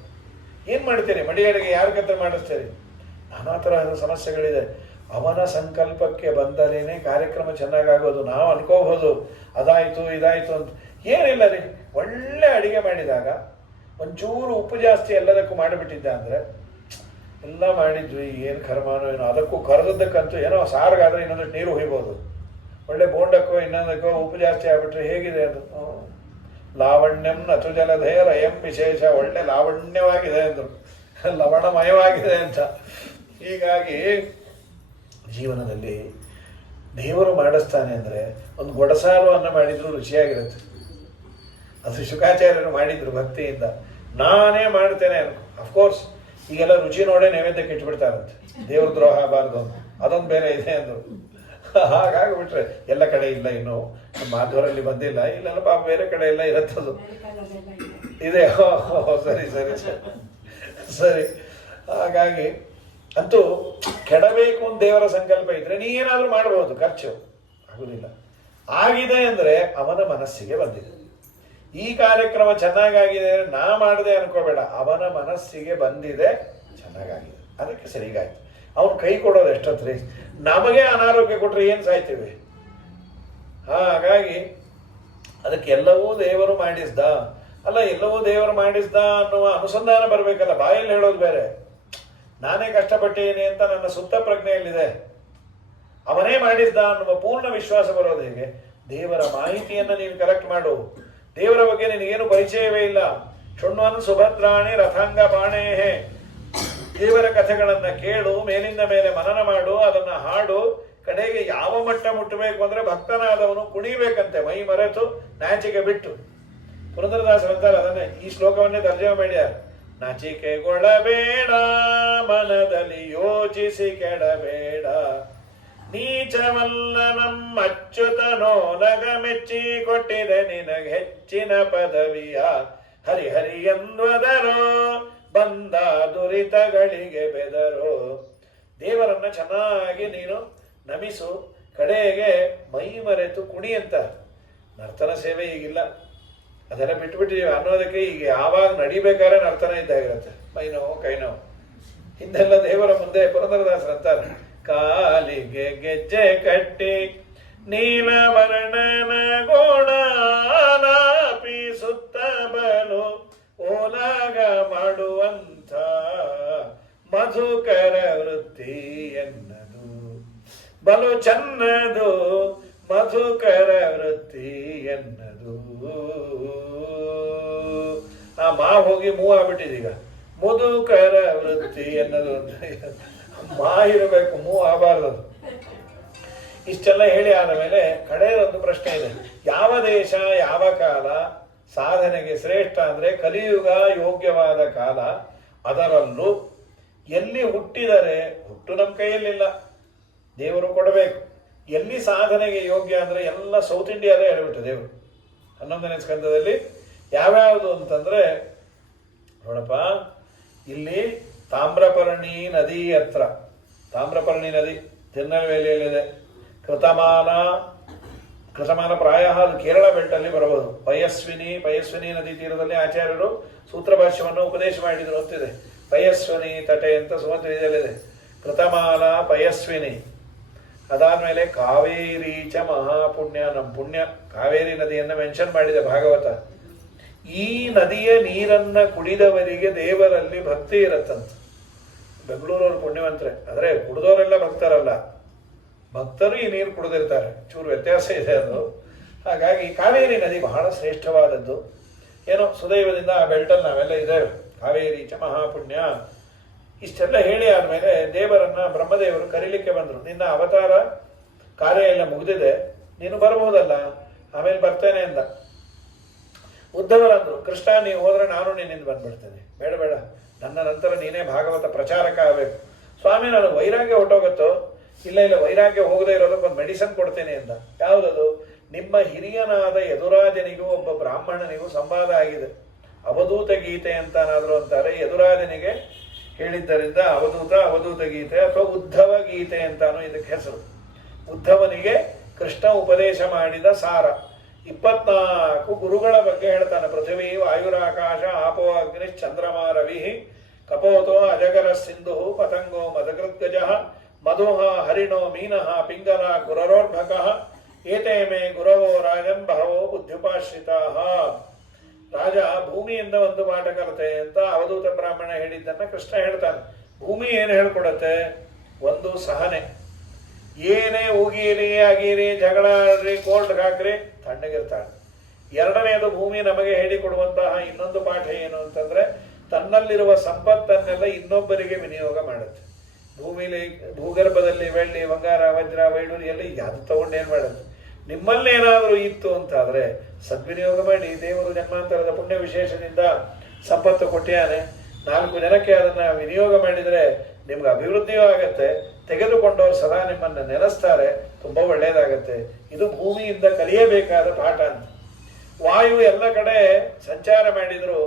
ಏನು ಮಾಡ್ತೀರಿ, ಮಡಿ ಅಡಿಗೆ ಯಾರ ಕತ್ರ ಮಾಡಿಸ್ತೀರಿ? ನಾನಾ ತರಹದ ಸಮಸ್ಯೆಗಳಿದೆ. ಅವನ ಸಂಕಲ್ಪಕ್ಕೆ ಬಂದರೇನೆ ಕಾರ್ಯಕ್ರಮ ಚೆನ್ನಾಗಾಗೋದು. ನಾವು ಅನ್ಕೋಬಹುದು ಅದಾಯ್ತು ಇದಾಯ್ತು ಅಂತ. ಏನಿಲ್ಲ ರೀ, ಒಳ್ಳೆ ಅಡಿಗೆ ಮಾಡಿದಾಗ ಒಂಚೂರು ಉಪ್ಪು ಜಾಸ್ತಿ ಎಲ್ಲದಕ್ಕೂ ಮಾಡಿಬಿಟ್ಟಿದ್ದ ಅಂದರೆ ಎಲ್ಲ ಮಾಡಿದ್ವಿ, ಏನು ಕರ್ಮಾನೋ ಏನೋ. ಅದಕ್ಕೂ ಕರೆದದ್ದಕ್ಕಂತೂ ಏನೋ ಸಾರಿಗಾದ್ರೆ ಇನ್ನೊಂದು ನೀರು ಹೊಯ್ಬೋದು, ಒಳ್ಳೆ ಬೋಂಡಕ್ಕೋ ಇನ್ನೊಂದಕ್ಕೋ ಉಪ್ಪು ಜಾಸ್ತಿ ಆಗ್ಬಿಟ್ರೆ ಹೇಗಿದೆ ಅದು? ಲಾವಣ್ಯಂ ನತು ಜಲಧೇರ ಎಂ ವಿಶೇಷ, ಒಳ್ಳೆ ಲಾವಣ್ಯವಾಗಿದೆ ಅಂದರು, ಲವಣಮಯವಾಗಿದೆ ಅಂತ. ಹೀಗಾಗಿ ಜೀವನದಲ್ಲಿ ದೇವರು ಮಾಡಿಸ್ತಾನೆ ಅಂದರೆ, ಒಂದು ಗೊಡಸಾರು ಅನ್ನ ಮಾಡಿದ್ರು ರುಚಿಯಾಗಿರುತ್ತೆ. ಅದು ಶುಕಾಚಾರ್ಯರು ಮಾಡಿದ್ರು ಭಕ್ತಿಯಿಂದ. ನಾನೇ ಮಾಡ್ತೇನೆ ಅನ್ಕೊ, ಅಫ್ಕೋರ್ಸ್ ಈಗೆಲ್ಲ ರುಚಿ ನೋಡೇ ನೈವೇದ್ಯಕ್ಕೆ ಇಟ್ಬಿಡ್ತಾರಂತೆ, ದೇವ್ರ ದ್ರೋಹ ಆಗಬಾರ್ದು ಅಂತ. ಅದೊಂದು ಬೇರೆ ಇದೆ ಅಂದರು. ಹಾಗಾಗಿಬಿಟ್ರೆ ಎಲ್ಲ ಕಡೆ ಇಲ್ಲ, ಇನ್ನು ನಮ್ಮ ಮಾಧವರಲ್ಲಿ ಬಂದಿಲ್ಲ, ಇಲ್ಲ ಪಾಪ ಬೇರೆ ಕಡೆ ಎಲ್ಲ ಇರುತ್ತದು ಇದೆ. ಸರಿ ಸರಿ ಸರಿ ಸರಿ. ಹಾಗಾಗಿ ಅಂತೂ ಕೆಡಬೇಕು ಅಂತ ದೇವರ ಸಂಕಲ್ಪ ಇದ್ರೆ ನೀ ಏನಾದರೂ ಮಾಡಬಹುದು, ಖರ್ಚು ಆಗುದಿಲ್ಲ. ಆಗಿದೆ ಅಂದರೆ ಅವನ ಮನಸ್ಸಿಗೆ ಬಂದಿದೆ. ಈ ಕಾರ್ಯಕ್ರಮ ಚೆನ್ನಾಗಾಗಿದೆ ನಾ ಮಾಡಿದೆ ಅನ್ಕೋಬೇಡ, ಅವನ ಮನಸ್ಸಿಗೆ ಬಂದಿದೆ, ಚೆನ್ನಾಗಾಗಿದೆ, ಅದಕ್ಕೆ ಸರಿಗಾಯ್ತು. ಅವನು ಕೈ ಕೊಡೋದು ಎಷ್ಟೊತ್ರಿ? ನಮಗೆ ಅನಾರೋಗ್ಯ ಕೊಟ್ಟರೆ ಏನು ಸಾಯ್ತೀವಿ? ಹಾಗಾಗಿ ಅದಕ್ಕೆ ಎಲ್ಲವೂ ದೇವರು ಮಾಡಿಸ್ದ ಅಲ್ಲ, ಎಲ್ಲವೂ ದೇವರು ಮಾಡಿಸ್ದ ಅನ್ನುವ ಅನುಸಂಧಾನ ಬರಬೇಕಲ್ಲ. ಬಾಯಲ್ಲಿ ಹೇಳೋದು ಬೇರೆ, ನಾನೇ ಕಷ್ಟಪಟ್ಟೇನೆ ಅಂತ ನನ್ನ ಸುತ್ತ ಪ್ರಜ್ಞೆಯಲ್ಲಿದೆ. ಅವನೇ ಮಾಡಿಸ್ದ ಅನ್ನುವ ಪೂರ್ಣ ವಿಶ್ವಾಸ ಬರೋದು ಹೇಗೆ? ದೇವರ ಮಾಹಿತಿಯನ್ನು ನೀನು ಕಲೆಕ್ಟ್ ಮಾಡು. ದೇವರ ಬಗ್ಗೆ ನಿನಗೇನು ಪರಿಚಯವೇ ಇಲ್ಲ. ಶೃಣ್ವನ್ ಸುಭದ್ರಾಣಿ ರಥಾಂಗ ಪಾಣೇಹೇ, ದೇವರ ಕಥೆಗಳನ್ನ ಕೇಳು, ಮೇಲಿಂದ ಮೇಲೆ ಮನನ ಮಾಡು, ಅದನ್ನ ಹಾಡು. ಕಡೆಗೆ ಯಾವ ಮಟ್ಟ ಮುಟ್ಟಬೇಕು ಅಂದ್ರೆ ಭಕ್ತನಾದವನು ಕುಣಿಬೇಕಂತೆ, ಮೈ ಮರೆತು ನಾಚಿಕೆ ಬಿಟ್ಟು. ಪುರಂದರದಾಸರಂತಾರೆ ಅದನ್ನೇ, ಈ ಶ್ಲೋಕವನ್ನೇ ತರ್ಜಮೆ ಮಾಡ್ಯಾರ. ನಾಚಿಕೆಗೊಳ್ಳಬೇಡ, ಮನದಲ್ಲಿ ಯೋಚಿಸಿ ಕೆಡಬೇಡ, ನೀಚವಲ್ಲ ನಮ್ಮ ಅಚ್ಯುತನೋ ನಗ ಮೆಚ್ಚಿ ಕೊಟ್ಟಿದೆ ನಿನಗೆ ಹೆಚ್ಚಿನ ಪದವಿಯ, ಹರಿಹರಿ ಎಂದುದರೋ ಬಂದ ದುರಿತಗಳಿಗೆ ಬೆದರೋ. ದೇವರನ್ನ ಚೆನ್ನಾಗಿ ನೀನು ನಮಿಸು, ಕಡೆಗೆ ಮೈ ಮರೆತು ಕುಣಿ ಅಂತ. ನರ್ತನ ಸೇವೆ ಈಗಿಲ್ಲ, ಅದೆಲ್ಲ ಬಿಟ್ಬಿಟ್ಟಿದ್ದೀವಿ ಅನ್ನೋದಕ್ಕೆ. ಈಗ ಯಾವಾಗ ನಡಿಬೇಕಾದ್ರೆ ನರ್ತನ ಇದ್ದಾಗಿರುತ್ತೆ, ಮೈ ನೋವು ಕೈ ನೋವು. ಹಿಂದೆಲ್ಲ ದೇವರ ಮುಂದೆ ಪುರಂದರದಾಸರಂತಾರೆ, ಕಾಲಿಗೆ ಗೆಜ್ಜೆ ಕಟ್ಟಿ ನೀಲವರ್ಣನ ಗೋಣಾಲಾಪಿ ಸುತ್ತ ಬಲು ಓಲಾಗ ಮಾಡುವಂಥ ಮಧುಕರ ವೃತ್ತಿ ಎನ್ನದು, ಬಲು ಚನ್ನದು ಮಧುಕರ ವೃತ್ತಿ ಎನ್ನದು. ಆ ಮಾ ಹೋಗಿ ಮೂವ್ ಆಗ್ಬಿಟ್ಟಿದೀಗ, ಮಧುಕರ ವೃತ್ತಿ ಎನ್ನದು ಅಂತ. ಮಾ ಇರಬೇಕು, ಮೂವ್ ಆಗಬಾರ್ದು. ಇಷ್ಟೆಲ್ಲ ಹೇಳಿ ಆದ ಮೇಲೆ ಕಡೆಯದೊಂದು ಪ್ರಶ್ನೆ ಇದೆ. ಯಾವ ದೇಶ ಯಾವ ಕಾಲ ಸಾಧನೆಗೆ ಶ್ರೇಷ್ಠ ಅಂದ್ರೆ ಕಲಿಯುಗ ಯೋಗ್ಯವಾದ ಕಾಲ. ಅದರಲ್ಲೂ ಎಲ್ಲಿ ಹುಟ್ಟಿದರೆ, ಹುಟ್ಟು ನಮ್ಮ ಕೈಯಲ್ಲಿಲ್ಲ, ದೇವರು ಕೊಡಬೇಕು. ಎಲ್ಲಿ ಸಾಧನೆಗೆ ಯೋಗ್ಯ ಅಂದ್ರೆ ಎಲ್ಲ ಸೌತ್ ಇಂಡಿಯಾದೇ ಹೇಳ್ಬಿಟ್ಟು ದೇವರು 11ನೇ ಸ್ಕಂದದಲ್ಲಿ. ಯಾವ್ಯಾವುದು ಅಂತಂದ್ರೆ ನೋಡಪ್ಪ, ಇಲ್ಲಿ ತಾಮ್ರಪರ್ಣಿ ನದಿ ಹತ್ರ, ತಾಮ್ರಪರ್ಣಿ ನದಿ ತಿರುನಲ್ವೇಲಿಯಲ್ಲಿದೆ. ಕೃತಮಾಲ ಪ್ರಾಯ ಅದು ಕೇರಳ ಬೆಟ್ಟಲ್ಲಿ ಬರಬಹುದು. ಪಯಸ್ವಿನಿ ನದಿ ತೀರದಲ್ಲಿ ಆಚಾರ್ಯರು ಸೂತ್ರ ಭಾಷ್ಯವನ್ನು ಉಪದೇಶ ಮಾಡಿದ್ರು ಅಂತಿದೆ. ಪಯಸ್ವಿನಿ ತಟೆ ಅಂತ ಸುಮಧ್ವದಲ್ಲಿದೆ. ಕೃತಮಾಲ ಪಯಸ್ವಿನಿ. ಅದಾದ್ಮೇಲೆ ಕಾವೇರೀಚ ಮಹಾಪುಣ್ಯ, ನಮ್ಮ ಪುಣ್ಯ ಕಾವೇರಿ ನದಿಯನ್ನು ಮೆನ್ಷನ್ ಮಾಡಿದೆ ಭಾಗವತ. ಈ ನದಿಯ ನೀರನ್ನ ಕುಡಿದವರಿಗೆ ದೇವರಲ್ಲಿ ಭಕ್ತಿ ಇರತ್ತಂತ. ಬೆಂಗಳೂರವರು ಪುಣ್ಯವಂತರೆ, ಆದರೆ ಕುಡಿದವರೆಲ್ಲ ಭಕ್ತರಲ್ಲ, ಭಕ್ತರು ಈ ನೀರು ಕುಡಿದಿರ್ತಾರೆ, ಚೂರು ವ್ಯತ್ಯಾಸ ಇದೆ ಅದು. ಹಾಗಾಗಿ ಕಾವೇರಿ ನದಿ ಬಹಳ ಶ್ರೇಷ್ಠವಾದದ್ದು. ಏನೋ ಸುದೈವದಿಂದ ಆ ಬೆಲ್ಟಲ್ಲಿ ನಾವೆಲ್ಲ ಇದ್ದೇವೆ. ಕಾವೇರಿ ಚ ಮಹಾಪುಣ್ಯ. ಇಷ್ಟೆಲ್ಲ ಹೇಳಿ ಆದಮೇಲೆ ದೇವರನ್ನ ಬ್ರಹ್ಮದೇವರು ಕರೀಲಿಕ್ಕೆ ಬಂದರು. ನಿನ್ನ ಅವತಾರ ಕಾರ್ಯ ಎಲ್ಲ ಮುಗಿದಿದೆ, ನೀನು ಬರಬಹುದಲ್ಲ? ಆಮೇಲೆ ಬರ್ತೇನೆ ಅಂದ. ಉದ್ಧವರಂದ್ರು, ಕೃಷ್ಣ ನೀವು ಹೋದ್ರೆ ನಾನು ನಿನ್ನಿಂದ ಬಂದ್ಬಿಡ್ತೇನೆ, ಬೇಡ ಬೇಡ, ನನ್ನ ನಂತರ ನೀನೇ ಭಾಗವತ ಪ್ರಚಾರಕ ಆಗಬೇಕು. ಸ್ವಾಮಿ ನಾನು ವೈರಾಗ್ಯ ಹೊಟ್ಟೋಗುತ್ತೋ? ಇಲ್ಲ ಇಲ್ಲ, ವೈರಾಗ್ಯ ಹೋಗದೆ ಇರೋದಕ್ಕೆ ಒಂದು ಮೆಡಿಸನ್ ಕೊಡ್ತೇನೆ ಅಂತ. ಯಾವುದದು? ನಿಮ್ಮ ಹಿರಿಯನಾದ ಯದುರಾಜನಿಗೂ ಒಬ್ಬ ಬ್ರಾಹ್ಮಣನಿಗೂ ಸಂವಾದ ಆಗಿದೆ. ಅವಧೂತ ಗೀತೆ ಅಂತನಾದ್ರು ಅಂತಾರೆ. ಯದುರಾಜನಿಗೆ ಹೇಳಿದ್ದರಿಂದ ಅವಧೂತ ಗೀತೆ ಅಥವಾ ಉದ್ಧವ ಗೀತೆ ಅಂತಾನು ಇದಕ್ಕೆ ಹೆಸರು. ಉದ್ಧವನಿಗೆ ಕೃಷ್ಣ ಉಪದೇಶ ಮಾಡಿದ ಸಾರ. 24 ಗುರುಗಳ ಬಗ್ಗೆ ಹೇಳ್ತಾನೆ. ಪೃಥ್ವಿ ವಾಯುರಾಕಾಶ ಆಪೋ ಅಗ್ನಿ ಚಂದ್ರಮ ರವಿ ಕಪೋತೋ ಅಜಗರ ಸಿಂಧು ಪತಂಗೋ ಮದಗೃದ್ಗಜ ಮಧುಹ ಹರಿಣೋ ಮೀನಃ ಪಿಂಗಲ ಗುರರೋರ್ಭಕ ಏತೇ ಮೇ ಗುರವೋ ರಾಜನ್ ಬಹವೋ ಬುದ್ಧಿಪಾಶ್ರಿತಾ. ರಾಜ ಭೂಮಿಯಿಂದ ಒಂದು ಪಾಠ ಕಲಿತೆ ಅಂತ ಅವಧೂತ ಬ್ರಾಹ್ಮಣ ಹೇಳಿದ್ದನ್ನ ಕೃಷ್ಣ ಹೇಳ್ತಾನೆ. ಭೂಮಿ ಏನು ಹೇಳ್ಕೊಡತ್ತೆ? ಒಂದು ಸಹನೆ. ಏನೇ ಉಗೀರಿ ಆಗೀರಿ ಜಗಳ ಆಡ್ರಿ ಕೋಲ್ಡ್ ಹಾಕ್ರಿ ತಣ್ಣಗಿರ್ತಾಳೆ. ಎರಡನೆಯದು ಭೂಮಿ ನಮಗೆ ಹೇಳಿಕೊಡುವಂತಹ ಇನ್ನೊಂದು ಪಾಠ ಏನು ಅಂತಂದ್ರೆ ತನ್ನಲ್ಲಿರುವ ಸಂಪತ್ತನ್ನೆಲ್ಲ ಇನ್ನೊಬ್ಬರಿಗೆ ವಿನಿಯೋಗ ಮಾಡುತ್ತೆ. ಭೂಮಿಲಿ ಭೂಗರ್ಭದಲ್ಲಿ ಬೆಳ್ಳಿ ಬಂಗಾರ ವಜ್ರ ವೈಡೂರಿ ಎಲ್ಲ ಅದು ತಗೊಂಡೇನು ಮಾಡುತ್ತೆ? ನಿಮ್ಮಲ್ಲಿ ಏನಾದರೂ ಇತ್ತು ಅಂತಾದ್ರೆ ಸದ್ವಿನಿಯೋಗ ಮಾಡಿ. ದೇವರು ಜನ್ಮಾಂತರದ ಪುಣ್ಯ ವಿಶೇಷದಿಂದ ಸಂಪತ್ತು ಕೊಟ್ಟಿಯಾನೆ. 4 ಜನಕ್ಕೆ ಅದನ್ನ ವಿನಿಯೋಗ ಮಾಡಿದರೆ ನಿಮ್ಗೆ ಅಭಿವೃದ್ಧಿಯೂ ಆಗತ್ತೆ. ತೆಗೆದುಕೊಂಡವರು ಸದಾ ನಿಮ್ಮನ್ನು ನೆನೆಸ್ತಾರೆ, ತುಂಬಾ ಒಳ್ಳೆಯದಾಗತ್ತೆ. ಇದು ಭೂಮಿಯಿಂದ ಕಲಿಯಬೇಕಾದ ಪಾಠ ಅಂತ. ವಾಯು ಎಲ್ಲ ಕಡೆ ಸಂಚಾರ ಮಾಡಿದ್ರು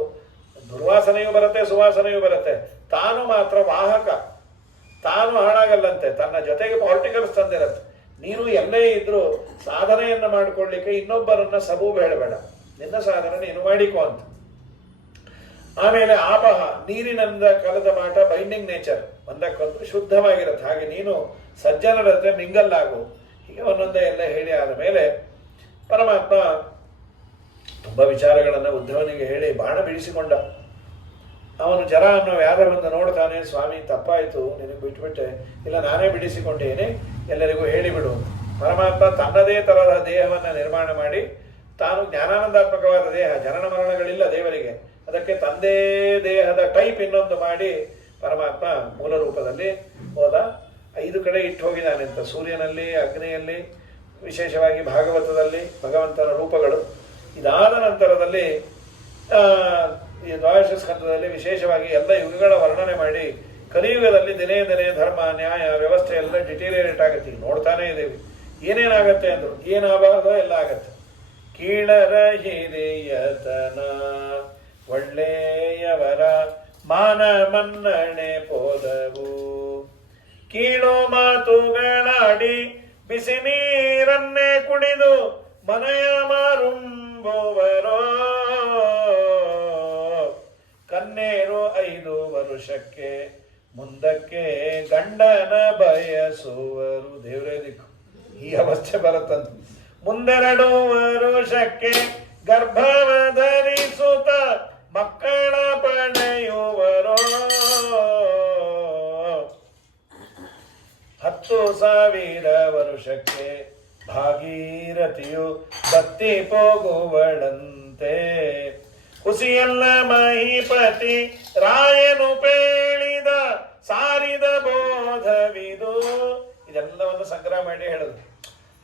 ದುರ್ವಾಸನೆಯೂ ಬರುತ್ತೆ, ಸುವಾಸನೆಯೂ ಬರುತ್ತೆ. ತಾನು ಮಾತ್ರ ವಾಹಕ, ತಾನು ಹಾಳಾಗಲ್ಲಂತೆ, ತನ್ನ ಜೊತೆಗೆ ಪಾರ್ಟಿಕಲ್ಸ್ ತಂದಿರತ್ತೆ. ನೀನು ಎಲ್ಲೇ ಇದ್ರೂ ಸಾಧನೆಯನ್ನ ಮಾಡಿಕೊಳ್ಳಿಕ್ಕೆ ಇನ್ನೊಬ್ಬರನ್ನ ಸಬೂಬು ಹೇಳಬೇಡ, ನಿನ್ನ ಸಾಧನೆ ನೀನು ಮಾಡಿಕೋ ಅಂತ. ಆಮೇಲೆ ಆಪಹ, ನೀರಿನಿಂದ ಕಳೆದ ಮಾಟ ಬೈಂಡಿಂಗ್ ನೇಚರ್, ಒಂದಕ್ಕೊಂದು ಶುದ್ಧವಾಗಿರುತ್ತೆ. ಹಾಗೆ ನೀನು ಸಜ್ಜನರ ಜೊತೆ ಮಿಂಗಲ್ಲಾಗು. ಹೀಗೆ ಒಂದೊಂದೇ ಎಲ್ಲ ಹೇಳಿ ಆದ ಮೇಲೆ ಪರಮಾತ್ಮ ತುಂಬ ವಿಚಾರಗಳನ್ನು ಉದ್ಧವನಿಗೆ ಹೇಳಿ ಬಾಣ ಬಿಡಿಸಿಕೊಂಡ. ಅವನು ಜರ ಅನ್ನೋ ವ್ಯಾಧವನ್ನು ನೋಡ್ತಾನೆ. ಸ್ವಾಮಿ ತಪ್ಪಾಯಿತು, ನಿನಗೆ ಬಿಟ್ಬಿಟ್ಟೆ, ಇಲ್ಲ ನಾನೇ ಬಿಡಿಸಿಕೊಂಡೇನೆ, ಎಲ್ಲರಿಗೂ ಹೇಳಿಬಿಡು. ಪರಮಾತ್ಮ ತನ್ನದೇ ತರಹದ ದೇಹವನ್ನು ನಿರ್ಮಾಣ ಮಾಡಿ ತಾನು ಜ್ಞಾನಾನಂದಾತ್ಮಕವಾದ ದೇಹ, ಜನನ ಮರಣಗಳಿಲ್ಲ ದೇವರಿಗೆ, ಅದಕ್ಕೆ ತಂದೇ ದೇಹದ ಟೈಪ್ ಇನ್ನೊಂದು ಮಾಡಿ ಪರಮಾತ್ಮ ಮೂಲ ರೂಪದಲ್ಲಿ ಹೋದ. 5 ಕಡೆ ಇಟ್ಟು ಹೋಗಿದ್ದಾನೆ ಅಂತ. ಸೂರ್ಯನಲ್ಲಿ, ಅಗ್ನಿಯಲ್ಲಿ, ವಿಶೇಷವಾಗಿ ಭಾಗವತದಲ್ಲಿ ಭಗವಂತನ ರೂಪಗಳು. ಇದಾದ ನಂತರದಲ್ಲಿ ಈ ದ್ವಾದಶ ಸ್ಕಂದದಲ್ಲಿ ವಿಶೇಷವಾಗಿ ಎಲ್ಲ ಯುಗಗಳ ವರ್ಣನೆ ಮಾಡಿ ಕಲಿಯುಗದಲ್ಲಿ ದಿನೇ ದಿನೇ ಧರ್ಮ ನ್ಯಾಯ ವ್ಯವಸ್ಥೆ ಎಲ್ಲ ಡಿಟೀರಿಯರೇಟ್ ಆಗುತ್ತೆ. ನೋಡ್ತಾನೆ ಇದ್ದೀವಿ ಏನೇನಾಗತ್ತೆ ಅಂದ್ರು. ಏನಾಗಬಾರ್ದೋ ಎಲ್ಲ ಆಗತ್ತೆ. ಕೀಳರ ಹಿರಿಯತನ ಒಳ್ಳೆಯವರ ಮಾನ ಮನ್ನಣೆ ಪೋದವು, ಕೀಳು ಮಾತುಗಳಾಡಿ ಬಿಸಿ ನೀರನ್ನೇ ಕುಡಿದು ಮನೆಯ ಮಾರುಂಬುವರೋ, ಕನ್ನೇರು 5 ವರುಷಕ್ಕೆ ಮುಂದಕ್ಕೆ ಗಂಡನ ಬಯಸುವರು. ದೇವರೇ ದಿಕ್ಕು, ಈ ಅವಸ್ಥೆ ಬರುತ್ತಂತ. ಮುಂದೆರಡು ವರುಷಕ್ಕೆ ಗರ್ಭವ ಧರಿಸುತ್ತ ಮಕ್ಕಳ ಪಡೆಯುವರೋ, 10,000 ವರುಷಕ್ಕೆ ಭಾಗೀರಥಿಯು ಬತ್ತಿ ಹೋಗುವಳಂತೆ, ಹುಸಿಯಲ್ಲ ಮಹಿಪತಿ ರಾಯನು ಪೇಳಿದ ಸಾರಿದ ಬೋಧವಿದು. ಇದೆಲ್ಲವನ್ನು ಸಂಗ್ರಹ ಮಾಡಿ ಹೇಳುದು.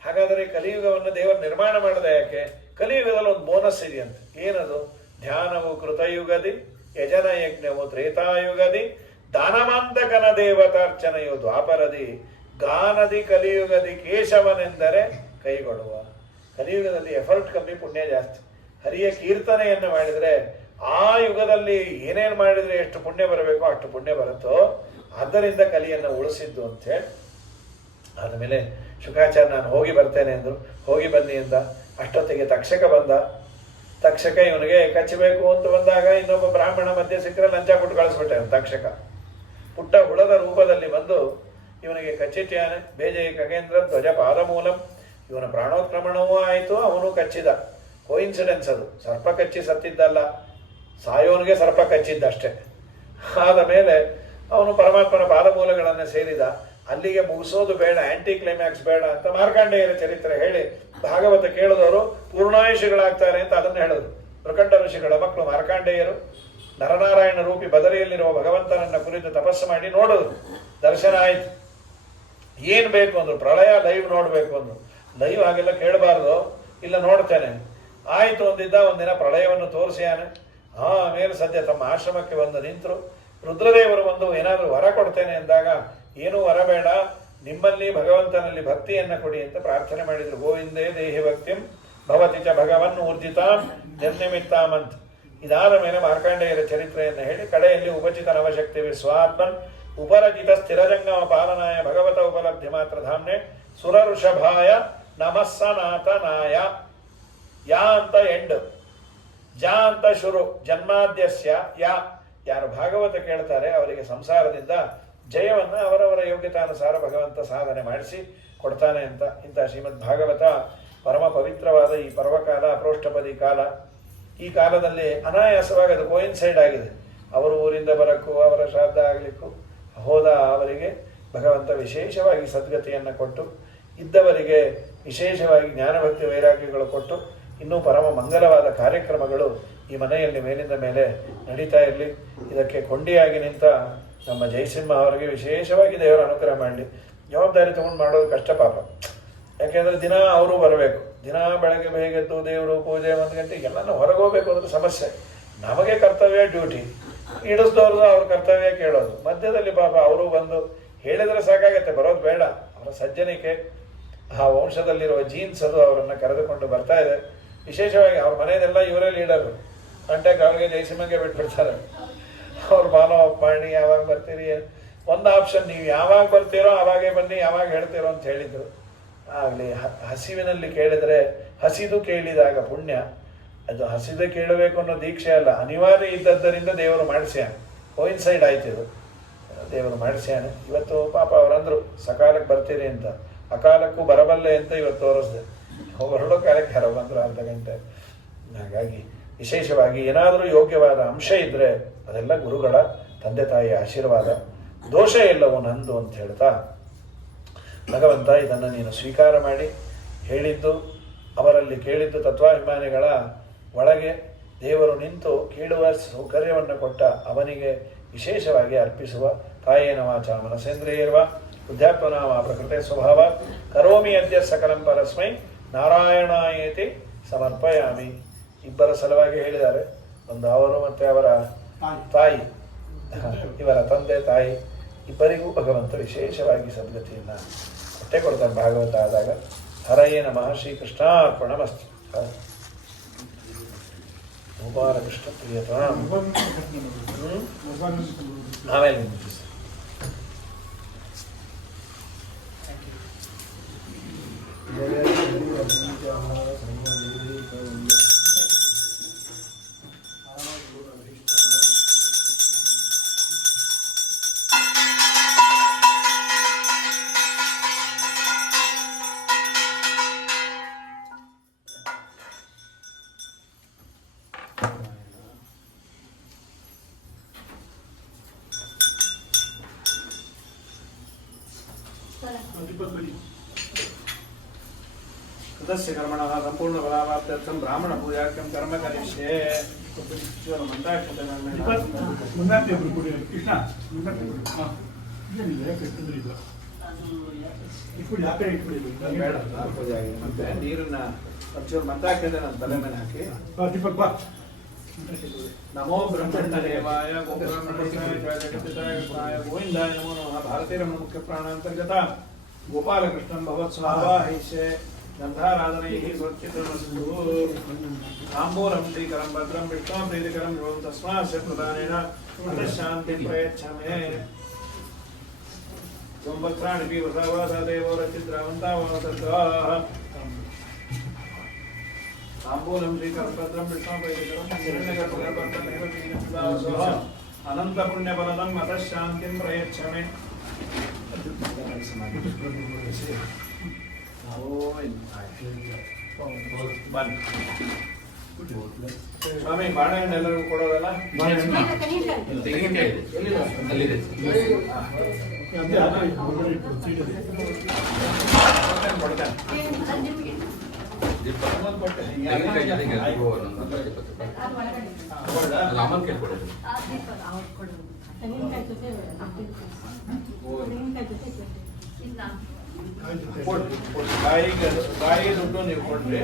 ಹಾಗಾದರೆ ಕಲಿಯುಗವನ್ನು ದೇವರು ನಿರ್ಮಾಣ ಮಾಡದ ಯಾಕೆ? ಕಲಿಯುಗದಲ್ಲಿ ಒಂದು ಬೋನಸ್ ಇದೆಯಂತೆ. ಏನದು? ಧ್ಯಾನವು ಕೃತಯುಗದಿ, ಯಜನ ಯಜ್ಞವು ತ್ರೇತಾಯುಗದಿ, ದಾನವಂತಕನ ದೇವತಾರ್ಚನೆಯು ದ್ವಾಪರದಿ, ಗಾನದಿ ಕಲಿಯುಗದಿ ಕೇಶವನೆಂದರೆ ಕೈಗೊಳ್ಳುವ. ಕಲಿಯುಗದಲ್ಲಿ ಎಫರ್ಟ್ ಕಮ್ಮಿ, ಪುಣ್ಯ ಜಾಸ್ತಿ. ಹರಿಯ ಕೀರ್ತನೆಯನ್ನು ಮಾಡಿದರೆ ಆ ಯುಗದಲ್ಲಿ ಏನೇನು ಮಾಡಿದರೆ ಎಷ್ಟು ಪುಣ್ಯ ಬರಬೇಕೋ ಅಷ್ಟು ಪುಣ್ಯ ಬರುತ್ತೋ. ಆದ್ದರಿಂದ ಕಲಿಯನ್ನು ಉಳಿಸಿದ್ದು ಅಂತೇಳಿ ಆದಮೇಲೆ ಶುಕಾಚಾರ್ಯ ನಾನು ಹೋಗಿ ಬರ್ತೇನೆ ಅಂದರು. ಹೋಗಿ ಬನ್ನಿ ಎಂದ. ಅಷ್ಟೊತ್ತಿಗೆ ತಕ್ಷಕ ಬಂದ. ತಕ್ಷಕ ಇವನಿಗೆ ಕಚ್ಚಬೇಕು ಅಂತ ಬಂದಾಗ ಇನ್ನೊಬ್ಬ ಬ್ರಾಹ್ಮಣ ಮಧ್ಯೆ ಸಿಕ್ಕರೆ ಲಂಚ ಕೊಟ್ಟು ಕಳಿಸ್ಬಿಟ್ಟೆ. ತಕ್ಷಕ ಪುಟ್ಟ ಹುಳದ ರೂಪದಲ್ಲಿ ಬಂದು ಇವನಿಗೆ ಕಚ್ಚಿಟ್ಯಾನೆ. ಬೇಜಯ ಖಗೇಂದ್ರ ಧ್ವಜ ಪಾದಮೂಲಂ. ಇವನ ಪ್ರಾಣೋತ್ಕ್ರಮಣವೂ ಆಯಿತು, ಅವನು ಕಚ್ಚಿದ. ಕೋಇನ್ಸಿಡೆನ್ಸ್ ಅದು. ಸರ್ಪ ಕಚ್ಚಿ ಸತ್ತಿದ್ದಲ್ಲ, ಸಾಯೋನಿಗೆ ಸರ್ಪ ಕಚ್ಚಿದ್ದಷ್ಟೇ. ಆದ ಮೇಲೆ ಅವನು ಪರಮಾತ್ಮನ ಪಾದಮೂಲಗಳನ್ನು ಸೇರಿದ. ಅಲ್ಲಿಗೆ ಮುಗಿಸೋದು ಬೇಡ, ಆಂಟಿ ಕ್ಲೈಮ್ಯಾಕ್ಸ್ ಬೇಡ ಅಂತ ಮಾರ್ಕಾಂಡೇಯರ ಚರಿತ್ರೆ ಹೇಳಿ ಭಾಗವತ ಕೇಳಿದವರು ಪೂರ್ಣಾಯುಷಿಗಳಾಗ್ತಾರೆ ಅಂತ ಅದನ್ನು ಹೇಳಿದ್ರು. ಪ್ರಕಂಡ ಋಷಿಗಳ ಮಕ್ಕಳು ಮಾರ್ಕಾಂಡೇಯರು ನರನಾರಾಯಣ ರೂಪಿ ಬದರಿಯಲ್ಲಿರುವ ಭಗವಂತನನ್ನ ಕುರಿತು ತಪಸ್ಸು ಮಾಡಿ ನೋಡಿದ್ರು. ದರ್ಶನ ಆಯ್ತು. ಏನು ಬೇಕು ಅಂದ್ರು? ಪ್ರಳಯ ಲೈವ್ ನೋಡಬೇಕು ಅಂದ್ರು. ಲೈವ್ ಹಾಗೆಲ್ಲ ಕೇಳಬಾರ್ದು. ಇಲ್ಲ ನೋಡ್ತೇನೆ. ಆಯಿತು ಅಂದಿದ್ದ. ಒಂದಿನ ಪ್ರಳಯವನ್ನು ತೋರಿಸ್ಯಾನೆ. ಆಮೇಲೆ ಸದ್ಯ ತಮ್ಮ ಆಶ್ರಮಕ್ಕೆ ಬಂದು ನಿಂತರು. ರುದ್ರದೇವರು ಬಂದು ಏನಾದರೂ ವರ ಕೊಡ್ತೇನೆ ಎಂದಾಗ, ಏನೂ ವರ ಬೇಡ, ನಿಮ್ಮಲ್ಲಿ ಭಗವಂತನಲ್ಲಿ ಭಕ್ತಿಯನ್ನು ಕೊಡಿ ಅಂತ ಪ್ರಾರ್ಥನೆ ಮಾಡಿದರು. ಗೋವಿಂದೇ ದೇಹಿ ಭಕ್ತಿಂ ಭವತಿ ಚ ಭಗವನ್ ಊರ್ಜಿತಾಂ ನಿರ್ನಿಮಿತ್ತಾಂ ಅಂತ. ಇದಾದ ಮೇಲೆ ಮಾರ್ಕಾಂಡೇಯರ ಚರಿತ್ರೆಯನ್ನು ಹೇಳಿ ಕಡೆಯಲ್ಲಿ ಉಪಚಿತ ನವಶಕ್ತಿ ವಿಶ್ವಾತ್ಮನ್ ಉಪರಚಿತ ಸ್ಥಿರಜಂಗಮ ಪಾಲನಾಯ ಭಗವತ ಉಪಲಬ್ಧಿ ಮಾತ್ರ ಧಾಮ್ನೆ ಸುರಋಷಭಾಯ ನಮಸ್ಸನಾತನಾಯ. ಯಾ ಅಂತ ಎಂಡ್, ಜಾ ಅಂತ ಶುರು, ಜನ್ಮಾದ್ಯಸ್ಯ ಯಾ. ಯಾರು ಭಾಗವತ ಕೇಳ್ತಾರೆ ಅವರಿಗೆ ಸಂಸಾರದಿಂದ ಜಯವನ್ನು ಅವರವರ ಯೋಗ್ಯತಾನುಸಾರ ಭಗವಂತ ಸಾಧನೆ ಮಾಡಿಸಿ ಕೊಡ್ತಾನೆ ಅಂತ. ಇಂಥ ಶ್ರೀಮದ್ ಭಾಗವತ ಪರಮ ಪವಿತ್ರವಾದ ಈ ಪರ್ವಕಾಲ, ಅಪ್ರೋಷ್ಟಪದಿ ಕಾಲ, ಈ ಕಾಲದಲ್ಲಿ ಅನಾಯಾಸವಾಗಿ ಅದು ಕೋಯಿನ್ಸೈಡ್ ಆಗಿದೆ. ಅವರು ಊರಿಂದ ಬರಕ್ಕೂ ಅವರ ಶ್ರಾದ್ದ ಆಗಲಿಕ್ಕೂ ಹೋದ ಅವರಿಗೆ ಭಗವಂತ ವಿಶೇಷವಾಗಿ ಸದ್ಗತಿಯನ್ನು ಕೊಟ್ಟು, ಇದ್ದವರಿಗೆ ವಿಶೇಷವಾಗಿ ಜ್ಞಾನಭಕ್ತಿ ವೈರಾಗ್ಯಗಳು ಕೊಟ್ಟು, ಇನ್ನೂ ಪರಮ ಮಂಗಲವಾದ ಕಾರ್ಯಕ್ರಮಗಳು ಈ ಮನೆಯಲ್ಲಿ ಮೇಲಿಂದ ಮೇಲೆ ನಡೀತಾ ಇರಲಿ. ಇದಕ್ಕೆ ಕೊಂಡಿಯಾಗಿ ನಿಂತ ನಮ್ಮ ಜಯಸಿಂಹ ಅವರಿಗೆ ವಿಶೇಷವಾಗಿ ದೇವರ ಅನುಗ್ರಹ ಮಾಡಲಿ. ಜವಾಬ್ದಾರಿ ತೊಗೊಂಡು ಮಾಡೋದು ಕಷ್ಟ ಪಾಪ. ಯಾಕೆಂದರೆ ದಿನ ಅವರು ಬರಬೇಕು. ದಿನ ಬೆಳಗ್ಗೆ ಬೇಗೆದ್ದು ದೇವರು ಪೂಜೆ 1 ಗಂಟೆಗೆ ಎಲ್ಲನೂ ಹೊರಗೆ ಹೋಗ್ಬೇಕು ಅಂದರೆ ಸಮಸ್ಯೆ. ನಮಗೆ ಕರ್ತವ್ಯ ಡ್ಯೂಟಿ, ಇಡಿಸ್ದವ್ರದ್ದು ಅವ್ರ ಕರ್ತವ್ಯ ಕೇಳೋದು. ಮಧ್ಯದಲ್ಲಿ ಪಾಪ ಅವರು ಬಂದು ಹೇಳಿದರೆ ಸಾಕಾಗತ್ತೆ, ಬರೋದು ಬೇಡ. ಅವರ ಸಜ್ಜನಿಕೆ, ಆ ವಂಶದಲ್ಲಿರುವ ಜೀನ್ಸ್ ಅದು ಅವರನ್ನು ಕರೆದುಕೊಂಡು ಬರ್ತಾ ಇದೆ. ವಿಶೇಷವಾಗಿ ಅವ್ರ ಮನೆಯದೆಲ್ಲ ಇವರೇ ಲೀಡರು. ಕಾಂಟ್ಯಾಕ್ಟ್ ಅವ್ರಿಗೆ ಜಯಸಿಂಹಗೆ ಬಿಟ್ಬಿಡ್ತಾರೆ. ಅವ್ರು ಮಾನವ ಮಾಡಿ ಯಾವಾಗ ಬರ್ತೀರಿ, ಒಂದು ಆಪ್ಷನ್, ನೀವು ಯಾವಾಗ ಬರ್ತೀರೋ ಆವಾಗೇ ಬನ್ನಿ, ಯಾವಾಗ ಹೇಳ್ತೀರೋ ಅಂತ ಹೇಳಿದರು. ಆಗಲಿ, ಹಸಿವಿನಲ್ಲಿ ಕೇಳಿದರೆ ಹಸಿದು ಕೇಳಿದಾಗ ಪುಣ್ಯ. ಅದು ಹಸಿದು ಕೇಳಬೇಕು ಅನ್ನೋ ದೀಕ್ಷೆ ಅಲ್ಲ, ಅನಿವಾರ್ಯ ಇದ್ದದ್ದರಿಂದ ದೇವರು ಮಾಡಿಸ್ಯಾನ. ಕೋಯಿನ್ಸೈಡ್ ಆಯ್ತು ಇದು, ದೇವರು ಮಾಡಿಸ್ಯಾನ. ಇವತ್ತು ಪಾಪ ಅವರಂದರು ಸಕಾಲಕ್ಕೆ ಬರ್ತೀರಿ ಅಂತ, ಅಕಾಲಕ್ಕೂ ಬರಬಲ್ಲೆ ಅಂತ ಇವತ್ತು ತೋರಿಸ್ದೆ. ಹೊರಡೋ ಕಾಲಕ್ಕೆ ಯಾರೋ ಬಂದರು ಅರ್ಧ ಗಂಟೆ. ಹಾಗಾಗಿ ವಿಶೇಷವಾಗಿ ಏನಾದರೂ ಯೋಗ್ಯವಾದ ಅಂಶ ಇದ್ದರೆ ಅದೆಲ್ಲ ಗುರುಗಳ ತಂದೆ ತಾಯಿಯ ಆಶೀರ್ವಾದ. ದೋಷ ಎಲ್ಲವೂ ನಂದು ಅಂತ ಹೇಳ್ತಾ, ಭಗವಂತ ಇದನ್ನು ನೀನು ಸ್ವೀಕಾರ ಮಾಡಿ, ಹೇಳಿದ್ದು ಅವರಲ್ಲಿ ಕೇಳಿದ್ದು ತತ್ವಾಭಿಮಾನಿಗಳ ಒಳಗೆ ದೇವರು ನಿಂತು ಕೇಳುವ ಸೌಕರ್ಯವನ್ನು ಕೊಟ್ಟ ಅವನಿಗೆ ವಿಶೇಷವಾಗಿ ಅರ್ಪಿಸುವ. ಕಾಯೇನ ವಾಚ ಮನಸೇಂದ್ರಿಯರ್ವ ಬುದ್ಧ್ಯಾತ್ಮನಾಮ ಪ್ರಕೃತಿ ಸ್ವಭಾವ ಕರೋಮಿ ಅದ್ಯ ಸಕಲಂ ಪರಸ್ಮೈ ನಾರಾಯಣಾಯೇತಿ ಸಮರ್ಪಯಾಮಿ. ಇಬ್ಬರ ಸಲುವಾಗಿ ಹೇಳಿದ್ದಾರೆ. ಒಂದು ಅವರು ಮತ್ತು ಅವರ ತಾಯಿ, ಇವರ ತಂದೆ ತಾಯಿ ಇಬ್ಬರಿಗೂ ಭಗವಂತ ವಿಶೇಷವಾಗಿ ಸದ್ಗತಿಯನ್ನು ಕೊಟ್ಟೆ ಕೊಡ್ತಾರೆ ಭಾಗವತ ಆದಾಗ. ಹರಯೇ ನಮಃ ಶ್ರೀಕೃಷ್ಣಾರ್ಪಣಮಸ್ತು. ಗೋಪಾಲಕೃಷ್ಣ ಪ್ರಿಯತಾ. ಆಮೇಲೆ तस्य कर्मणः संपूर्ण फलाप्त्यर्थं ब्राह्मण पूजार्थं कर्म करिष्ये. ಮತ್ತೆ ನೀರನ್ನ ಒಂಚೂರು ಮಂತಾಕಿದ್ರೆ ನನ್ನ ತಲೆ ಮೇಲೆ ಹಾಕಿ. ನಮೋ ಬ್ರಹ್ಮಣ್ಯದೇವಾಯ ಗೋವಿಂದಾಯ ನಮೋ ನಮಃ. ಭಾರತೀಯ ರಮಣ ಮುಖ್ಯ ಪ್ರಾಣಾಂತರ್ಗತ ಗೋಪಾಲಕೃಷ್ಣಂ ಭವತ್ಸ್ವಾವಾಹಿಷ್ಯೆ ಗಂಧಾರಾಧನೈಃ ಸ್ವಚ್ಛಿತಮಸ್ತು. ತಾಂಬೂಲಂ ಶ್ರೀಕರಂ ಭದ್ರಂ ವಿಷ್ಣುಂ ಪ್ರೀತಿಕರಂ ಧ್ರುವಂ ತಸ್ಮಾಸ್ಯ ಪ್ರದಾನೇನ ಶಾಂತಿಂ ಪ್ರಯಚ್ಛಮೇ. ಸಂವತ್ಸರಾಣಿ ಪೀವಸಾವಾಸದೇವೋ ರಚಿದ್ರಾವಂತಾವಾಸರ್ಗಾಃ. ತಾಂಬೂಲಂ ಶ್ರೀಕರಂ ಭದ್ರಂ ವಿಷ್ಣುಂ ಪ್ರೀತಿಕರಂ ಹಿರಣ್ಯಗರ್ಭಗರ್ಭಂತಮೇವ ಅನಂತ ಪುಣ್ಯಫಲದಂ ಅತಃ ಶಾಂತಿಂ ಪ್ರಯಚ್ಛಮೇ. ಸ್ವಾಮಿ ಬಾಳೆಹಣ್ಣು ಎಲ್ಲರಿಗೂ ಕೊಡೋದಲ್ಲ? ಬಾಯಿಗೆ ದುಡ್ಡು ನೀವು ಕೊಡ್ರಿ,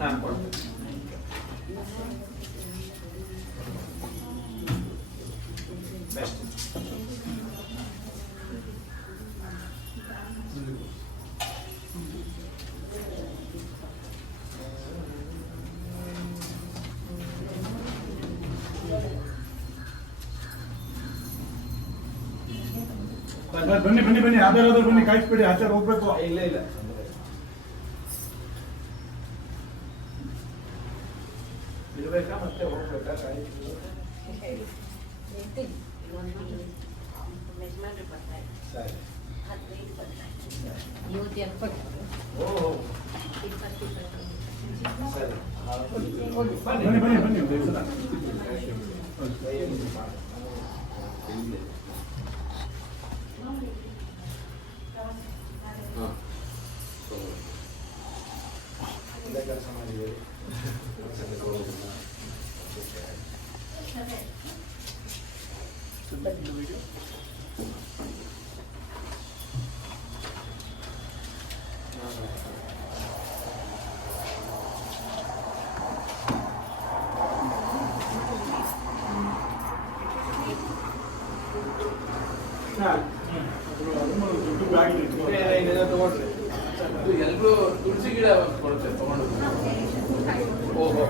ನಾನು ಕೊಡ್ತೀನಿ. ಬನ್ನಿ ಬನ್ನಿ ಬನ್ನಿ, ಯಾವ್ದಾದ್ರು ಬನ್ನಿ, ಕಾಯಿಸ್ಬೇಡಿ, ಆಚಾರ ಹೋಗ್ಬೇಕು. ಇಲ್ಲ ಇಲ್ಲ ಇರ್ಬೇಕಾ ಮತ್ತೆ ಹೋಗ್ಬೇಕಾ? ಸರಿ. ಸರಿ. ಬನ್ನಿ ಬನ್ನಿ ಬನ್ನಿ ಒಂದು ಸಲ. ಕೆಲಸ ಮಾಡಿದ್ದೀವಿ. ಎಲ್ರು ತುಳಸಿ ಗಿಡ ಕೊಡುತ್ತೆ ತಗೊಂಡು. ಓಹೋ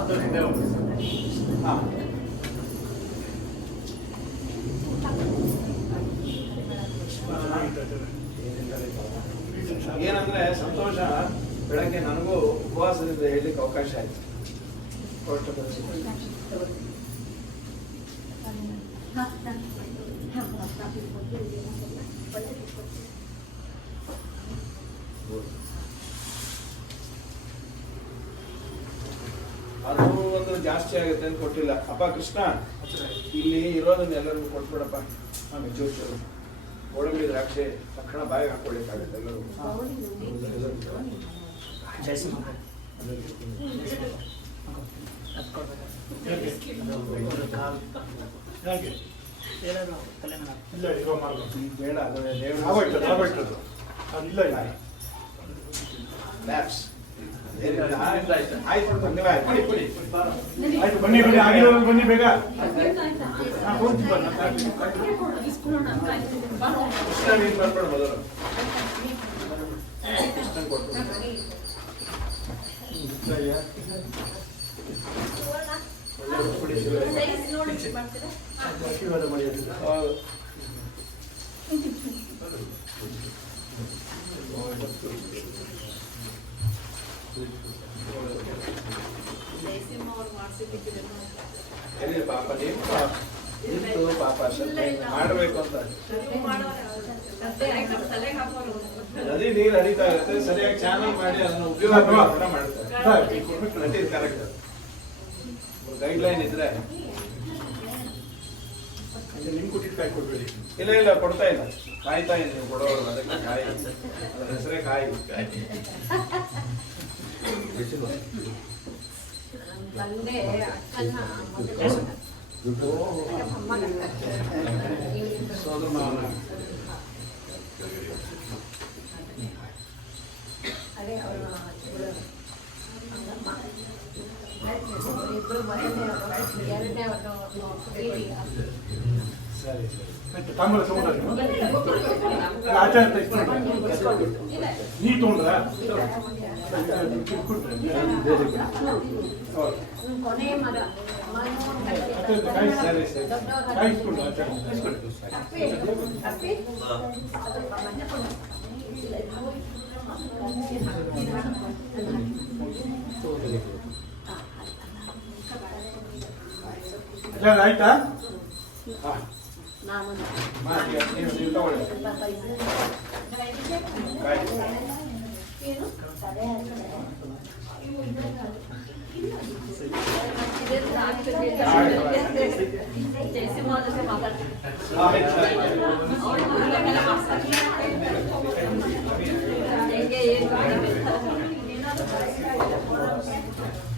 ಅದು ಹಿಂದೆ ಹೋಗಿ. ಏನಂದ್ರೆ ಸಂತೋಷ, ಬೆಳಗ್ಗೆ ನನಗೂ ಉಪವಾಸದಿಂದ ಹೇಳಲಿಕ್ಕೆ ಅವಕಾಶ ಆಯ್ತು. ಅದು ಒಂದು ಜಾಸ್ತಿ ಆಗುತ್ತೆ ಅಂತ ಕೊಟ್ಟಿಲ್ಲ. ಅಪ್ಪ ಕೃಷ್ಣ, ಇಲ್ಲಿ ಇರೋದನ್ನ ಎಲ್ಲರಿಗೂ ಕೊಟ್ಬಿಡಪ್ಪ. ಚೂರು ಗೋಡಂಬಿ ದ್ರಾಕ್ಷಿ ತಕ್ಷಣ ಬಾಯಿಗೆ ಹಾಕೊಳ್ಳಿಕ್ಕಾಗುತ್ತೆ ಎಲ್ಲರೂ. ಇಲ್ಲ ಇರೋ ಮಾರ್ಗ ಬೇಡ, ಅದು ಇಲ್ಲ ಇಲ್ಲ ಲ್ಯಾಬ್ಸ್. ಆಯ್ತು ಕೊಡಿ. ಆಯ್ತು ಬನ್ನಿ ಬನ್ನಿ, ಆಗಿರೋರು ಬನ್ನಿ ಬೇಗ. ಕೃಷ್ಣ ನೀನು ಬರ್ಬೇಡ ಮೊದಲು. ಕೃಷ್ಣನ್ ಕೊಟ್ಟು ಆಶೀರ್ವಾದ ಮಾಡಿ. ಪಾಪ ನಿಂತು ಪಾಪ ಮಾಡಬೇಕು ಅಂತ ನದಿ ನೀರು ಹರಿತಾ ಇರುತ್ತೆ, ಸರಿಯಾಗಿ ಚಾನಲ್ ಮಾಡಿ ಅದನ್ನು ಉಪಯೋಗ ಕೂಡ ಮಾಡ್ತಾರೆ. ನದಿ ಕರೆಕ್ಟ್ ಗೈಡ್ ಲೈನ್ ಇದ್ರೆ. ನಿಮ್ ಕೊಟ್ಟಿಟ್ಟು ಕಾಯಿ ಕೊಡ್ಬೇಡಿ. ಇಲ್ಲ ಇಲ್ಲ ಕೊಡ್ತಾ ಇಲ್ಲ, ಕಾಯ್ತಾ ಇಲ್ಲ. ನೀವು ಕೊಡೋರು ಅದಕ್ಕೆ ಕಾಯಿ, ಅದರ ಹೆಸರೇ ಕಾಯಿ. ಸೋದರ ಮಾವನ ಸರಿ ಸರಿ. ತಾಂಬೂಲ ತಗೊಂಡ್ರ ಆಚಾರ ನೀ ತಗೊಂಡ್ರ ಸರಿ ಸರಿ. ಕಾಯಿಸ್ಕೊಂಡು ಆಚಾರ ಆಯ್ತಾ? ನೀವು ತಗೊಳ್ಳಿ.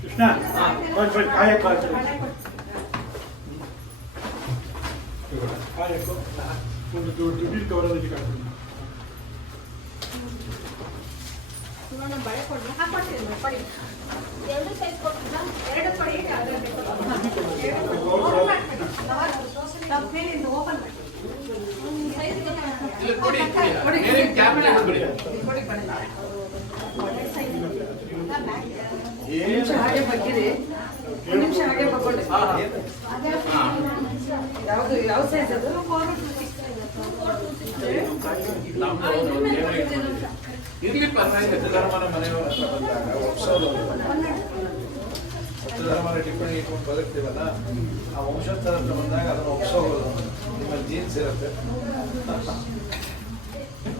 ಕೃಷ್ಣ ಕಾಯಕ ಒಂದು ದುಡ್ಡಿನ ಕವರಲ್ಲಿ ಕಾಡ್ತೀನಿ. ಬಳೆ ಕೊಡಿ, ಹಾಕೊಡ್ತೀನಿ ಕೊಡಿ. ಎರಡು ಸೈಜ್ ಕೊಡ್ತೀರಾ? ಎರಡು ಕೊಡಿ. ಓಪನ್ ಮಾಡಿ. ಏನು ಹಾಗೆ ಬಗ್ಗಿರಿ. ಒಂದು ನಿಮಿಷ ಹಾಗೆ ಬಗ್ಕೊಳ್ಳಿ. ಹಾ, ಹಾ. ಯಾವುದು ಯಾವ ಸೈಜ್ ಅದು? ನಮ್ದು ಒಂದು ನೇಮ ಇಟ್ಕೊಂಡಿದ್ದೀವಿ. ಇರ್ಲಿ ಪರವಾಗಿಲ್ಲ. ಧರ್ಮನ ಮನೆಯವರ ಹತ್ರ ಬಂದಾಗ ಒಪ್ಸೋದು ಧರ್ಮನ ಟಿಪ್ಪಣಿ ಇಟ್ಕೊಂಡು ಬದುಕ್ತೀವಲ್ಲ, ಆ ವಂಶಸ್ಥರ ಹತ್ರ ಬಂದಾಗ ಅದನ್ನು ಒಪ್ಸೋದು ನಿಮ್ಮಲ್ಲಿ ಜೀನ್ಸ್ ಇರುತ್ತೆ.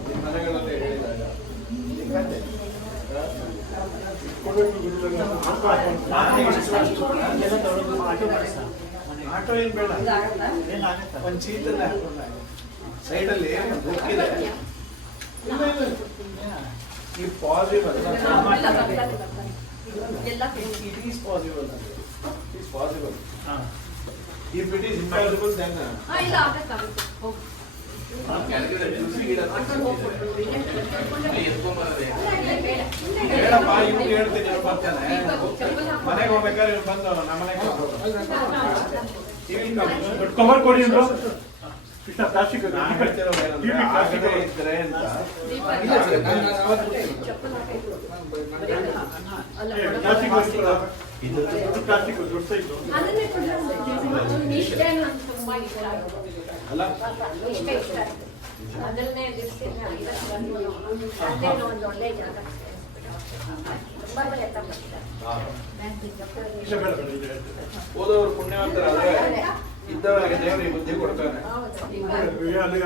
ನಿಮ್ಮ ಮನೆಗಳಲ್ಲಿ ಹೇಳಿದಾಗ ಹಿಂಗಂತೆ. ಆಟೋ ಏನು ಬೇಡ, ಒಂದು ಚೀಟಲ್ಲಿ ಹಾಕೊಂಡ ಸೈಡಲ್ಲಿ ಬುಕ್ಕಿದೆ. ಈ possible it is possible. It is possible. If it is impossible, then ಇಲ್ಲ ಆಗಕ್ಕಾಗುತ್ತೆ. ಹೋಗು. ಕೆಳಗಡೆ ತುಳಸಿ ಗಿಡ ಎತ್ಕೊಂಬರೋದೇ. ಬೇಡಪ್ಪ, ಇವ್ರು ಹೇಳ್ತೀನಿ ಇವ್ರು ಬರ್ತಾನೆ. ಮನೆಗೆ ಹೋಗ್ಬೇಕಾದ್ರೆ ಇವ್ರು ಬಂದು ನಮ್ಮ ಮನೆಗೆ ಕವರ್ ಕೊಡಿ ಅಂದ್ರು ಕೃಷ್ಣ ಪ್ಲಾಸ್ಟಿಕ್ ನಾನು ಹೇಳ್ತಿರೋದು ಏನಂದ್ರೆ, ಆಗದೆ ಇದ್ರೆ ಅಂತ. ಇಲ್ಲ ಸರ್, ನಾನು ಅವತ್ತು ಪ್ಲಾಸ್ಟಿಕ್ ಪ್ಲಾಸ್ಟಿಕ್ ದೊಡ್ಡ ಸೈಜ್ ಅದನ್ನೇ ಕೊಡ್ತಾರೆ. ನಿಷ್ಠೆನ ನಂಗೆ ತುಂಬಾ ಇಷ್ಟ ಆಗುತ್ತೆ. ಅಲ್ಲ, ನಿಷ್ಠೆ ಇಷ್ಟ ಆಗುತ್ತೆ. ಅದನ್ನೇ ದಿವ್ಸದಿಂದ ಅಲ್ಲೇನೋ ಒಂದು ಒಳ್ಳೆ ಜಾಗ ತುಂಬಾ ಎತ್ತ ಬರ್ತಾರೆ. ಇಲ್ಲ ಬೇಡ ಬೇಡ ಇದೆ ಓದೋರು ಪುಣ್ಯವಂತರಾದ್ರೆ ಇದ್ದವರಿಗೆ ದೇವರಿಗೆ ಬುದ್ಧಿ ಕೊಡ್ತಾನೆ. ಅಲ್ಲಿ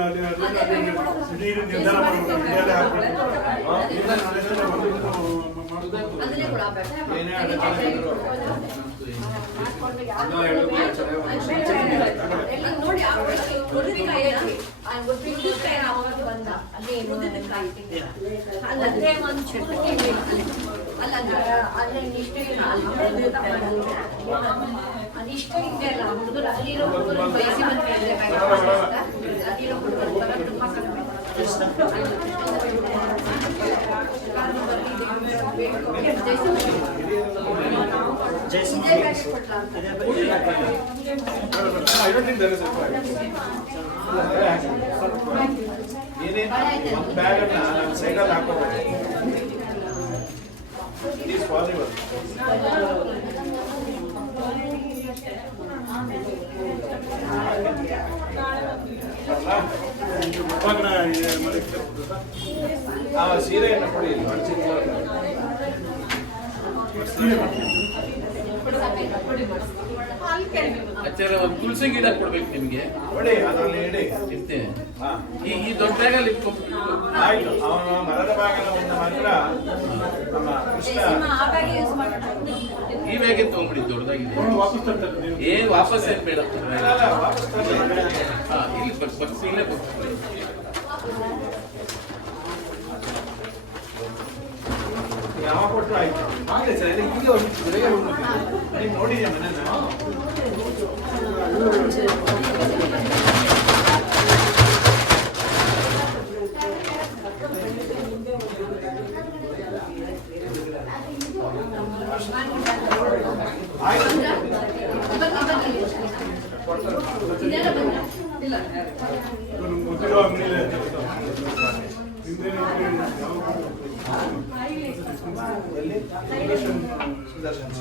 ನೀರು ನಿರ್ಧಾರ ಮಾಡಬೇಕು ಮೇಲೆ ಹಾಕ್ಬೇಕು ಅದನ್ನೇ ಕೂಡ ಏನೇ ಅಡಚಣೆಗಳು ನೋಡಿ ಉದ್ದಿನಕಾಯಿ ಆವಾಗ ಬಂದ ಅಲ್ಲಿ ಉದ್ದಿನಕಾಯಿ ಅಲ್ಲಂದ್ರೆ ಒಂದು ಚಟ್ನಿ ಅಲ್ಲ ಅಲ್ಲೇ ನಿಷ್ಠೆ ಅದಿಷ್ಟ ಇದೆಯಲ್ಲ ಹುಡುಗರು ಅಲ್ಲಿರೋ ಹುಡುಗರು ಬಯಸಿ ಬಂದ್ರೆ ಅಲ್ಲಿರೋ ಹುಡುಗರು ಬರ ತುಂಬಾ ಕಡಿಮೆ. ಏನೇನು ಒಂದು ಬ್ಯಾಗನ್ನ ನಮ್ಮ ಸೈಡಲ್ಲಿ ಹಾಕೋಬೇಕು. It is possible. ಆ ಸೀರೆಯನ್ನು ಕೊಡಿ, ಆಚಾರ್ಯ ಒಂದು ತುಳಸಿ ಗಿಡ ಕೊಡ್ಬೇಕು ನಿಮ್ಗೆ. ನೋಡಿ ಅದರಲ್ಲಿ ಇಡಿ. ಇರ್ತೇನೆ. ಹಾ, ಈ ದೊಡ್ಡ ಬ್ಯಾಗಲ್ಲಿ ಇಟ್ಕೊಂಡು ಆಯ್ತು. ಅವನು ಮರದ ಭಾಗದ ಮುಂದೆ ಮಾತ್ರ ನಮ್ಮ ಕೃಷ್ಣ ಈ ಬ್ಯಾಗೆ ತಗೊಂಡ್ಬಿಡಿ, ದೊಡ್ಡದಾಗಿದೆ. ವಾಪಸ್ ತರ್ತಾರೆ ನೀವು ಏನ್ ವಾಪಸ್ ಏನ್ ಬೇಡ. ಅಲ್ಲ, ವಾಪಸ್ ತರ್ಲಿ. ಹಾ, ಇಲ್ಲಿ ಬಸ್ ಇಲ್ಲೇ ಕೊಡ್ತೀನಿ. ಯಾವಾಗ ಕೊಟ್ಟರು ಆಯ್ತು. ಹಾಗೆ ಸರ್, ಈಗ ಒಂದು ಬೆಳಗ್ಗೆ ಹೋಗ್ಬೇಕು. ನೀವು ನೋಡಿದ್ಯಾ ಮನೆನ? ಗೊತ್ತಿರೋ ಅಂಗಡಿಲೇ ಎಲ್ಲಿ? ಸುದರ್ಶನ್.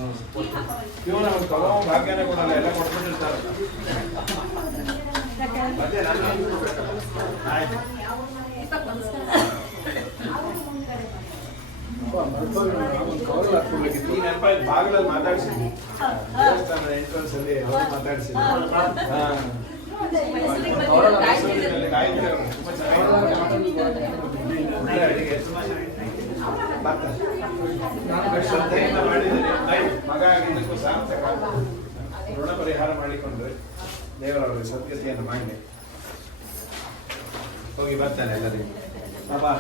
ಇವನು ಅವ್ನು ತಗೋ ಭಾಗ್ಯನೇ ಕೊಡಲ್ಲ, ಎಲ್ಲ ಕೊಟ್ಬಿಟ್ಟಿರ್ತಾರೆ. ಮತ್ತೆ ನಾನು ಆಯ್ತು. ಈ ನೆನಪಾಯ್ತು, ಬಾಗಿಲಲ್ಲಿ ಮಾತಾಡ್ಸಿದ್ವಿ ದೇವಸ್ಥಾನದ ಎಂಟ್ರೆನ್ಸ್ ಅಲ್ಲಿ ಅವ್ರು ಮಾತಾಡ್ಸಿದ್ವಿ. ಒಳ್ಳೆ ಅಡಿಗೆ ಬರ್ತಾರೆ. ನಾನು ಶ್ರದ್ಧೆಯಿಂದ ಮಾಡಿದ್ದೀನಿ. ಮಗ ಆಗಿದ್ದಕ್ಕೂ ಸಾರ್ಥಕ. ಋಣ ಪರಿಹಾರ ಮಾಡಿಕೊಂಡ್ರೆ ದೇವರವರಿಗೆ ಸದ್ಗತಿಯನ್ನು ಮಾಡಿ ಹೋಗಿ ಬರ್ತಾನೆ ಎಲ್ಲರಿಗೂ. ಬಾಬಾ